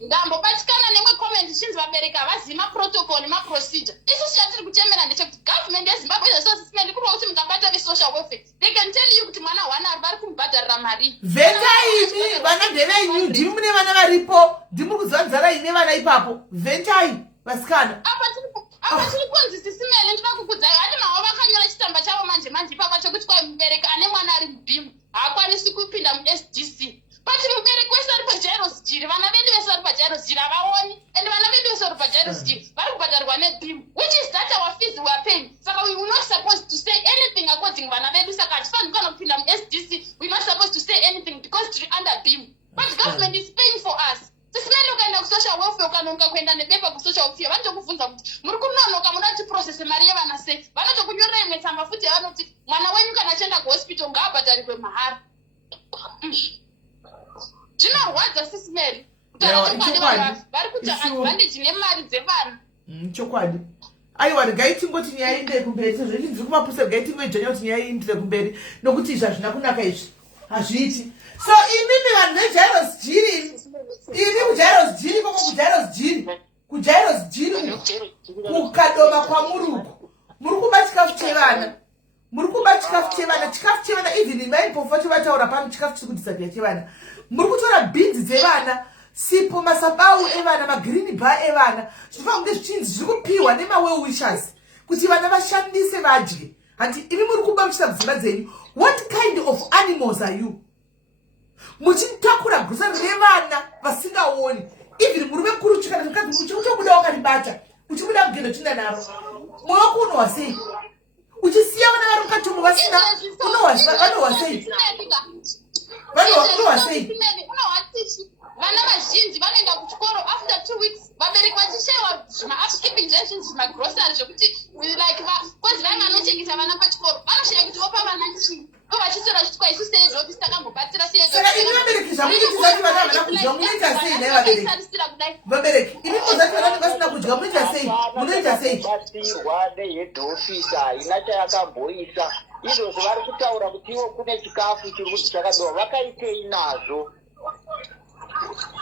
ndambobatikana nemwe comment chinzi vabereki havazivi maprotocol nemaprocedure. Isusu chatiri kuchemera ndechekuti government yezimbabwe izvozvo kurova kuti mukabata vesocial welfare they can tell you kuti mwana one vari kumubhadharira mari. Ventai vana ndevenyu ndimi mune vana varipo ndimuri kuziva nzara ine vana ipapo. Ventai vasikana apa tiri kunzi sisimene ndinoda kukudzai hati mawo vakanyora chitamba chavo manje ipapa chokuti kwai mubereki ane mwana ari mubhimu haakwanisi kupinda muSDC. But mubereki wese ari paJairus Jiri vana vedu vese vari paJairus Jiri havaoni and vana vedu vese vari paJairus Jiri vari kubhadharwa nebhimu which is that our fees we are paying. Saka we were not supposed to say anything according vana vedu saka hatifani kana kupinda muSDC we not supposed to say anything because tiri under BIM but government is paying for us. Sisimene ukaenda kusocial welfare ukanonoka kuenda nebepa kusocial welfare vanotokubvunza kuti muri kunonoka muda kuti process mari yevana sei vanotokunyorera imwe tsamba futi yavanoti mwana wenyu kana achienda kuhospital ngaabhadharirwe mahara. Zvinorwadza sisimene vari kuita advantage nemari dzevana. Chokwadi aiwa ngaitingoti nyaya inde kumberi sezvo ndiri kumapurisa ngaitingoijanya kuti nyaya iindire kumberi nokuti izvi hazvina kunaka izvi hazviiti. So imimi vanhu veJairus Jiri ini kuJairus Jiri koko kuJairus Jiri kukadoma kwamuruku muri kuba chikafu chevana chikafu chevana even maipofo chovataura pano chikafu chiri kudisapia chevana muri kutora bhinzi dzevana sipo masabau evana magreen bar evana zvinofanira kunge zvichinzi zviri kupiwa nemawell wishers kuti vana vashandise vadye. Handi imi muri kuba muchita dzimba dzenyu. What kind of animals are you? Muchitakura gusa revana vasingaoni even murume mukuru chikana mukadzi uchitobuda wakaribata uchibuda mugendo chinda naro mwoyo wako unowa sei uchisiya vana vari mukatomo vasina unowa sei vanowa sei. Vana vazhinji vanoenda kuchikoro after 2 weeks vabereki vachishayiwa zvima-upkeeping zvazvinzi zvima-grocery zvokuti like kozi vanga vanochengeta vana pachikoro vanoshaya kuti vopa vana chii vachisora chitwa isu seedhofi takambobatsira saka imi vabereki zvamuchitizati vana havana kudya munoita sei nai vabereki imi mozati vana vasina kudya munoita sei vabatsirwa nehead office haina chayakamboisa izvozvo vari kutaura kuti ivo kune chikafu chiri kuti chakadova vakaitei nazvo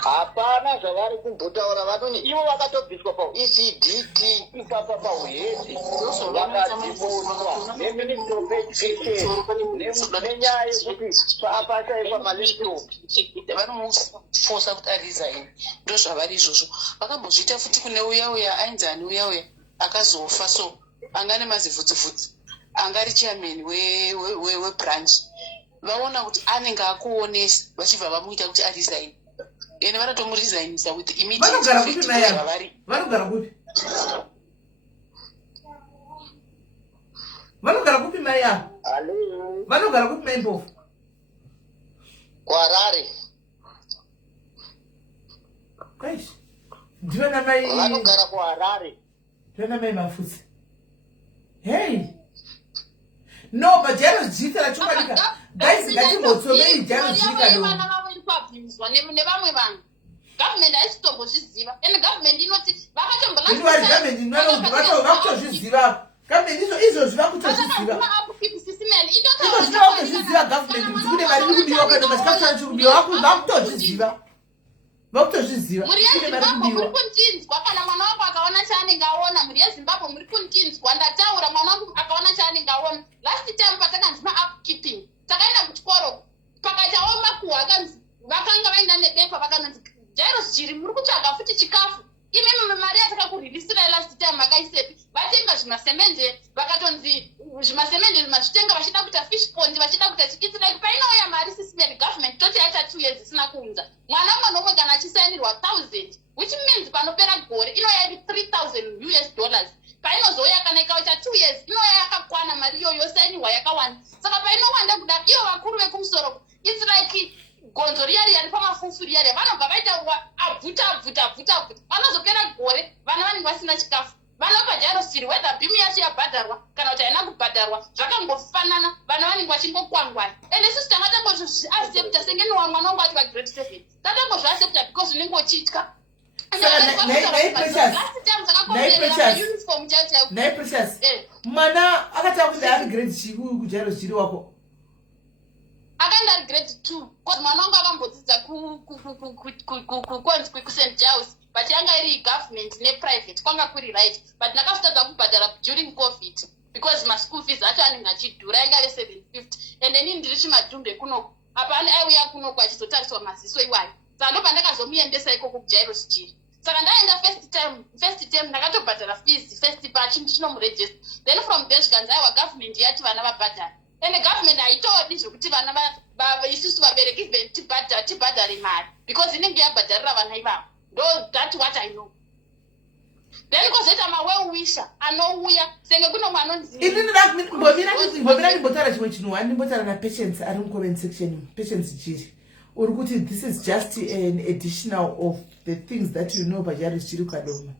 hapana zvavari kumbotaura vanoni ivo vakatobviswa paECDT ipapa pauhedi vakadziboswa neministry of education nenyaya yekuti paapashaikwa malaptop vanomufosa kuti aresign ndo zvavari izvozvo. Vakambozviita futi kune uya ainzani uya akazofa so anga nemazivhudzivhudzi anga ari chairman webranch vaona kuti anenge akuonesa vachibva vamuita kuti aresign ene vanotomuresignisa with immediate effect. Vanogara kupi mai yavo? Vanogara kupi mai mbofu? kuHarare. Kwaish ndivana mai vanogara kuHarare. Ndivana mai Mafutsi. Hey no but Jairus Jiri chokwadi guys ngatimbotsomei Jairus Jiri vana vavo kwabvimizwa nevamwe vanhu government haisitombozviziva ende government inoti vakutozviziva government izvozvi vakutozviziva government kuti kune vari kudiwa kana machikafu chanchi kudiwa vakutozviziva muri yezimbabwe muri kuntinzwa kana mwana wako akaona chaanenge aona muri yezimbabwe muri kuntinzwa ndataura mwana wangu akaona chaanenge aona last time patakanzi ma-upkeeping takaenda kuchikoro pakaitawo makuhwa akanzi vakanga vaenda nebepa vakanonzi Jairus Jiri muri kutsvaga futi chikafu imimi mari yatakakurivhisira last time makaisepi vatenga zvimasemenje vakatonzi zvimasemenje mazvitenga vachida kuita fish pond vachida kuita chikiti like painouya mari sisimeri government toti yaita 2 years isina kuunza mwana umwe nomwe kana achisainirwa 1000 which means panopera gore inouya iri $3000 painozouya kana ikaita 2 years inouya yakakwana yosainiwa yakawanda. Saka painowanda kudaro ivo vakuru vekumusoro it's like gonzo riya riyari pamafufu riya riya vanobva vaita abvuta vanozopera gore vana vanenge vasina chikafu. Vana pajarosiri whether bhimu yacho yabhadharwa kana kuti haina kubhadharwa zvakangofanana vana vanenge vachingokwangwani. And isusu tanga tangozviaccepta senge mwana wangu ati pagrade 7 tatangozviaccepta because unenge uchitya. Precious. Mwana akati akuda ari grade chiku kujaro chiri wako. Akaenda ari grade 2 because mwana wangu akambodzidza ku St. Giles but yanga iri government ne private kwanga kuri right but ndakafutadza kubhadhara during COVID because my school fees acho anenge achidhura yanga iri 750 and then ndiri chimadhumbe kuno apani aiuya kuno kwachizotariswa maziso iwayo. Saka ndo pandakazomuendesa ikoko kuJairos chiri. Saka ndaenda first term ndakatobhadhara fees first batch ndichinomuregister. Then from there zvikanzi aiwa government yati vana vabhadhara. And the government haitodi zvokuti vana isusu vabereki even tibhadhare mari because inenge yabhadharira vana ivavo. That's what I know. Then kozoita maweuwisha anouya senge kuno mwanonzi. Mbomira ndimbotara chimwe chinhu ndimbotara naPatience ari mucomment section. Patience chiri. Urukuti this is just an additional of the things that you know paJairos chiri kadoma.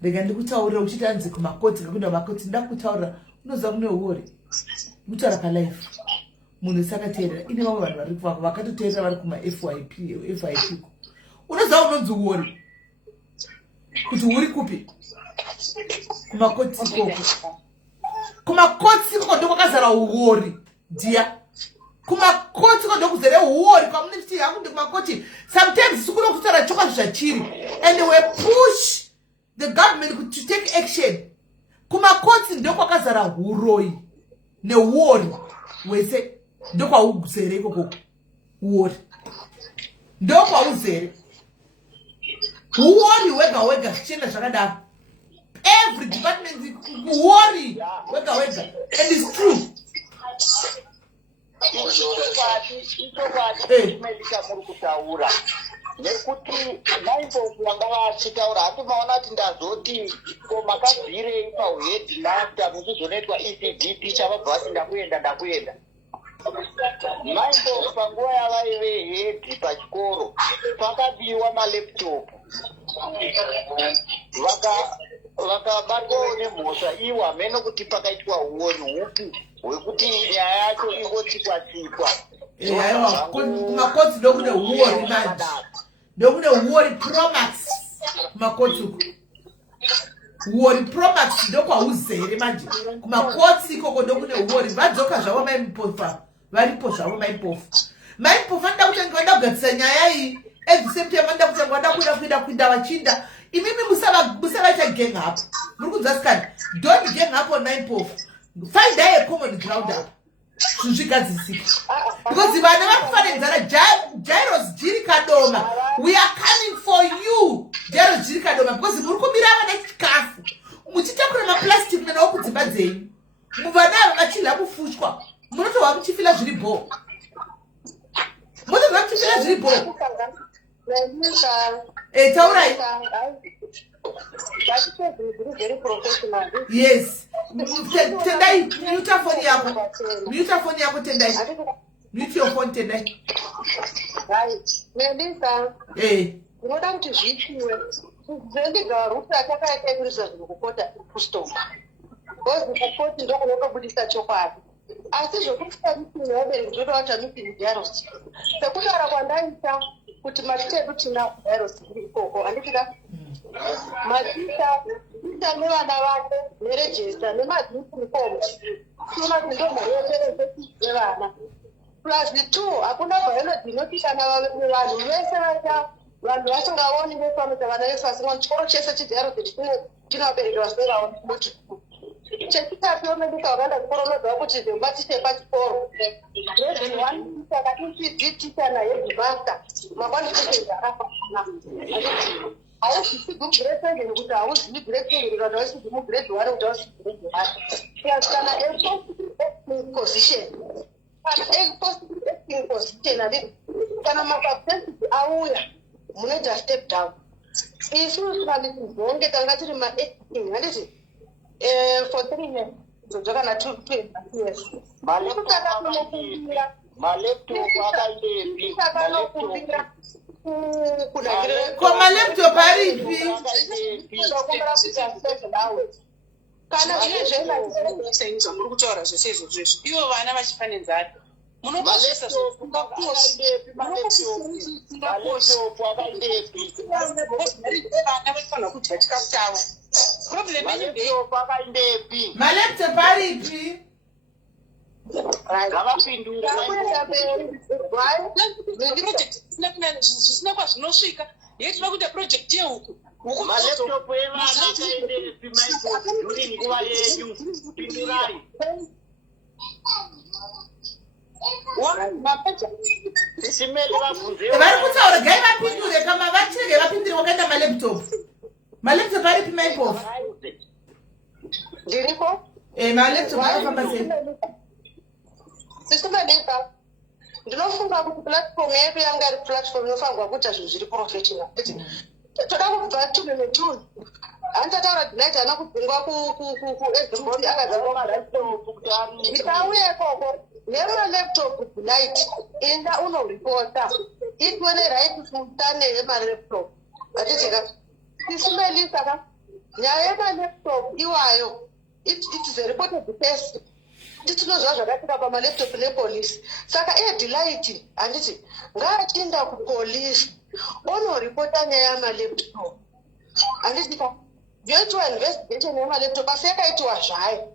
Ndega ndikutaurira uchitanzi kumakoti ngakunda makoti ndakutaurira unoza kune uori. Mutara pa life. Munhu sakateerera ine vamwe vanhu vari kuvako vakatoteerera vari kuma FYP. Unoza unonzi uori. Kuti uri kupi? Kumakoti ikoko. Kumakoti ikoko ndokwakazara uori. Dia. Kumakoti ndokuzere uori community yangu ndikumakoti sometimes sikuno kutara choka zvachiri and we push the government to take action. Kumakoti ndokwakazara uroi neuori wese ndokwauzere ikoko uori ndokwauzere uori wega zvichienda zvakadaro every department uori wega and it's true. Kutaura nekuti naimbofu vanga vachitaura hatimaona kuti ndazoti ko makabvirei pauheadmaster muchizonoitwa ECDP chavabva vati ndakuenda naimbofu panguva yavaive head pachikoro pakabiwa malaptop vakabatwawo nemhosva iwo hamene kuti pakaitwa uoni hupi hwekuti nyaya yacho ingotsikwa-tsikwa. Kumakoti ndokune uori manje. Ndokune uori Promax. Kumakoti uko. Uori Promax ndokwauzere manje. Kumakoti ikoko ndokune uori. Vadzoka zvavo maimpofa. Varipo zvavo maimpofa. Maimpofa nda kuti ngwenda kugatsisa nyaya iyi. At the same time nda kuti ngwenda kuinda vachinda. Imimi musavaita gang up. Muri kunzwasikana. Don't gang up on maimpofa. Find a common ground up. Because vana vakufanenzana Jairos jiri kadoma. We are coming for you. Jairos jiri kadoma because muri kumira vana chikafu. Muchitakura maplastic nanawo kudzimba dzenyu. Muvana vachila kufushwa. Munotova muchifila zviri bho. Munotova muchifila zviri bho. Taurai. Yes. Tendai, mute phone yako tendai. Mute your phone tendai. Melissa. Unoda kuti zvichiwe. Zvendiga ruta akakaetemurisa zvokupota kustomba. Bozi kupoti ndokunokabudisa chokwadi. Asi zvokupota mutini wabereki zvoda kuti mutini Jairos. Sekudara kwandaita kuti matitedu tina Jairos ikoko andika Matita nevana vake nerejesta nemadhiploma tuna kundomba yoterezeti yevana plus 2 hakuna bhayorodhi kana vanhu vese vanhu vasingaoni vefamisa vana vefasi chikoro chese chiJairos chinovabereki vasingaoni kuti chechitatu wemedika wakaenda chikoro unoziva kuti zvematite pachikoro saka ichidzitisha nahedhimasta makwandisetezi akafanana hauzivi grade 7 kuti hauzivi grade 7 kana hauzivi grade 1 kuti hauzivi grade 1 kana position kana makabhesiti auya munoita step down. Isusu handiti zvonge tanga tiri ma-18 handiti for 3 years zvakana 2 years Malaptop akaendepi? Ko malaptop aripi? kana muri kutaura zvese izvozvo izvo ivo vana vachifanira nzara munokoshesa vana vaifanira kudya chikafu chavo. Problem yenyu akaendepi? Malaptop aripi? Ngavapindure. zvisina kwazvinosvika yetinoda kuita project yehuku Malaptop evana akaendepi? Maizodhuri nguva yenyu. Pindurai. Tisimele vabvunze. Vari kutaura gai vapindure kama vachirege vapindure wakaenda malaptop. Malaptop aripi maipofu? ndiriko Malaptop akafamba sei? sisimadika ndinofunga kuti platform yedu yanga iri platform inofanirwa kuita zvinhu zviri professional toda kubva tunenetuni handitaura tonight hana kubvungwa kuexboti ndikauya ikoko nemalaptop tonight inda unoripota itwe neright kutane yemalaptop atitika tisimelisaka nyaya yemalaptop iwayo it's a reported case titinozva zvakatika pamalaptop nepolisi saka edelight handiti ngaachinda kupolisi onoripota nyaya yamalaptop handitika yoitwa investigation yemalaptop asi yakaitwa zvayo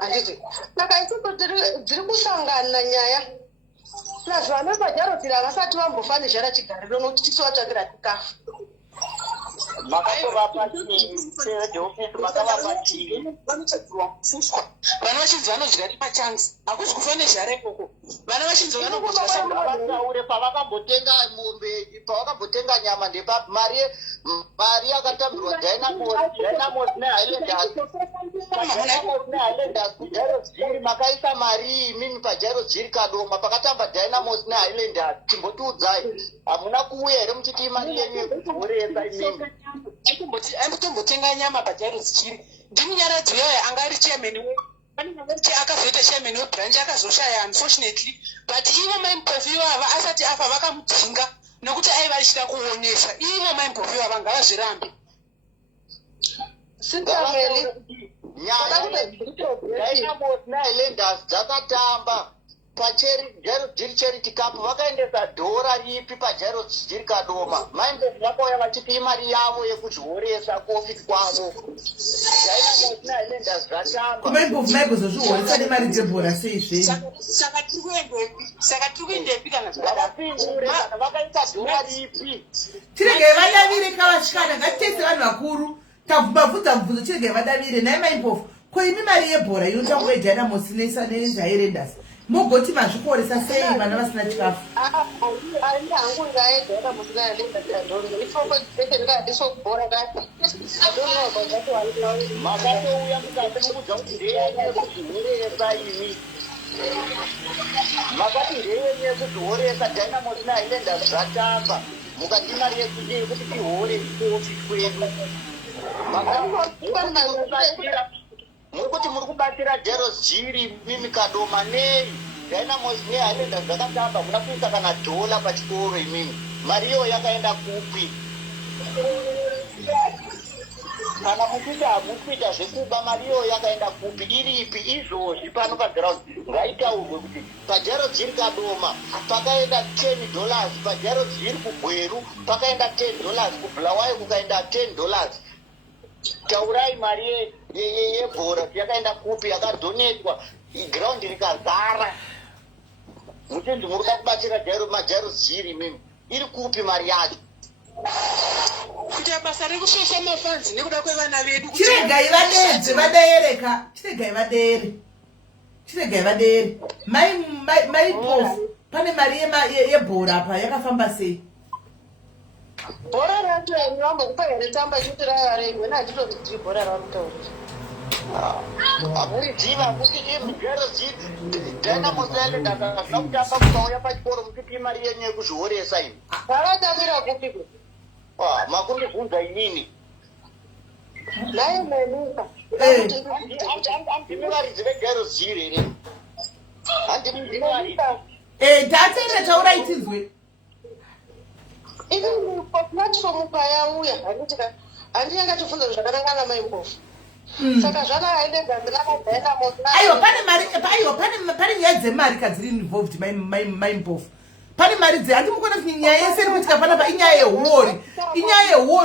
handiti saka isipo dziri kusangana nyaya plus vana pajarotiri havasati vambofanidzara chigariro nokuti tisivatsvagira chikafu vana vachinzi vanodya nepachansi hakuzi kufanira zhara ikoko vana vachinzi vanogutaure pavakabotenga mombe pavakabotenga nyama ndepapi mari yakatambirwa Dynamos nehighlanders kujairo dziri makaisa mari imini pajairo dziri kadoma pakatamba Dynamos nehighlanders timbotiudzai hamuna kuuya here muchiti mari yenyu yekudzoresa imini aitombotenga nyama pajairo dzichiri ndimunyaradzi uyoyo anga ari chairman akazoita chairman webranch akazoshaya unfortunately but ivo maimpofu ivava asati afa vakamudzinga nokuti aiva achida kuonesa ivo maimpofu ivava ngavazvirambe nyaya Dynamos nehighlanders dzakatamba pajairo dziri charity cup vakaendesa dhora ripi pajairo dziri kadoma maimbofu vakauya vachiti imari yavo yekuzvioresa kuofisi kwavo Dynamos nehighlanders zvatamba Maimbofu maigozozvihoresa nemari dzebhora sei zvenyu? saka tiri kuendepi kana ngavapindure kana vakaita dhora ripi Tirege vadavire kavasikana ngatitese vanhu vakuru tabvunza mubvunzo tirege vadavire naye maimbofu ko imi mari yebhora inotangwa yeDynamos nehighlanders mogoti mazvikoresa sei vana vasina chikafu? hangu ngaedhera musinayalendaadonge ifokotendikadisokubhora kati makatouya mukatiudza kuti ndeyenye yekuzvihoresa imi makati ndeyenye yekuzvihoresa Dynamos nehighlanders zvatamba mukati mari yekuti tihore ikofi kwedu muri kuti muri kubatira Jaros Jiri mimi kadoma nei Dynamos nehighlanders dzakatamba muna kuisa kana dhola pachikoro imini mari iyo yakaenda kupi kana mukuti hamukuita zvekuba mari iyo yakaenda kupi iripi izvozvi pano paground ngaitaurwe kuti paJaros Jiri kadoma pakaenda $10 paJaros Jiri kubweru pakaenda $10 kubulawayo kukaenda $10 taurai mari yebhora yakaenda kupi yakadhonetwa ground rikazara muchinzi muri kuda kubatira maJaros Jiri mimi iri kupi mari yacho kuita basa rekushosha mafanzi nekuda kwevana vedu Chiregai vadedze vadaereka chiregai vadere maipofu pane mari yebhora apa yakafamba sei? bhora racho vambokupa here tamba chiti rayarenwe nanditoti bhora ramutaurira hamuridziva kuti Jaros Jiri Dynamos nehighlanders akasvika kutamba mukauya pachikoro muchiti mari yenyu yekuzvihoresa imi vavatambira kupi kuti makundibvunza inini naye meluka handimivaridzi vegaros jiri here handimivaridzi tatenda taura itinzwe ini platform payauya handinenge chibvunza zvakanangana maimbofu saka zvakaendega ndinakadzaenda aiwa pane nyaya dzemari kadziri involved maimbofu pane mari handimukona kuti nyaya yese iri kuitika panapa inyaya yehori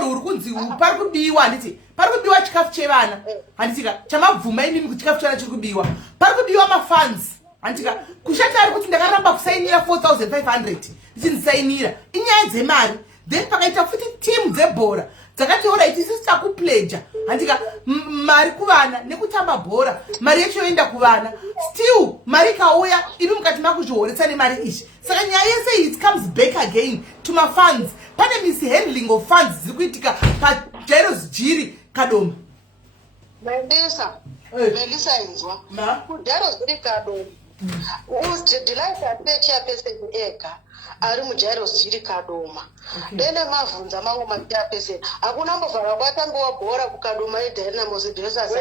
uri kunzi pari kubiwa handiti pari kubiwa chikafu chevana handitika chamabvuma imimi kuti chikafu chevana chiri kubiwa pari kubiwa mafunds handika kushata ari kuti ndakaramba kusainira 4500 ndichindisainira inyaya dzemari then pakaita futi timu dzebhora dzakatiora iti sisi takupleja handika mari kuvana nekutamba bhora mari yacho yoenda kuvana still mari ikauya imi mukati makuzvihoretsa nemari ishi saka nyaya yese it comes back again to mafunds pane mishandling of funds dziri kuitika pajairos jiri kadoma melisa inzwa kujairos jiri kadoma delight atechiapeseni ega ari mujairos jiri kadoma dene mavhunza mangu machiapeseni hakuna mbovhara kwatambiwa bhora kukadoma edynamos dressers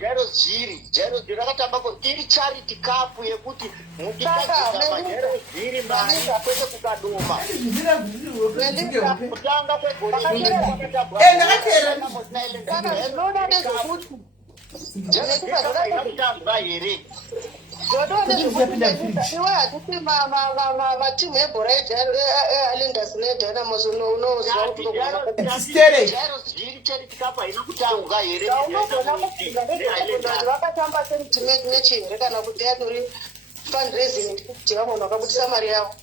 jairos jiri rakatambako iri charity cup yekuti mutitaaajairos jiri mari kwete kukadoma kutanga kwegorinoda nezvekuti inotamba here iwe hatiti matimu ebhora ealindas nedynamos unoziva vakatamba senetimechihere kana kuti yatori fundraising kuti vamwe vakabudisa mari yavo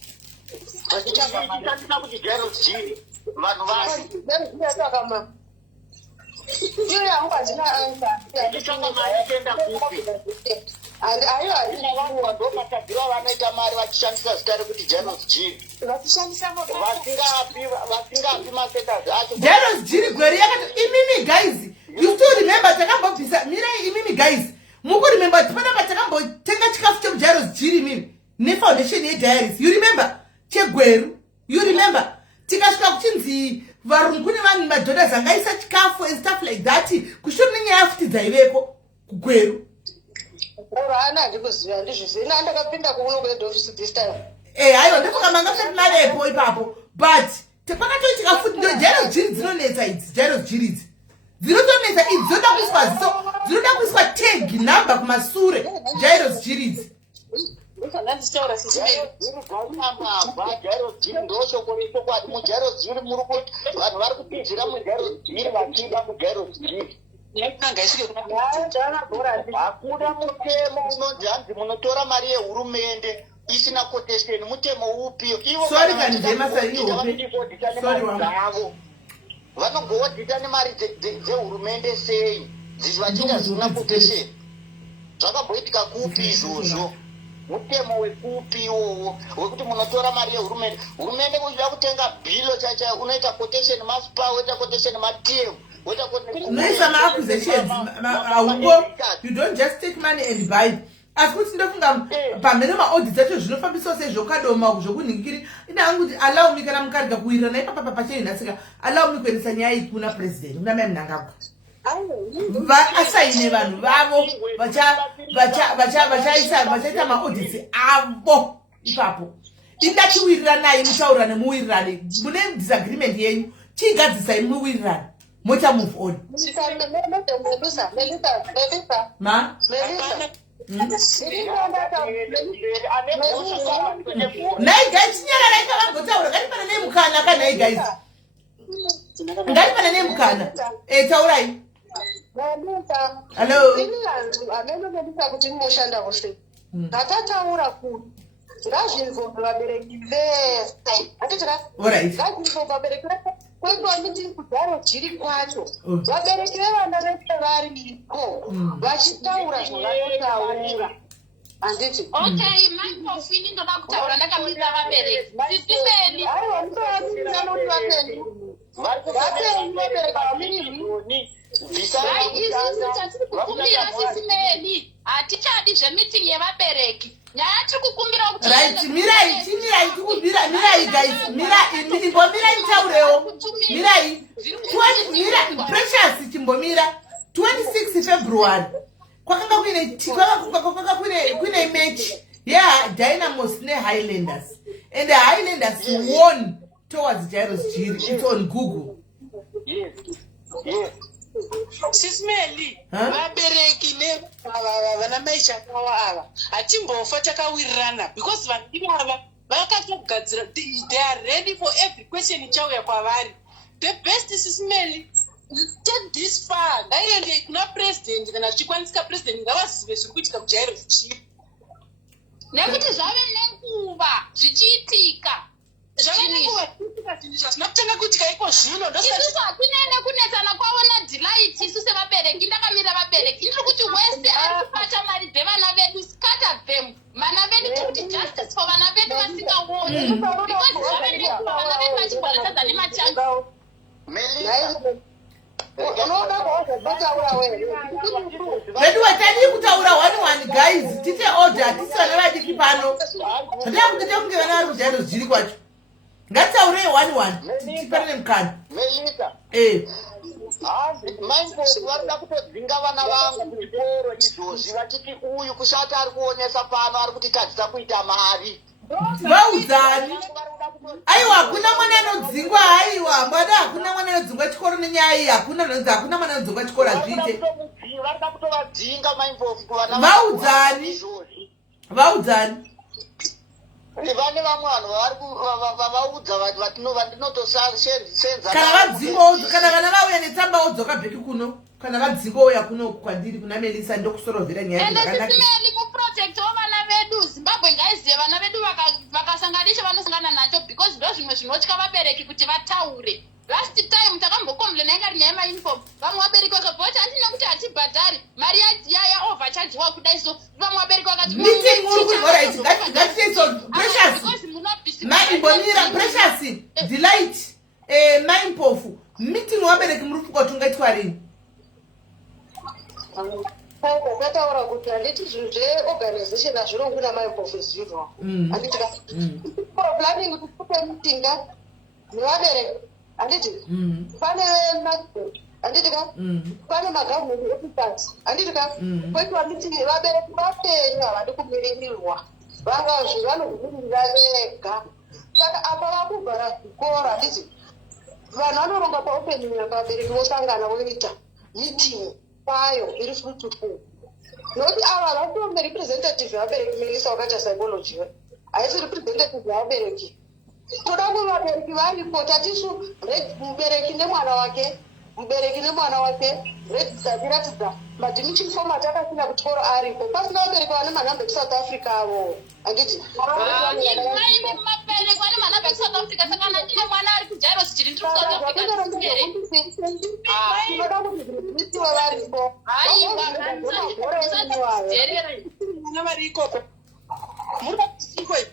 vachitambaa kuti jairos jiri vanhu vaakama iyo yangu hazina ansa and aiyo ndomatagiro vanoita mari vachishandisa zita rekuti jairos jiri vasingapi masetas acho jairos jiri gweri yakati imimi guys you still remember takambobvisa mirai imimi guys mukuremember tipanapa takambotenga chikafu chekujairos jiri imimi nefoundation yediaries you remember chegweru you remember tikasvika kuchinzi varungu nevanhu madhodha zangaisa chikafu and stuff like that kushuri nenyaya yafuti dzaiveko kugweru ana handikuziva ndizvizina ndakapinda kuuno kuhead office this time haiwa ndofukamanga kusati marepo ipapo but pakatoitika futi ndo jairos jiri dzinonetsa idzi jairos jiri idzi dzinotonetsa idzi dzinoda kuiswa ziso dzinoda kuiswa tag number kumasure jairos jiri idzi jairos jiri ndoshoko rechokwadi mujairos jiri muri kuti vanhu vari kupizira mujairos jiri vachida mujairos jiri hakuna mutemo unonzi hanzi munotora mari yehurumende isina quotation mutemo upiyo ivoavo vanongoodhita nemari dzehurumende sei dzichi vachiita zvisina quotation zvakabhoitika kupi izvozvo mutemo wekupi iwowo wekuti munotora mari yehurumende hurumende kuchida kutenga bhilo chaichayo unoita quotation maspa woita quotation matm noisa maaccusations auko you don't just take money and buy asi kuti ndofunga pamhene maaudits acho zvinofambiswa sezvokadoma zvokunhingiri ina hangu kuti allow me kana mukarega kuwirirana ipapa pacheinhasika allow me kuendesa nyaya iyi kuna president kuna mai munangagwa vaasaine vanhu vavo vachaita maaudits avo ipapo indachiwiriranayi mutaurirane muwirirane mune disagreement yenyu chiigadzisai muwirirane mocha move on ma nai guys chinyara raikavangotaura ngatipana nemukana kanai guys ngatipana nemukana taurai hallo amenomelisa kuti munoshanda kuse ngatataura kuti ngazvinzombe vabereki vese ngazvinzombe vabereki kwekwamiti kujairos jiri kwacho vabereki vevana vese variko vachitaura zvavatotaura handiti okay maimofu ini ndoda kutaura ndakamira vabereki sisimeni aiwa mutovamirisa noti vapendi vabereka vamirirwi isusu chatiri kukumira sisimeni hatichadi zvemeeting yevabereki nyaya tiri kukumbira kuti right mirai tikubvira mirai guys mirai taurewo mirai Precious chimbomira 26 February kwakanga kuine match Dynamos neHighlanders and the Highlanders won towards Jairus Jiri. It's on Google. Yes. Sismeli vabereki nevana maishakawa ava hatimbofa takawirirana because vanhu ava vakatogadzira they are ready for every question ichauya kwavari. The best Sismeli, take this far ngaiende kuna president kana zvichikwanisika president ngavazive zviri kuitika kuJairus Jiri nekuti zvave nenguva zvichiitika zvinhu zvazvina kutanga kuitika iko zvino isusu hakunene kunetsana kwaona delight isu sevabereki ndakamira vabereki ndiri kuti wese ari kubata mari dzevana vedu scatter them vana vedu tiri kuti justice for vana vedu vasingaoni because zvave nenguva vana vedu vachigona sadza nemachansi Vedu watani kutaura 1-1 guys. Tite order tisi vana vadiki pano. Ndaya kuti tekunge vana vari kuJairus Jiri kwacho. Ngataure 1-1 tipane mukana. Melita. Mindful varida kutodzinga vana vangu kuchikoro izvozvi vachiti uyu kusati ari kuonesa pano ari kutitadzisa kuita mari. Vaudzani. Aiwa hakuna mwana anodzingwa aiwa mbada hakuna mwana anodzingwa chikoro nenyaya iyi hakuna mwana anodzingwa chikoro azvite. Varida kutovadzinga mindful kuvana vaudzani. Vane vamwe vanhu vavaudza vatinotosenza kana vadzingwa kana vana vauya netsamba wodzoka bheki kuno kana vadzingwa uya kuno kwandiri kuna Melisa ndokusorovhera nyaya dzakanaka ende muproject wavana vedu Zimbabwe ngaizive vana vedu vakasangana nechavanasangana nacho because ndo zvimwe zvinotya vabereki kuti vataure. Last time takambokomblena inga rinyaya yemauniform vamwe vabereki vakabvoti handina kuti hatibhadhari mari yaoverchargewa kudai so vamwe vabereki vakati Precious Delight Maimpofu meeting wabereki muri kutungaitwa rini? Ndataura kuti handiti zvinhu zveorganization hazvirongwi namaimpofu zvizvo handiti ka planning kuti kupe mutinga nevabereki handiti pane handiti ka pane magovernment officers handiti ka kweitwa meeting vabereki vapenyu havadi kumiririrwa vanozvimirira vega saka apa vakugara zvikora handiti vanhu vanoronga paupenyu yakabereki vosangana voita meeting kwayo iri fruitful nokuti ava vatombe representative yavabereki Melisa wakaita psychology haisi representative yavabereki toda kuti vabereki varipo tatisu mubereki nemwana wake registaratidza madimiching format akasina kuchikoro aripo pasina vabereki vane manhambe ekuSouth Africa avo handiti mabereki vane manhambe ekuSouth Africa saka ndine mwana ari kuJairus Jiri ndiri kuSouth Africa tinoda kuti zviitiwe varipo vana vari ikoko muda kusikwe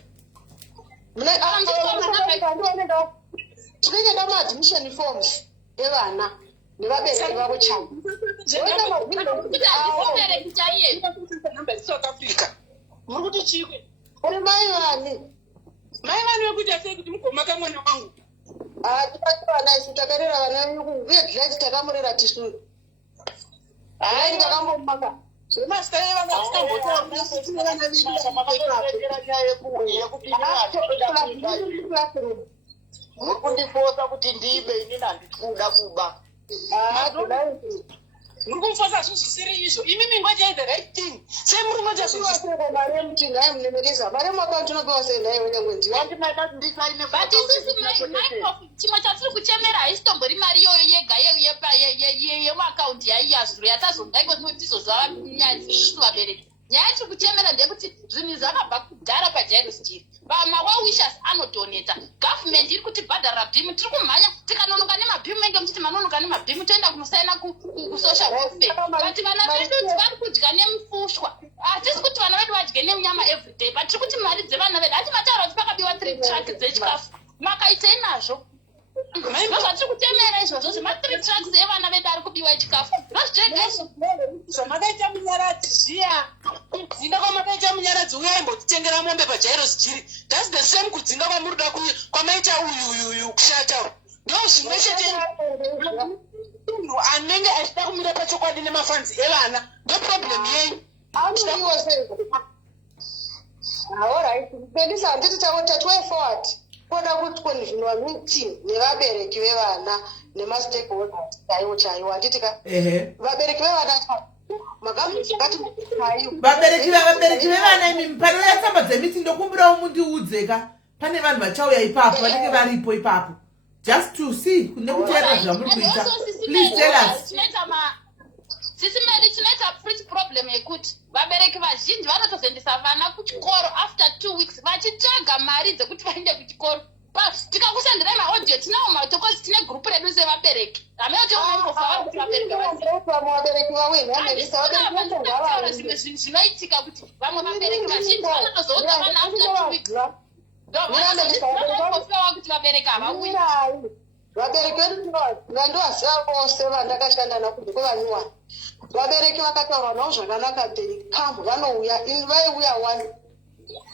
tinenge da maadmission forms evana nevabereki vavo chavo South Africa muri kuti chikwe uri mai vani vekuita sei kuti mugomaka mwana wangu hatibati vana isu takarera vana vedu uye dlight takamurera tisu hai takambomaka mukundifosa kuti ndibe inini handiti kuda kuba muri kumfosa zvinhu zvisiri izvo imi mingwaja the right thing sei muri ngoja mari yemutinga aimunemeresa mari yemakwani tinopewa sei nhaiwe nyangwe ndiwandimaita kuti ndisaine but isusu chimwe chatiri kuchemera haisitombori mari iyoyo yega yemuakaunti yaiyazuro yatazongaiko tinoti tizozva nyaya vabereki nyaya tiri kuchemera ndekuti zvinhu zvakabva kudhara paJairus Jiri mawishers anodoneta government iri kutibhadharira bhimu tiri kumhanya tikanonoka nemabhimu menge muchiti manonoka nemabhimu toenda kunosaina kusocial welfare but vana vedu vari kudya nemufushwa hatisi kuti vana vedu vadye nemunyama everyday but tiri kuti mari dzevana vedu hati mataura kuti pakabiwa 3 truck dzechikafu makaitei nazvo ndozvatiri kutemera izvozvo zvema 3 trucks evana vedu ari kubiwa echikafu ndozvitega zvamakaita munyarati zviya dzinga kwamakaita Taita Munyaradzi uyai mbotitengera mombe paJairos Jiri. That's the same kudzinga kwamurida kwamaita uyu kushata. Ndio zvimwe chete munhu anenge achida kumira pachokwadi nemafanzi evana. Ndo problem yenyu. Alright, Melissa, handiti takuita way forward. Koda kuti konvinwa meeting nevabereki vevana nemastakeholders chaiwo handiti ka vabereki vevana vabereki vevana imi panoya tsamba dzemeeting ndokumbirawo mundiudzeka pane vanhu vachauya ipapo vanenge varipo ipapo just to see nekuteerera zvamuri kuita. Please tell us. Sisi Mary tinoita pretty problem yekuti vabereki vazhinji vanotozendesa vana kuchikoro after 2 weeks vachitsvaga mari dzekuti vaende kuchikoro. But tikakusenderai maaudio tinawo matokozi tine group redu sevabereki. Hamenotiongofava kuti vabereki zvimwe zvinoitika kuti vamwe vabereki vazhinji vanotozouta vana after 2 weeks. Ndovanofewa kuti vabereki havauyi. Vabereki vedu vandovaziva vose vandakashanda navo kubva kuvanyuwani. Vabereki vakataura navo zvakanaka they come vanouya vaiuya 1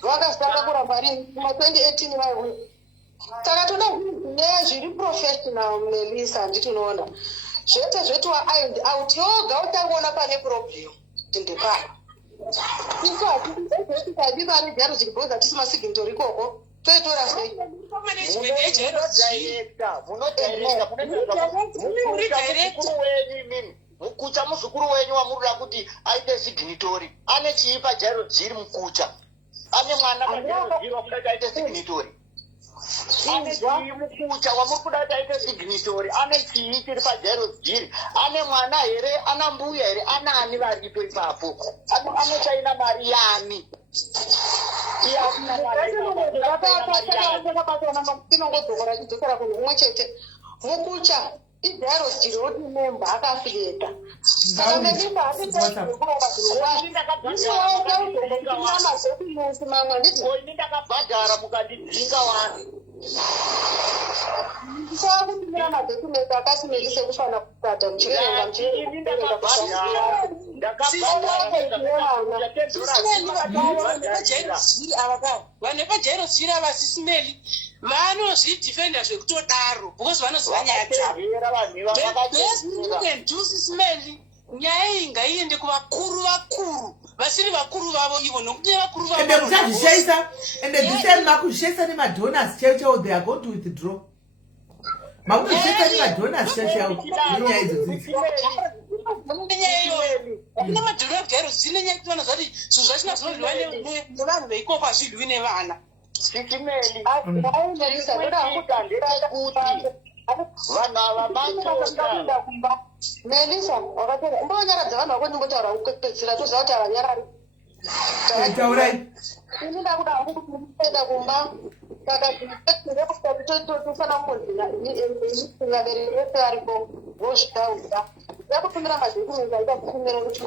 vakasaka kuramba rini kuma 2018 vaiuya. Saka toda nezviri professional Melissa nditinoona zvete zvetwa ironed out yoga utangoona pane problem tindepana. Isu hatikadi mari dzaro dziribhoza tisi masigintori ikoko toitora sei. Mukucha muzukuru wenyu wamurira kuti aite signitori ane chiipa Jairos Jiri mukucha ane mwana paJairos Jiri wakuda kuti aite signitori ane chii mukucha wamuri kuda kuti aite signitori ane chii chiri paJairos Jiri ane mwana here ana mbuya here anani varipo ipapo anochaina mari yani mukucha iJairos Jiri roti member akafileta. Saka member ndakabhadhara mukandidzinga wani. Ndisakutumira madokumenti akasimelise kufana kubhadha muchirenga vanhu vepaJairos Jiri avasisimeli vanozvidhifenda zvekutodaro because vanoziva nyaya dzavo. Sisimeli nyaya iyi ngaiende kuvakuru vasiri vakuru vavo ivo nokuti vakuru vavo ende muchazvishaisa ende disem makuzvishaisa nemadonors chaiwo they are going to withdraw. Makuzvishaisa nemadonors chaiwo nenyaya idzodzidzi. Nenyaya iyoyo kuna madhonor eJairos Jiri nenyaya yekuti vanoziva kuti zvinhu zvachina zvinodliwa nevanhu veikoko hazvidliwi nevana. Sitimeli vanhu ava matonda Melissa wakatera mbonyaradza vanhu vako ndimbotaura kupedzisira toziva kuti havanyarari. Taurai. Ini ndakuda hangu kuti ndipenda kumba saka tofana kunzina vabereki vese varipo vozvitaura. Ndakutumira madokumenti aita kutumira kuti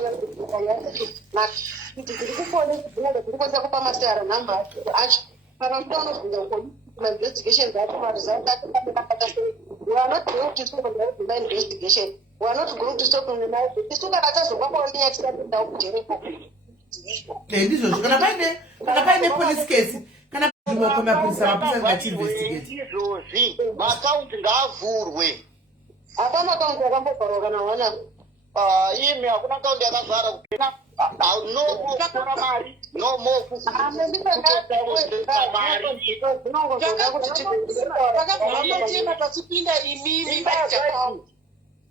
ndiri kufone zvinenge ndiri kuenda kupamasera nhamba acho kana kuti unobvunza investigation that we are not going to stop the investigation. We are not going to stop the investigation. Isu kana tazobvapo ndiyatikaenda kujereko. Ndizvo kana paine police case kana zvimwe mapurisa ngachiinvestigate. Izvozvi maakaunti ngaavhurwe. Hapana akaunti yakambovharwa kana wana. Imi hakuna akaunti yakavhara kupena. No more kutora mari. No more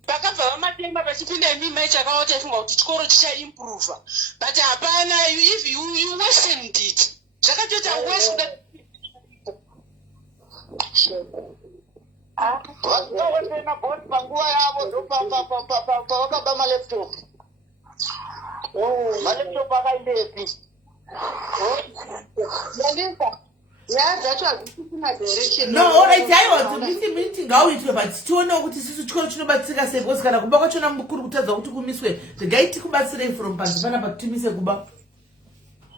pakabva vamatema pachipinda imimi chakawa chaifunga kuti chikoro chichaimprova but hapana if you worsened it zvakatoita worse vakawesena bhoti panguva yavo ndopavakaba malaptop malaptop akaindepi no alright aiwa meeting ngauitwe but tionewo kuti sisi chikoro chinobatsirika sei because kana kuba kwachona mukuru kutadza kuti kumiswe regai tikubatsirei from panzi panapa timise kuba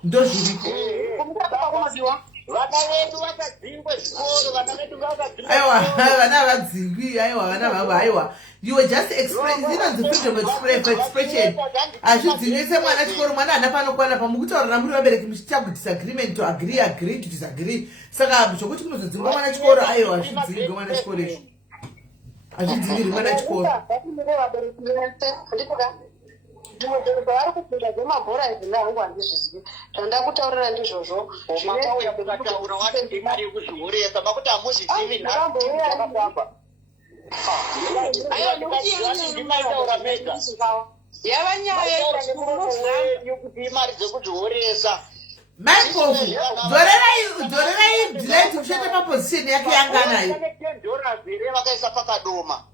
ndozviripo vana vedu vakadzingwe zvikoro, vana vedu vakadzingwe. Aiwa, vana vadzingwi, aiwa, vana vavo, aiwa. You were just expressing, the freedom of expression. Azvidzingise mwana chikoro, mwana hana panokwana pamukutaura namuri vabereki muchiita disagreement to agree to disagree. Saka zvokuti munozodzingwa mwana chikoro, aiwa, azvidzingwe mwana chikoro izvo. Azvidzingiri mwana chikoro. vari kupinda dzemabhora idzi hangu handizvizivi zvandakutaurira ndizvozvo makauya kukataura wati mari yekuzvihoresa makuti hamuzvizivi nhakafamba ndimaitaura mega yava nyaya yekuti imari dzekuzvihoresa Maipofu, dzorerai delete ushate paposition yake yanga nayo. $10 vakaisa pakadoma.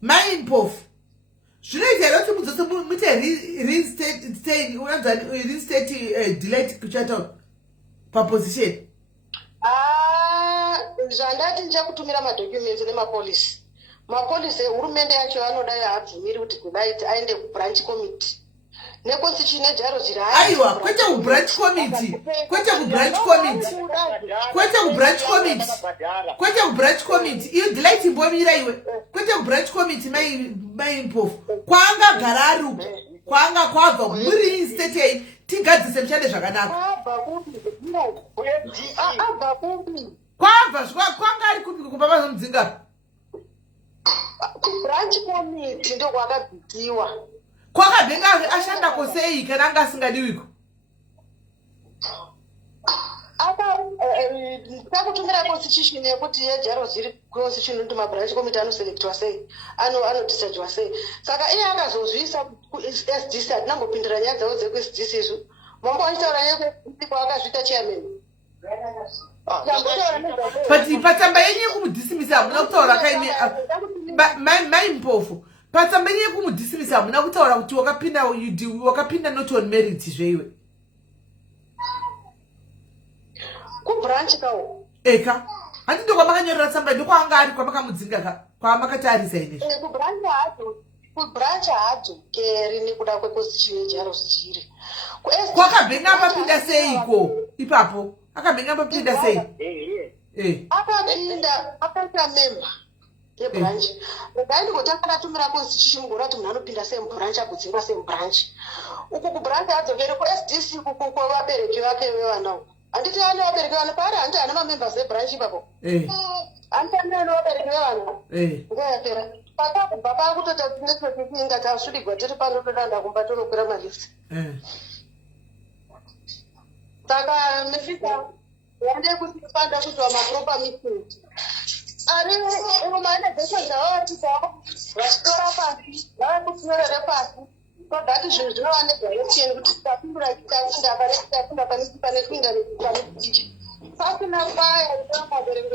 Maipofu. Zvinoita kuti mudzose muite reinstate delete kuchata paposition. Zvandati ndichakutumira madocuments nemapolisi. Mapolisi ehurumende yacho anodai haabvumiri kuti delete aende kubranch committee. Neconstitution nejaro zira. Aiwa, kwete kubranch committee. Kwete kubranch committee. Iyo delete imbomira iwe. Kwete kubranch committee maimpofu. Kwanga gararu. Kwanga kwabva muri instate tigadzise mishande zvakanaka. Kwanga ari kupi kupa vazomudzinga. Branch committee ndo kwakabhikiwa. Kwakabhenga ashanda kosei kana anga asingadiwiko. Takutumira constitution yekuti yejaro ziri constitution kuti mabranch committee anoselectwa sei, anodecide sei. Saka iye akazozvisa SDC atinambopindira nyaya dzawo dzeku-SDC izvo. Mambo achitaura nyaya kwakazvita chairman. But patsamba yenye kumudhisimisa hamuna kutaura kaine maimpofu. Patsamba yenye kumudhisimisa hamuna kutaura kuti wakapinda not on merit zveiwe. Kubranch kawo. Eka. Handi ndo kwamakanyorera tsamba ndo kwanga ari kwamakamudzinga kwamakatarisa ine. Kubranch hadzo keri nekuda kweconstitution yejaro ziri. Kwakabhenga papinda seiko ipapo. Akabhenga papinda sei. Akapinda akaita member yebranch. Ndaindi kutanga tumira constitution ngora kuti munhu anopinda sei mubranch akudzingwa sei mubranch. Uku kubranch hadzo keri ku-SDC kuko vabereki vake vevana. Anditi ane vabereki vana pari handi ane mamembers ebranch ipapo. Handi ane vabereki vevana. Nguva yapera. Pakabva pakutota network inga tasvidigwa tiri pano todanda kumba tonokwira malifti. Saka mefika yande kuti panda kuitwa maproper meeting. Ari unomaenda dzese dzawatisawo vasitora pasi vakutinyorere pasi todati zvinhu zvinova nedirection kuti tapindura tikapinda pane kuinda nekuticha pasina kwaya ita mabereki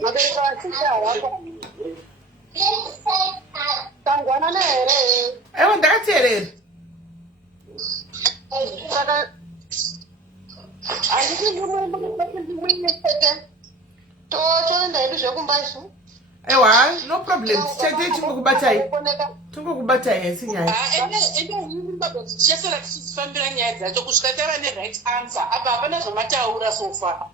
vaticha havako tangwanana here. Aiwa ndakateerera. Saka handiti ndimwinechete toenda hedu zvekumba isu. Aiwa, no problem. Tingokubatai asinyaya. Tichesera tichifambira nyaya dzacho kusvika tava ne-right answer. Apa hapana zvamataura so far.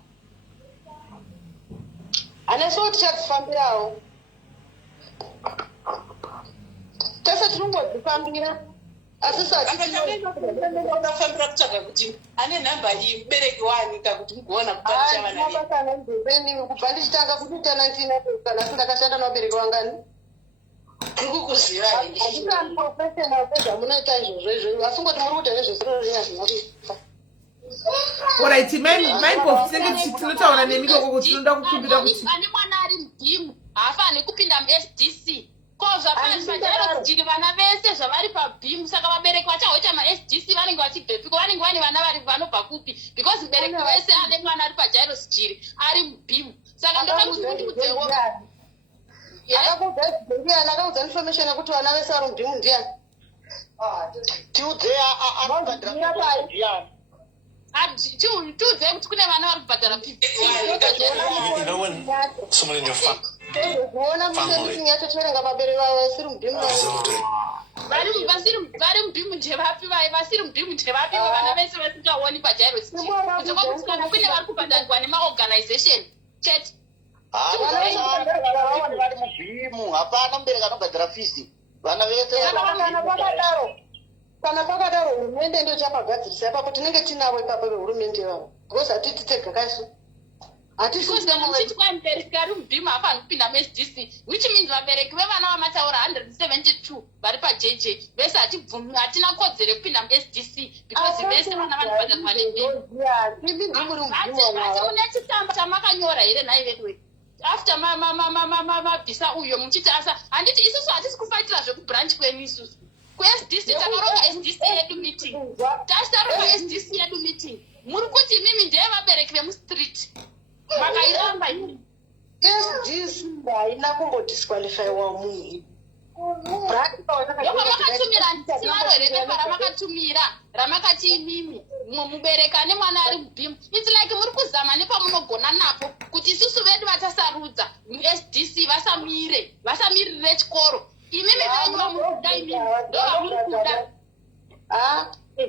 Haneso tichadzifambirawo. Tese tinongodzifambira. Asi satifambira kutsvaga kuti ane nhamba iyi mubereki wanika kuti mugoona kupandisha vana vedu. Kubva ndichitanga kuti tenantina kana sindakashanda nawabereki wangani. Ndikukuziva handisani professional pega munoita izvozvo izvo asingoti muri kuita nezveziro riya zvinokuita. Alright, maimpofu tinotaura nemikoko kuti tinoda kukumbira kuti ane mwana ari mudhimu haafani kupinda mu-SDC. Kozva pane zvajaro kujiri vana vese zvavari pabhimu saka vabereki vachahoita ma-SDC vanenge vachibvepiko vanenge vane vana vari vanobva kupi because mubereki wese ane mwana ari pajairo sijiri ari mubhimu saka ndoda kuti ndikudzewo akaudza information yekuti vana vese vari mubhimu ndiani tiudze anogandira tiudze kuti kune vana vari kubhadhara You know when someone in your family kuona musi yatotorenga maberero vasiri mubhimu vari mubhimu ndevapi vai vasiri mubhimu ndevapi vana vese vasingaoni pajairo city kutokakutikana kune vari kubhadharwa nemaorganization chete vari mubhimu hapana mubereki anobhadhara fisi vana vese kana pakadaro hurumende ndo chapagadzirisa ipapo tinenge tinavo ipapo vehurumende vavo because hatiti tega kaisu hatisimuchiti kwamubereki ari mubhimu hapani kupinda muSDC which means vabereki vevana vamataura 172 vari pajj vese hatina kodzero yekupinda muSDC because vese vana vanobhadharwa neune chitamba chamakanyora here nhai vedu after mabvisa uyo muchiti asa handiti isusu hatisi kufaitira zvekubranch kwenu isusu kuSDC takaronga SDC yedu meeting taronga SDC yedu meeting muri kuti imimi ndeye vabereki vemustreet makairamba SDC haina kumbodisqualifyiwa munhu makatumira ndisivaro repepa ramakatumira ramakati imimi mubereki ane mwana ari mubhimu its like muri kuzama nepamunogona napo kuti isusu vedu vatasarudza SDC vasamirire chikoro imimi venyu vamukuda imimi ndo vamuri kuda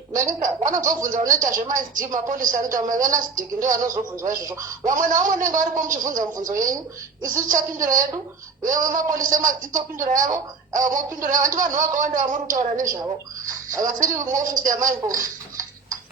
Melika, vanozobvunza unoita zvemaSD mapolisi anoita mavenasdiki ndio vanozobvunzwa izvozvo. Vamwe navo vanenge varipo muchibvunza mibvunzo yenyu. Isusu tichapindura yedu, vemapolisi emaSD topindura yavo, mopindura yavo. Ndi vanhu vakawanda vamuri kutaura nezvavo. Vasiri muofisi yamaimbofu.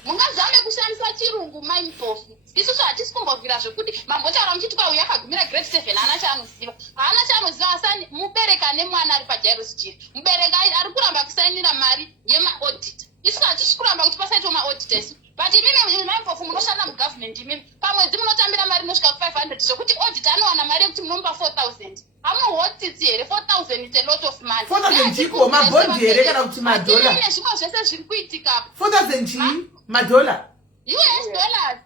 Mungazame kushandisa chirungu maimbofu. Isusu hatisi kumbobvira zvekuti mambotaura muchiti kwauya akagumira grade 7 haana chaanoziva. Haana chaanoziva asani mubereki ane mwana ari pajairo chiri. Mubereki ari kuramba kusainira mari yemaauditor. Isusu hatisi kuramba kuti pasaitwa maauditor isu. But imimi maimbofu munoshanda mugovernment imimi. Pamwedzi munotambira mari inosvika ku500 zvokuti auditor anowana mari yekuti munomupa 4,000. Hamuhotitsi here 4,000 is a lot of money. 4,000 chiko mabhondi here kana kuti madola. Ine zviko zvese zviri kuitika. 4,000 chi madola. US dollars.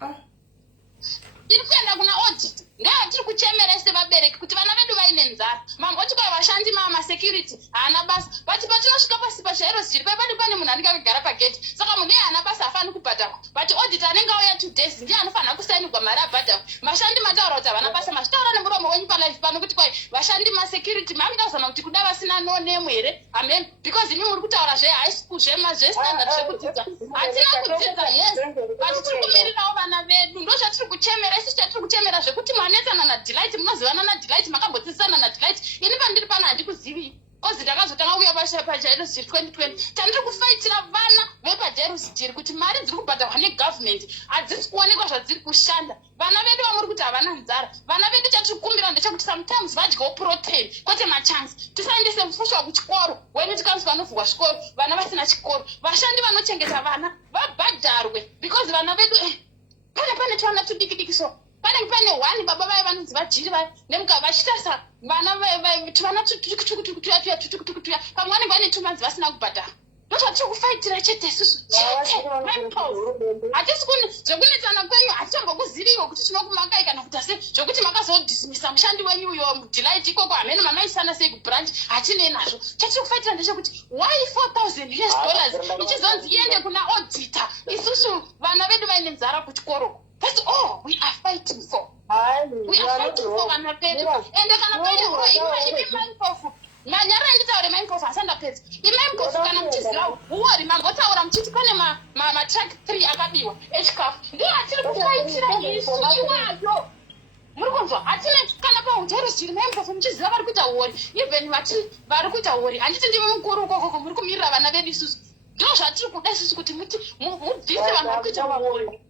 Tiri kuenda kuna audit. Ngaa tiri kuchemera sevabereki kuti vana vedu vaine nzara. Mangoti kwa vashandi security haana basa. But patinosvika pasi pajairo zviri pane munhu anenge akagara pagate. Saka munhu haana basa afani kubhadharwa. But auditor anenge auya 2 days ndiye anofanira kusainirwa mari abhadharwa. Mashandi mataura kuti havana basa machitaura nemuromo wenyu palive pano kuti kwai vashandi security mamutazana kuti kuda vasina no name here. Amen. Because imi muri kutaura high school standard zvekudzidza. Hatina kudzidza yes. But tiri kumirirawo vana vedu. Ndo zvatiri kuchemera isusu tiri kuchemera zvekuti mwanetsana naDelight munozivana naDelight makambodzisana naDelight ini pandiri pana handikuzivi kozi ndakazotanga kuuya pajairo city 2020 tandiri kufaitira vana vepajairo city kuti mari dziri kubhadharwa negovernment hadzisi kuonekwa zvadziri kushanda vana vedu vamuri kuti havana nzara vana vedu chatiri kumbira ndechekuti sometimes vadyawo protein kwete machansi tisaendese mufusha kuchikoro wenu tikanzi vanovhurwa zvikoro vana vasina chikoro vashandi vanochengeta vana vabhadharwe because vana vedu pane twana tudikidiki so pane 1 baba vai vanonzi vajiri vai nemuka vachitasa vana twana tutukutukutuya pamwe vanenge vane 2 months vasina kubhadhara ndozvatiri kufaitira chete isusu hatisi zvekunetsana kwenyu hatitombokuziviwo kuti tinokumakai kana kuti ase zvokuti makazodhisimisa mushandi wenyu uyo Delight ikoko hamene mamaisana sei kubranch hatinei nazvo chatiri kufaitira ndechekuti why 4,000 US dollars ichizonzi iende kuna auditor isusu vana vedu vaine nzara kuchikoro. That's all we are fighting for. We are fighting for vana vedu. Ende kana pairiwo imi maimbofu manyara enditaure maimbofu asandapedza imaimbofu kana muchiziva huori mambotaura muchiti pane matrack 3 akabiwa echikafu ndiyo hatiri kufaitira isu iwayo muri kunzwa hatine kana pahoteiro zviri maimbofu muchiziva vari kuita huori even vari kuita huori handiti ndimi mukuru ukoko muri kumirira vana vedu isusu ndiro zvatiri kuda isusu kuti mubvise vanhu vari kuita huori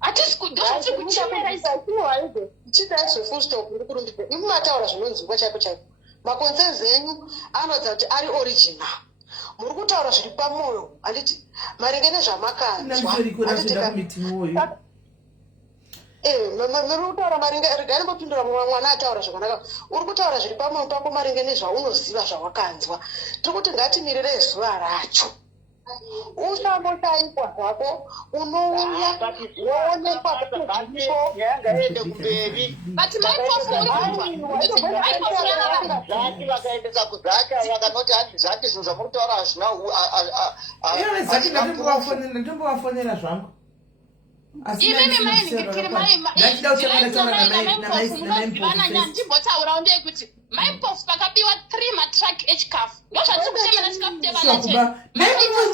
hatisi ndozvatiri kuchemera chitai full stop ndiri kurumbidza imi mataura zvinonzwikwa chaipo chaipo makonsenzi enyu anoita kuti ari original muri kutaura zviri pamwoyo handiti maringe nezvamakanzwa muri kutaura maringe regai mbopindura mwana ataura zvakanaka uri kutaura zviri pamwoyo pako maringe nezvaunoziva zvawakanzwa tiri kuti ngatimirire zuva racho ushambotaikwa zvako unouya woonekwa yangaende kumberi zaki vakaendesa kuzaki vakanoti handi zaki zvinhu zvamuritaura hazvina zaki ndatombovafonera zvangu imimi mainhingirikiri ndimbotaurawo ndeyekuti maimpofu pakabiwa 3 matrack echikafu ndozvatiri kushemera chikafu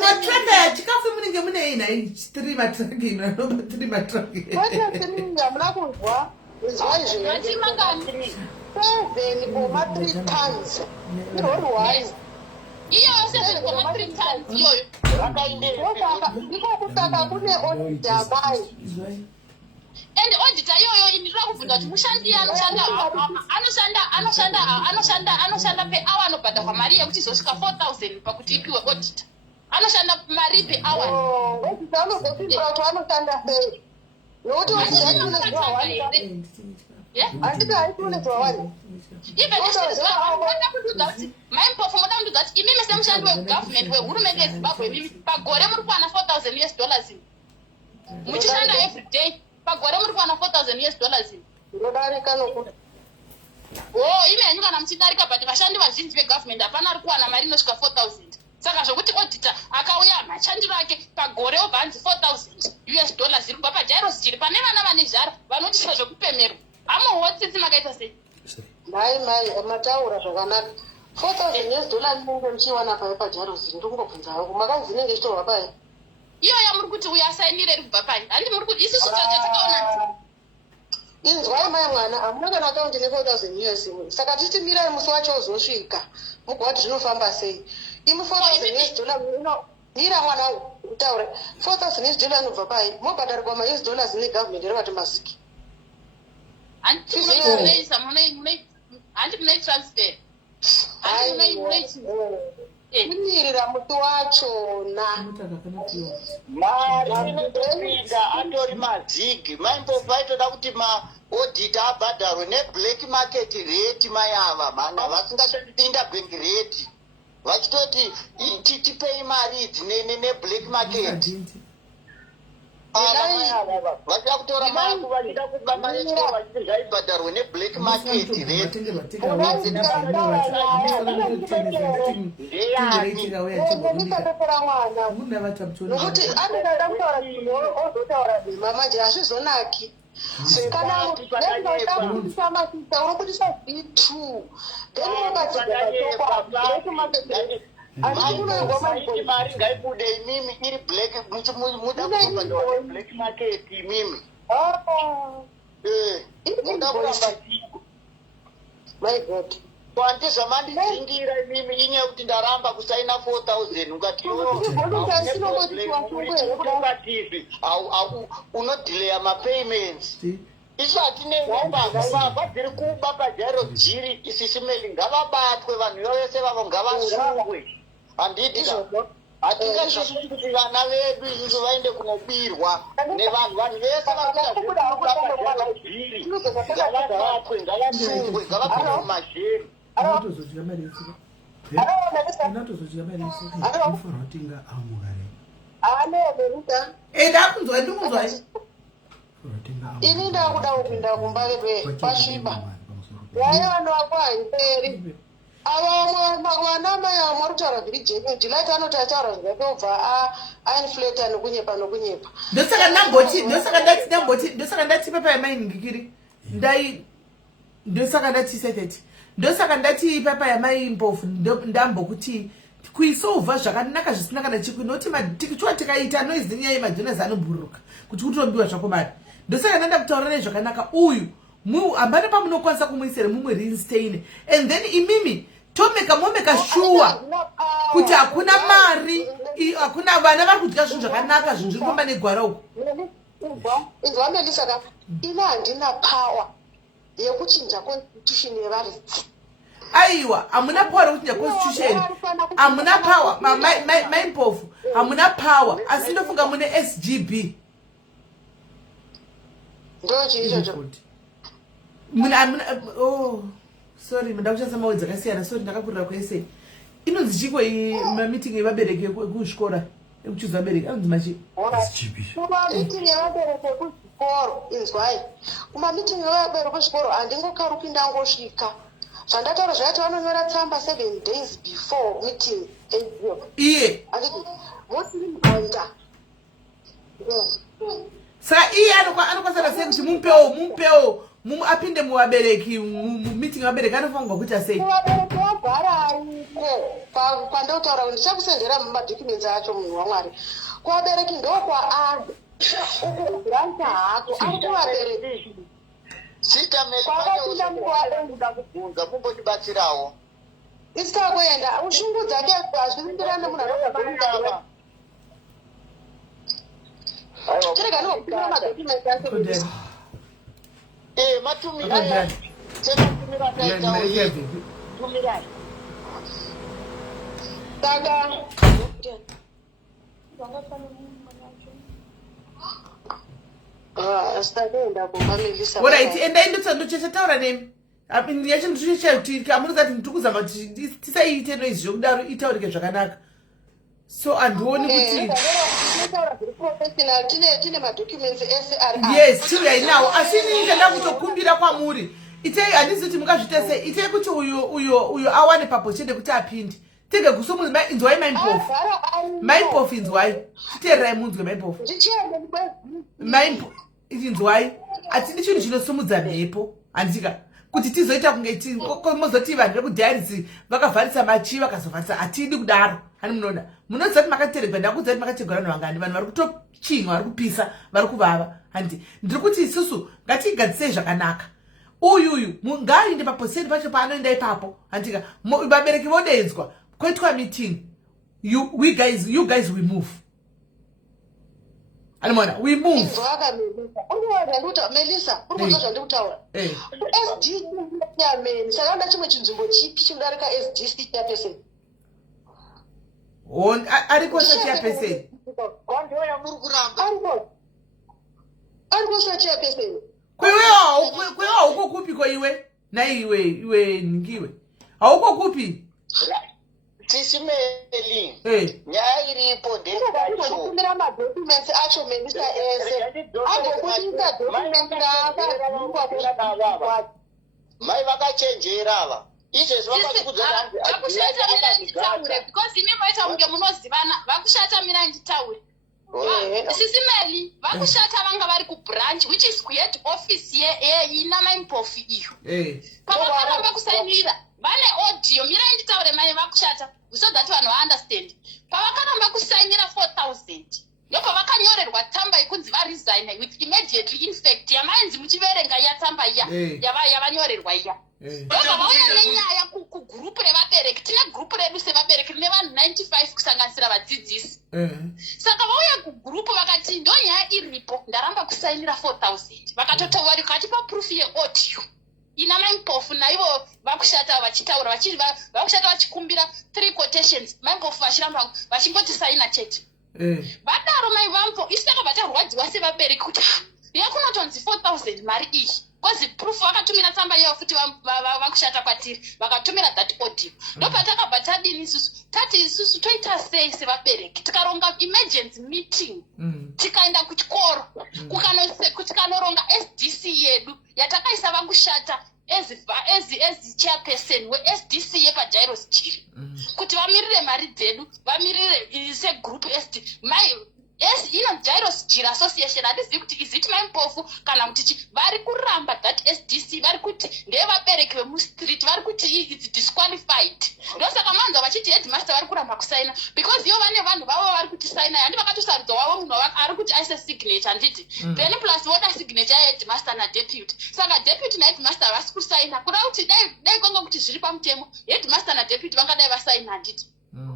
matraka yachikafu munenge mune inai 3 matraki inanoba 3 matraki hamuna kunzwa tevanachimangani 7 koma 3 tons irori wai iyoyo 7 koma 3 tons iyoyo ndiko kusaka kune odita mai and audita iyoyo indira kubvunza kuti mushandi anoshanda pehour anobhadharwa mari yekuti izosvika 4,000 pakuti ipiwe audita anoshanda mari pehour odita anozopindura kuti anoshanda sei nokuti odita handiti haitiunedzwa wani ivenakududza kuti maimpofu moda kundudza kuti imimi semushandi wegovernment wehurumende yezimbabwe imimi pagore muri kuwana $4,000 muchishanda everyday pagore muri kuwana $4,000 ndodarika nokuti ime henyu kana muchidarika but vashandi vazhinji vegovernment hapana ari kuwana mari inosvika 4,000 saka zvokuti audita akauya mashandiro ake pagore obva hanzi $4,000 iri kubva pajairos jiri pane vana vane zhara vanotisira zvekupemerwa amuhotsitsi makaita sei mai mataura zvakanaka $4,000 munenge muchiwana pai pajairos ndiri kungobvunzawo makanzi inenge ichitorwa pai iyoya muri kuti uyo asainire iri kubva pai handi muri kuti isusu tatakaona inzwai mai mwana hamuna kana akaunti ne$4,000 saka tichimirai musi wacho uzosvika mugwati zvinofamba sei imi $4,000 mira mwana utaure $4,000 inobva pai mobhadharikwa ma$US negovernment yeravati masiki handi munei transfer kunyirira muti wachona mari inotopinda atori mazigi maimbofu aitoda kuti maodhita abhadharwe neblack market rate mayava mana vasingatopinda bank rate vachitoti tipei mari idzi neblack market vachida kutora mako vachida kuba mari vachiti zvaibhadharwe neblack market rate ndeyaniatopera mwana nokuti anoda kutaura zvinhu ozotaura nhema manje hazvizonaki kana uamasisa unobudisa v2 then maiti mari ngaibude imimi iri black muda kubhadharwa black market imimi muda kuramba my god wandizvamandidzingira imimi inyaya yekuti ndaramba kusaina 4,000 ungatiivi unodhileya mapayments isu hatine mbavha dziri kuba pajairo jiri isisimeli ngavabatwe vanhu vese vavo ngavasungwe handiti hatingazvisuti kuti vana vedu isusu vaende kunobirwa nevanhu vese vakudairi ngavabatwe ngavasungwe ngavapirwe mumajeri ndakunzwa ini ndakuda kupinda kumba pasviba yaya vanhu vako haiperi ava vana mai avo muri kutaura zviri jeni jilati anoti ataura zvakobva ainflata nokunyepa ndosaka ndati papa yamainingikiri ndosaka ndati seteti ndosaka ndati papa yamaimbofu ndambokuti kuisovha zvakanaka zvisina kana chikwi noti matikichwa tikaita noizi nyaya yemajonas anobhururuka kuti kutombiwa zvako mari ndosaka ndanda kutaura nezvakanaka uyu hambane pamunokwanisa kumuisira mumwe reinstein and then imimi momeka sure kuti hakuna mari hakuna vana vari kudya zvinhu zvakanaka zvinhu zviri kufamba negwara uku inzwa melisaka ina handina power yekuchinja constitution yevaridzi aiwa hamuna power yekuchinja constitution hamuna power maimpofu hamuna power asi ndofunga mune SGB ndochiichocho sorry ndakuchasa mawedzi akasiyana sorry ndakakurira kwese inonzi chiko mameeting evabereki ekuzvikora ekuchuza vabereki anonzi machi kumamiting evabereki ekuzvikoro inzwai kumamiting evabereki ekuzvikoro handingokaruki ndangosvika zvandataura zvaiti vanonyora tsamba 7 days before meeting iye anditi votiri mhanda saka sei kuti mumpewo apinde muvabereki meeting vabereki anofanirwa kuti sei vabereki vagara ariko pandotaura kuti ndichakusendera mumadocuments acho munhu waMwari kuvabereki ndokwaari uku grant hako ari kuvabereki kwakapinda mukuvaenda kubvunza kumbotibatsirawo isikakuenda ushungu dzake hazvirindirani nemunhu anogaaa tirega ndikupinda madocuments acho matumira tematumira taitawo tumirai saka sitakuenda kumba Melissa alright endai ndochataura nemi yachindochechauti amunosati ndikuzama kuti tisaite noizi zvokudaro itaurike zvakanaka so andioni kuti tine madocuments ese ari yes tiurai nawo asi inini ndenda kutokumbira kwamuri itei handisi kuti mungazviite sei itei kuti uyo awane papochende kuti apinde tege kusomuzi inzwai maimpofu inzwai titeererai munzwe maimpofu inzwai hatidi chinhu chinosumudza mhepo handika kuti tizoita kunge mozoti vanhu vekudhiarisi vakavharisa machi vakazovharisa hatidi kudaro hani munoda munoziva kuti makateregwa ndakuudza kuti makateregwa vanhu vangani vanhu vari kutochinywa vari kupisa vari kuvava handi ndiri kuti isusu ngatigadzisei zvakanaka uyuyu ngaainde paposeni pacho paanoenda ipapo handika vabereki vodedzwa koitwa meeting you guys we move animona we move Melissa urikuza zvandikutaura SDC chairman saka chimwe chinzvimbo chipi chinodarika SDC chairperson ariko chairperson kwandoya muri kuramba ariko chairperson kwewe hauko kupi ko iwe naiwe ningiwe hauko kupi tisimeli nyaya iripo ndekumbira madocuments acho Melissa ese agokutisa document raakazikwa mai vakachenjera ava izvezvi vakushatamira nditaure because imi maita kunge munozivana vakushatamira nditaure sisimeli vakushata vanga vari kubranch which is kuhead office ina maimpofu iyo pavakaramba kusainira vane audio mirai nditaure mai vakushata so that vanhu vaunderstand pavakaramba kusainira 4000 ndopavakanyorerwa tsamba yekunzi varesign with immediately infect yamainzi muchiverenga yatsamba iya yavanyorerwa iya ndobva vauya nenyaya kugurupu revabereki tine gurupu redu sevabereki rine vanhu 95 kusanganisira vadzidzisi saka vauya kugurupu vakati ndo nyaya iripo ndaramba kusainira 4000 vakatotaurika vachipa proof yeaudio ina maimpofu naivo vakushata vachitaura vakushata vachikumbira 3 quotations maimpofu vachiramba vachingoti saina chete vadaro maivampo isaka vatarwadziwa sevabereki kuti yakunotonzi 4000 mari iyi kozi proof vakatumira tsamba iyoyo futi vakushata kwatiri vakatumira that audio ndopatakabva tadini isusu tati isusu toita sei sevabereki tikaronga emergency meeting tikaenda kuchikoro tikanoronga SDC yedu yatakaisa vakushata as chairperson weSDC yepaJairos Chiri kuti vamirire mari dzedu vamirire segroup SD ino Jairos Chiri association hatizivi kuti iziti maimpofu kana kuti vari kuramba that SDC vari kuti ndevabereki vemustreet vari kuti it's disqualified ndosaka manzwa vachiti headmaster vari kuramba kusaina because ivo vane vanhu vavo vari kuti saina handi vakatosarudza wavo munhu ari kuti aise signature handiti then plus voda signature yaheadmaster nadeputy saka deputy naheadmaster havasi kusaina kuda kuti dai konga kuti zviri pamutemo headmaster nadeputy vangadai vasaina handiti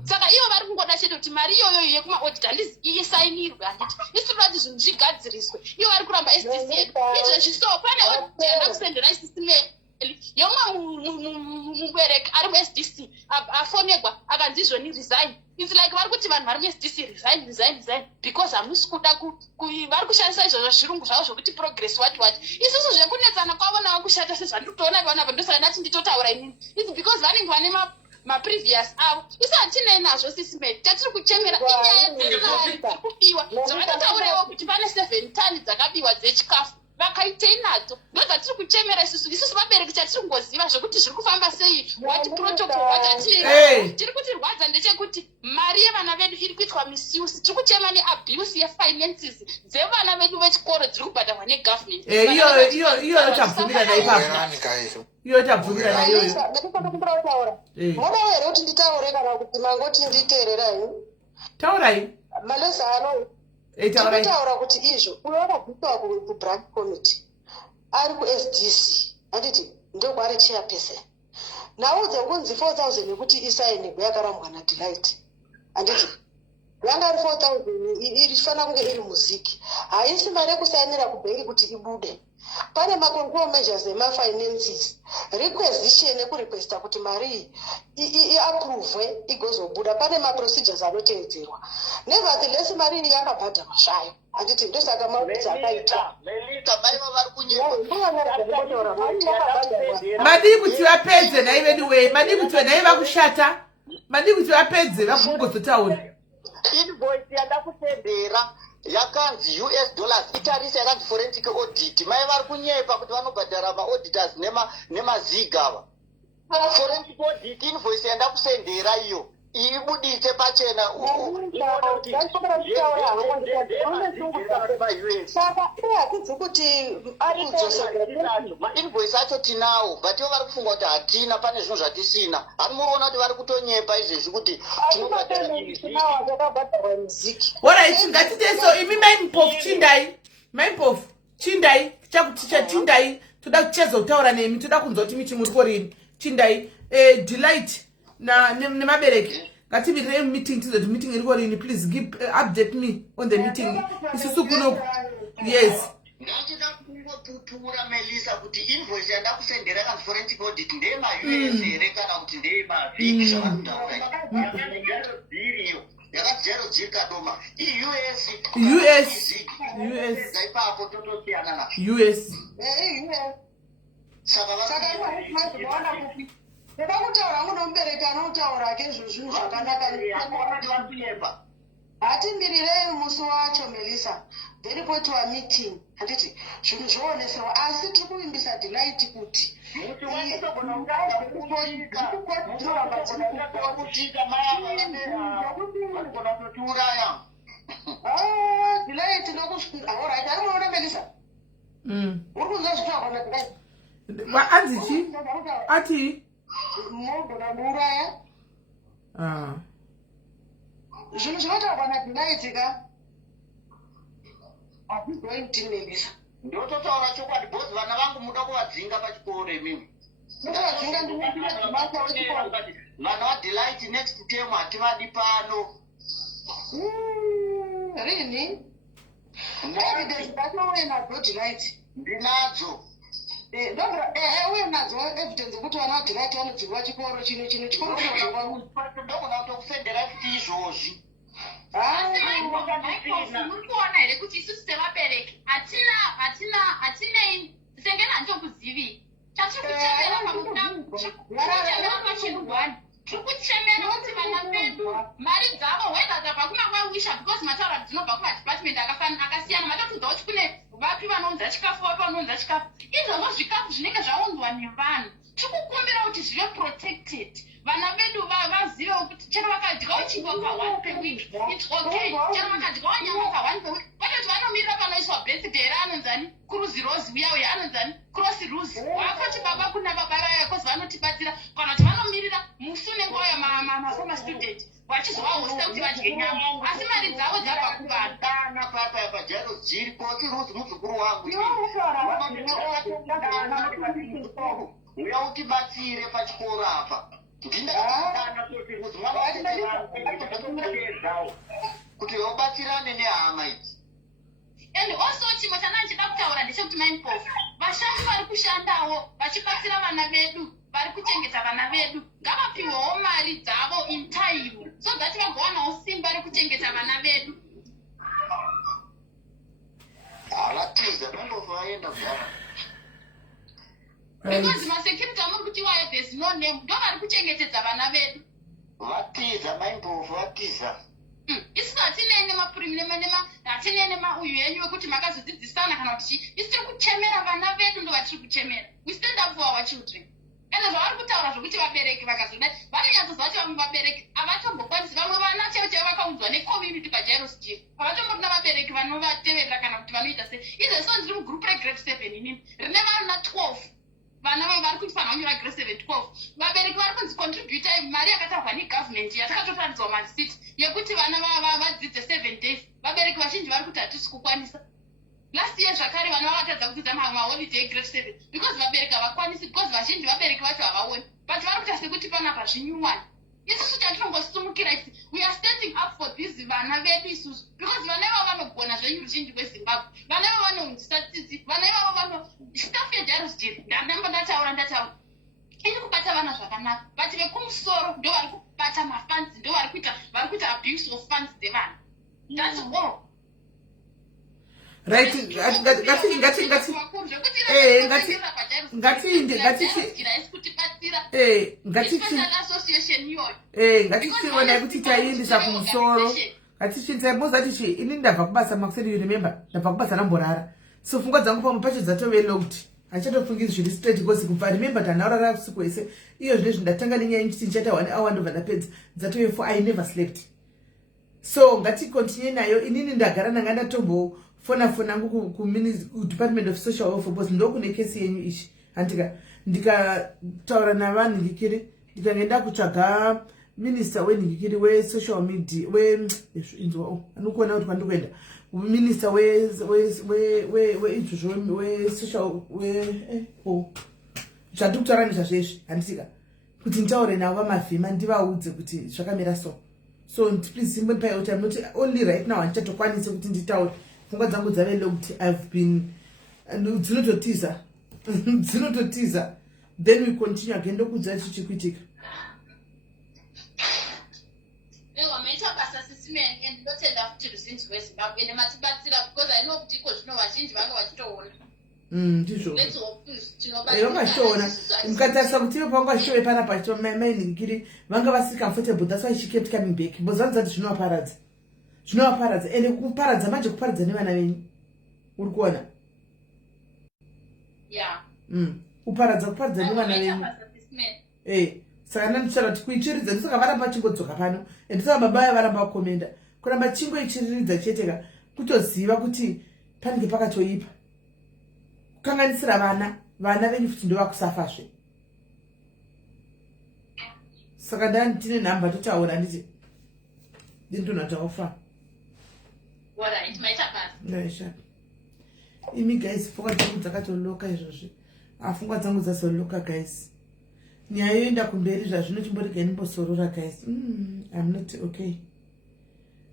saka ivo vari kungoda chete kuti mari iyoyo yekumaauditor handisi isainirwe handiti isitoda kuti zvinhu zvigadziriswe ivo vari kuramba SDC yedu izvezvi so pane auditor yanda kusendera isisimeli yomwe mubereki ari muSDC afonegwa akanzi izvoni resign it's like vari kuti vanhu vari muSDC resign because hamusi kuda vari kushandisa izvozvo zvirungu zvavo zvokuti progress what isusu zvekunetsana kwavo navakushata sezvandikutoona ivanapa ndosaka ndati nditotaura inini it's because vanenge vane maprevious avo isu hatinei nazvo sisimeti tatiri kuchemera inyaya dzevari dzekubiwa zvavatotaurawo kuti pane 7 tani dzakabiwa dzechikafu vakaitei nadzo ndo dzatiri kuchemera isusu vabereki chatiri kungoziva zvokuti zviri kufamba sei what protocol watatiri tiri kuti rwadza ndechekuti mari yevana vedu iri kuitwa misuse. Tiri kuchema neabuse yefinances dzevana vedu vechikoro dziri kubhadharwa negovernment. Iyo tabvumirana ipapo. Iyo tabvumirana iyoyo. Ndinofanira kumbotaura. Munoda here kuti nditaure kana kuti mangoti nditeererai? Taurai. Malesa ano. Taurai. Ndinotaura kuti izvo unoona kubviswa kubranch committee ari kuSDC handiti ndio kwari chairperson. Naudze kunzi 4,000 yekuti isainirwe yakarambwa naDelight. Handiti yanga ari 4,000 irifanira kunge iri muziki. Haisi mari yekusainira kubhengi kuti ibude. Pane macontrol measures emafinances. Requisition yekurequesta kuti mari iapprove igozobuda. Pane maprocedures anoteedzerwa. Nevertheless mari iyi yakabhadharwa zvayo. Handiti ndosaka maudzi akaita. Madi kuti vapedze nai vedu we. Madi kuti nai vakushata. Madi kuti vapedze vakungozotaura. Invoice yandakutendera yakanzi $, itarise yakanzi forensic audit. Mai vari kunyepa kuti vanobhadhara maauditors nemazigava. Forensic audit invoice yandakusendera iyo ibudise pachena saka hatidzi kuti ari invoice acho tinawo but ivo vari kufunga kuti hatina, pane zvinhu zvatisina. Hari muroona kuti vari kutonyepa izvezvi kuti tinobhadhara muziki. Alright, ngatiteso imi maimpofu chindai chakuticha chindai toda kuchezotaura nemi toda kunzwa kuti miti muri korini chindai Delight nemabereki ngativirei meeting tizoti meeting iri korini. Please give update me on the meeting. Isusu kunoku. Yes. Ndatoda kungotutura Melissa kuti invoice yandakusendera kana forensic audit ndeyema-US here kana kuti ndeyemavhiki zvavanondaura iyo yakadzero kadoma US ipapo totosiyana na US. saka Ndinoda kutaura munomubereki anotaura kezvezvinhu zvakanaka. Hatimbirei musi wacho Melissa. Ndiripotiwa meeting. Handiti zvinhu zvooneserwa asi tiri kuvimbisa Delight kuti Delight alright, ari munoona Melissa? Uri kunzwa zvitaurwa naDelight? Anzichi? Ati? Mogona muuraya? Zvinhu zvinotaurwa naDelight ka? Hazvizoiti Melissa. ndototaura chokwadi bhozi vana vangu muda kuvadzinga pachikoro imimi. Vana vaDelight next term hativadi pano. Rini? Evidence dzatouya nadzo Delight. Ndinadzo. Uye nadzo evidence kuti vana vaDelight vanodzingwa chikoro chino chikoro ndogona kutokusendera kuti izvozvi. Muri kuona here kuti isusu sevabereki hatinei sengena handitokuzivi chatiri kuchemera pachinhu tiri kuchemera kuti vana vedu mari dzavo whether dzabva kuna vawisha because mataura dzinobva kumadepartment akasiyana matotudza kuti kune vapi vanounza chikafu vapi vanounza chikafu. Izvozvo zvikafu zvinenge zvaunzwa nevanhu tiri kukumbira kuti zvive protected. Vana vedu vazive kuti chero vakadyawo chingwa ka1 per week it's okay. Chero vakadyawo nyama ka1 per week kwete kuti vanomirira panoiswa birthday anonzani kuruzi rose uya anonzani cross rose wakoti baba kuna baba vaya kozi vanotibatsira kana kuti vanomirira musi unenge wauya mafoma student vachizovahosta kuti vadye nyama asi mari dzavo dzabva kuvana pajaro dziri koki ruzi muzukuru wangu uya utibatsire pachikoro apa kuti vabatsirane nehama idzi. And also chimwe chandandichida kutaura ndechekuti maimpofu vashandi vari kushandawo vachibatsira vana vedu vari kuchengeta vana vedu ngavapiwewo mari dzavo in time so that vagowanawo simba rekuchengeta vana vedu. Havatiza maimpofu vaenda kugara because masecurity amuri kuti waya there's no name ndo vari kuchengetedza vana vedu. Vatiza maimpofu vatiza. Isi hatinei hatinei nemauyu yenyu wekuti makazodzidzisana kana kuti isi tiri kuchemera vana vedu ndo vatiri kuchemera. We stand up for our children. ende zvavari kutaura zvokuti vabereki vakazodai vanonyatsoziva kuti vamwe vabereki havatombokwanisi vamwe vana chaivo chaivo vakaudzwa necommunity pajairosjil havatomborina vabereki vanovateverera kana kuti vanoita sei izvoi so ndiri mugrupu regrade 7 inini rine vana 12 vana vari kutifanira kunyora grade 7 12 vabereki vari kunzi contributai mari yakatarwa negavhmendi yatakatotaridzwa masiti yekuti vana vadzidze 7 days vabereki vazhinji vari kuti hatisi kukwanisa. Last year zvakare vana vakatadza kudzidza maholiday grade 7 because vabereki havakwanisi because vazhinji vabereki vacho havaoni but vari kuita sekuti panapa zvinyuwani. Isusu chatinongosumukira iti we are standing up for these vana vedu isusu because vana ivavo vanogona zvenyu ruzhinji rwezimbabwe vana ivavo vanonzwisa tsitsi vana ivavo vano staff yejarosjil ndataura ini kubata vana zvakanaka but vekumusoro ndo vari kubata mafunds ndo vari kuita abuse of funds dzevana. That's all. Right, ngatichiona kuti taiendesa kumusoro ngatichinsaimbozatichi ini ndabva kubasa makuseni you remember ndabva kubasa namborara so pfungwa dzangu pamwe pacho dzatove locked handichatofungizi zviri straight because kubva remember tanaurara usiku wese iyo zvinezvi ndatanga nenyaya ichiti ndichaita 1 hour ndobva ndapedza dzatove 4 I never slept. So ngatikontinue nayo inini ndagara ndanga ndatombofonafona nangu kudepartment of social welfare because ndokune kesi yenyu ichi handika ndikataura navanhu ndikiri ndikangenda kutsvaga minister wenhingikiri wesocial media inzwa anokuona kuti kwandikuenda minister weizvozvo wesocial zvatokutauramisha zvezvi handisika kuti nditaure navo vamavhima ndivaudze kuti zvakamira so please simple pay out I'm not only right now handichatokwanise kuti nditaure pfungwa dzangu dzave locked I've been dzinototiza then we continue again ndokudzwa chichikuitika. Wamaita basa sisimeni and ndotenda kuti ruzhinji rwezimbabwe ende matibatsira because I know kuti iko zvino vazhinji vanga vachitoona ndizvo vangachitoona mukatarisa kuti ivo panga vachitove pana pacho mainhingikiri vanga vasi comfortable that's why she kept coming back because vanzati zvinovaparadza ende kuparadza manje kuparadza nevana venyu uri kuona kuparadza nevana venyu saka ndandichara kuti kuichiridza ndisaka varamba vachingodzoka pano ndisaka baba vaya varamba vakomenda kuramba chingoichiriridza cheteka kutoziva kuti panenge pakatoipa kukanganisira vana venyu futi ndovakusafazve saka ndandine nhamba totaura nditi ndindonotaofa imi guys pfungwa dzangu dzakatoloka izvozvi pfungwa dzangu dzazoloka guys nyaya yoenda kumberi zvazvino chimborega nimbosorora guys I'm not okay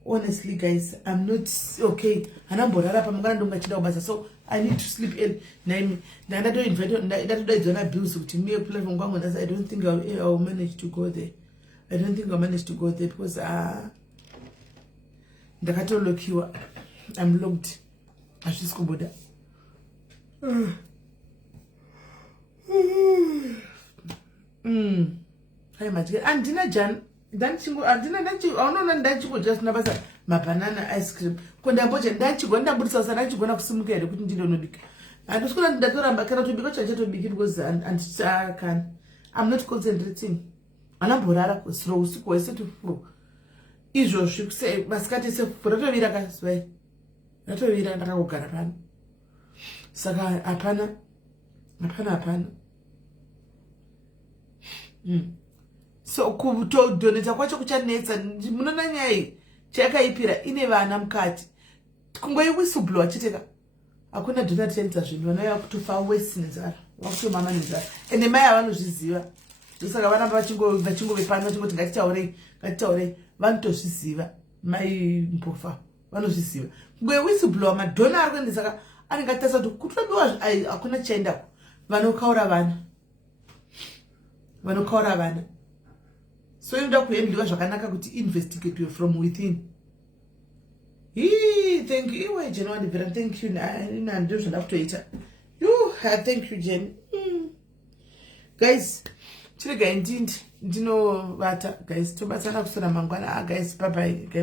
honestly guys I'm not okay hanamborara pamangana ndongachida kubasa so I need to sleep early naimi ndatoidaidzwa nabills kuti muye platform kwangu ndasi I don't think I'll manage to go there because ndakatolokiwa I'm locked hazvisi kubuda hai majika andina jani andina ndachingodya sina basa mabanana ice cream kondambocha ndachigona usa ndachigona kusimuka here kuti ndinonobika handisikuona ndatoramba kana tobika chachatobiki because andichakani I'm not concentrating anamborara slow usiku wese tufuro izvozvi masikati sefu ratovira kaswai ratovira ndakagara pano saka hapana so kutodoneta kwacho kuchanetsa munoona nyaya chayakaipira ine vana mukati kungoyi whistleblower chiteka hakuna donati chaidza zvinhu vana vakutofa wesi nenzara vakutomama nenzara ende mai havanozviziva ndosaka vanamba vachingove pano vachingoti ngatitaurei vanotozviziva mai mpofa vanozviziva kungoyi whistleblower madhona ari kuenda saka anenge atarisa kuti kutobiwa hakuna chichaendako vanokaura vana so inoda kuendliwa zvakanaka kuti investigate from within. Thank you iwe Jen wandibvira thank you nando zvanda kutoita thank you Jen guys chiregai ndinovata guys tobatsana kusora mangwana guys bye bye guys.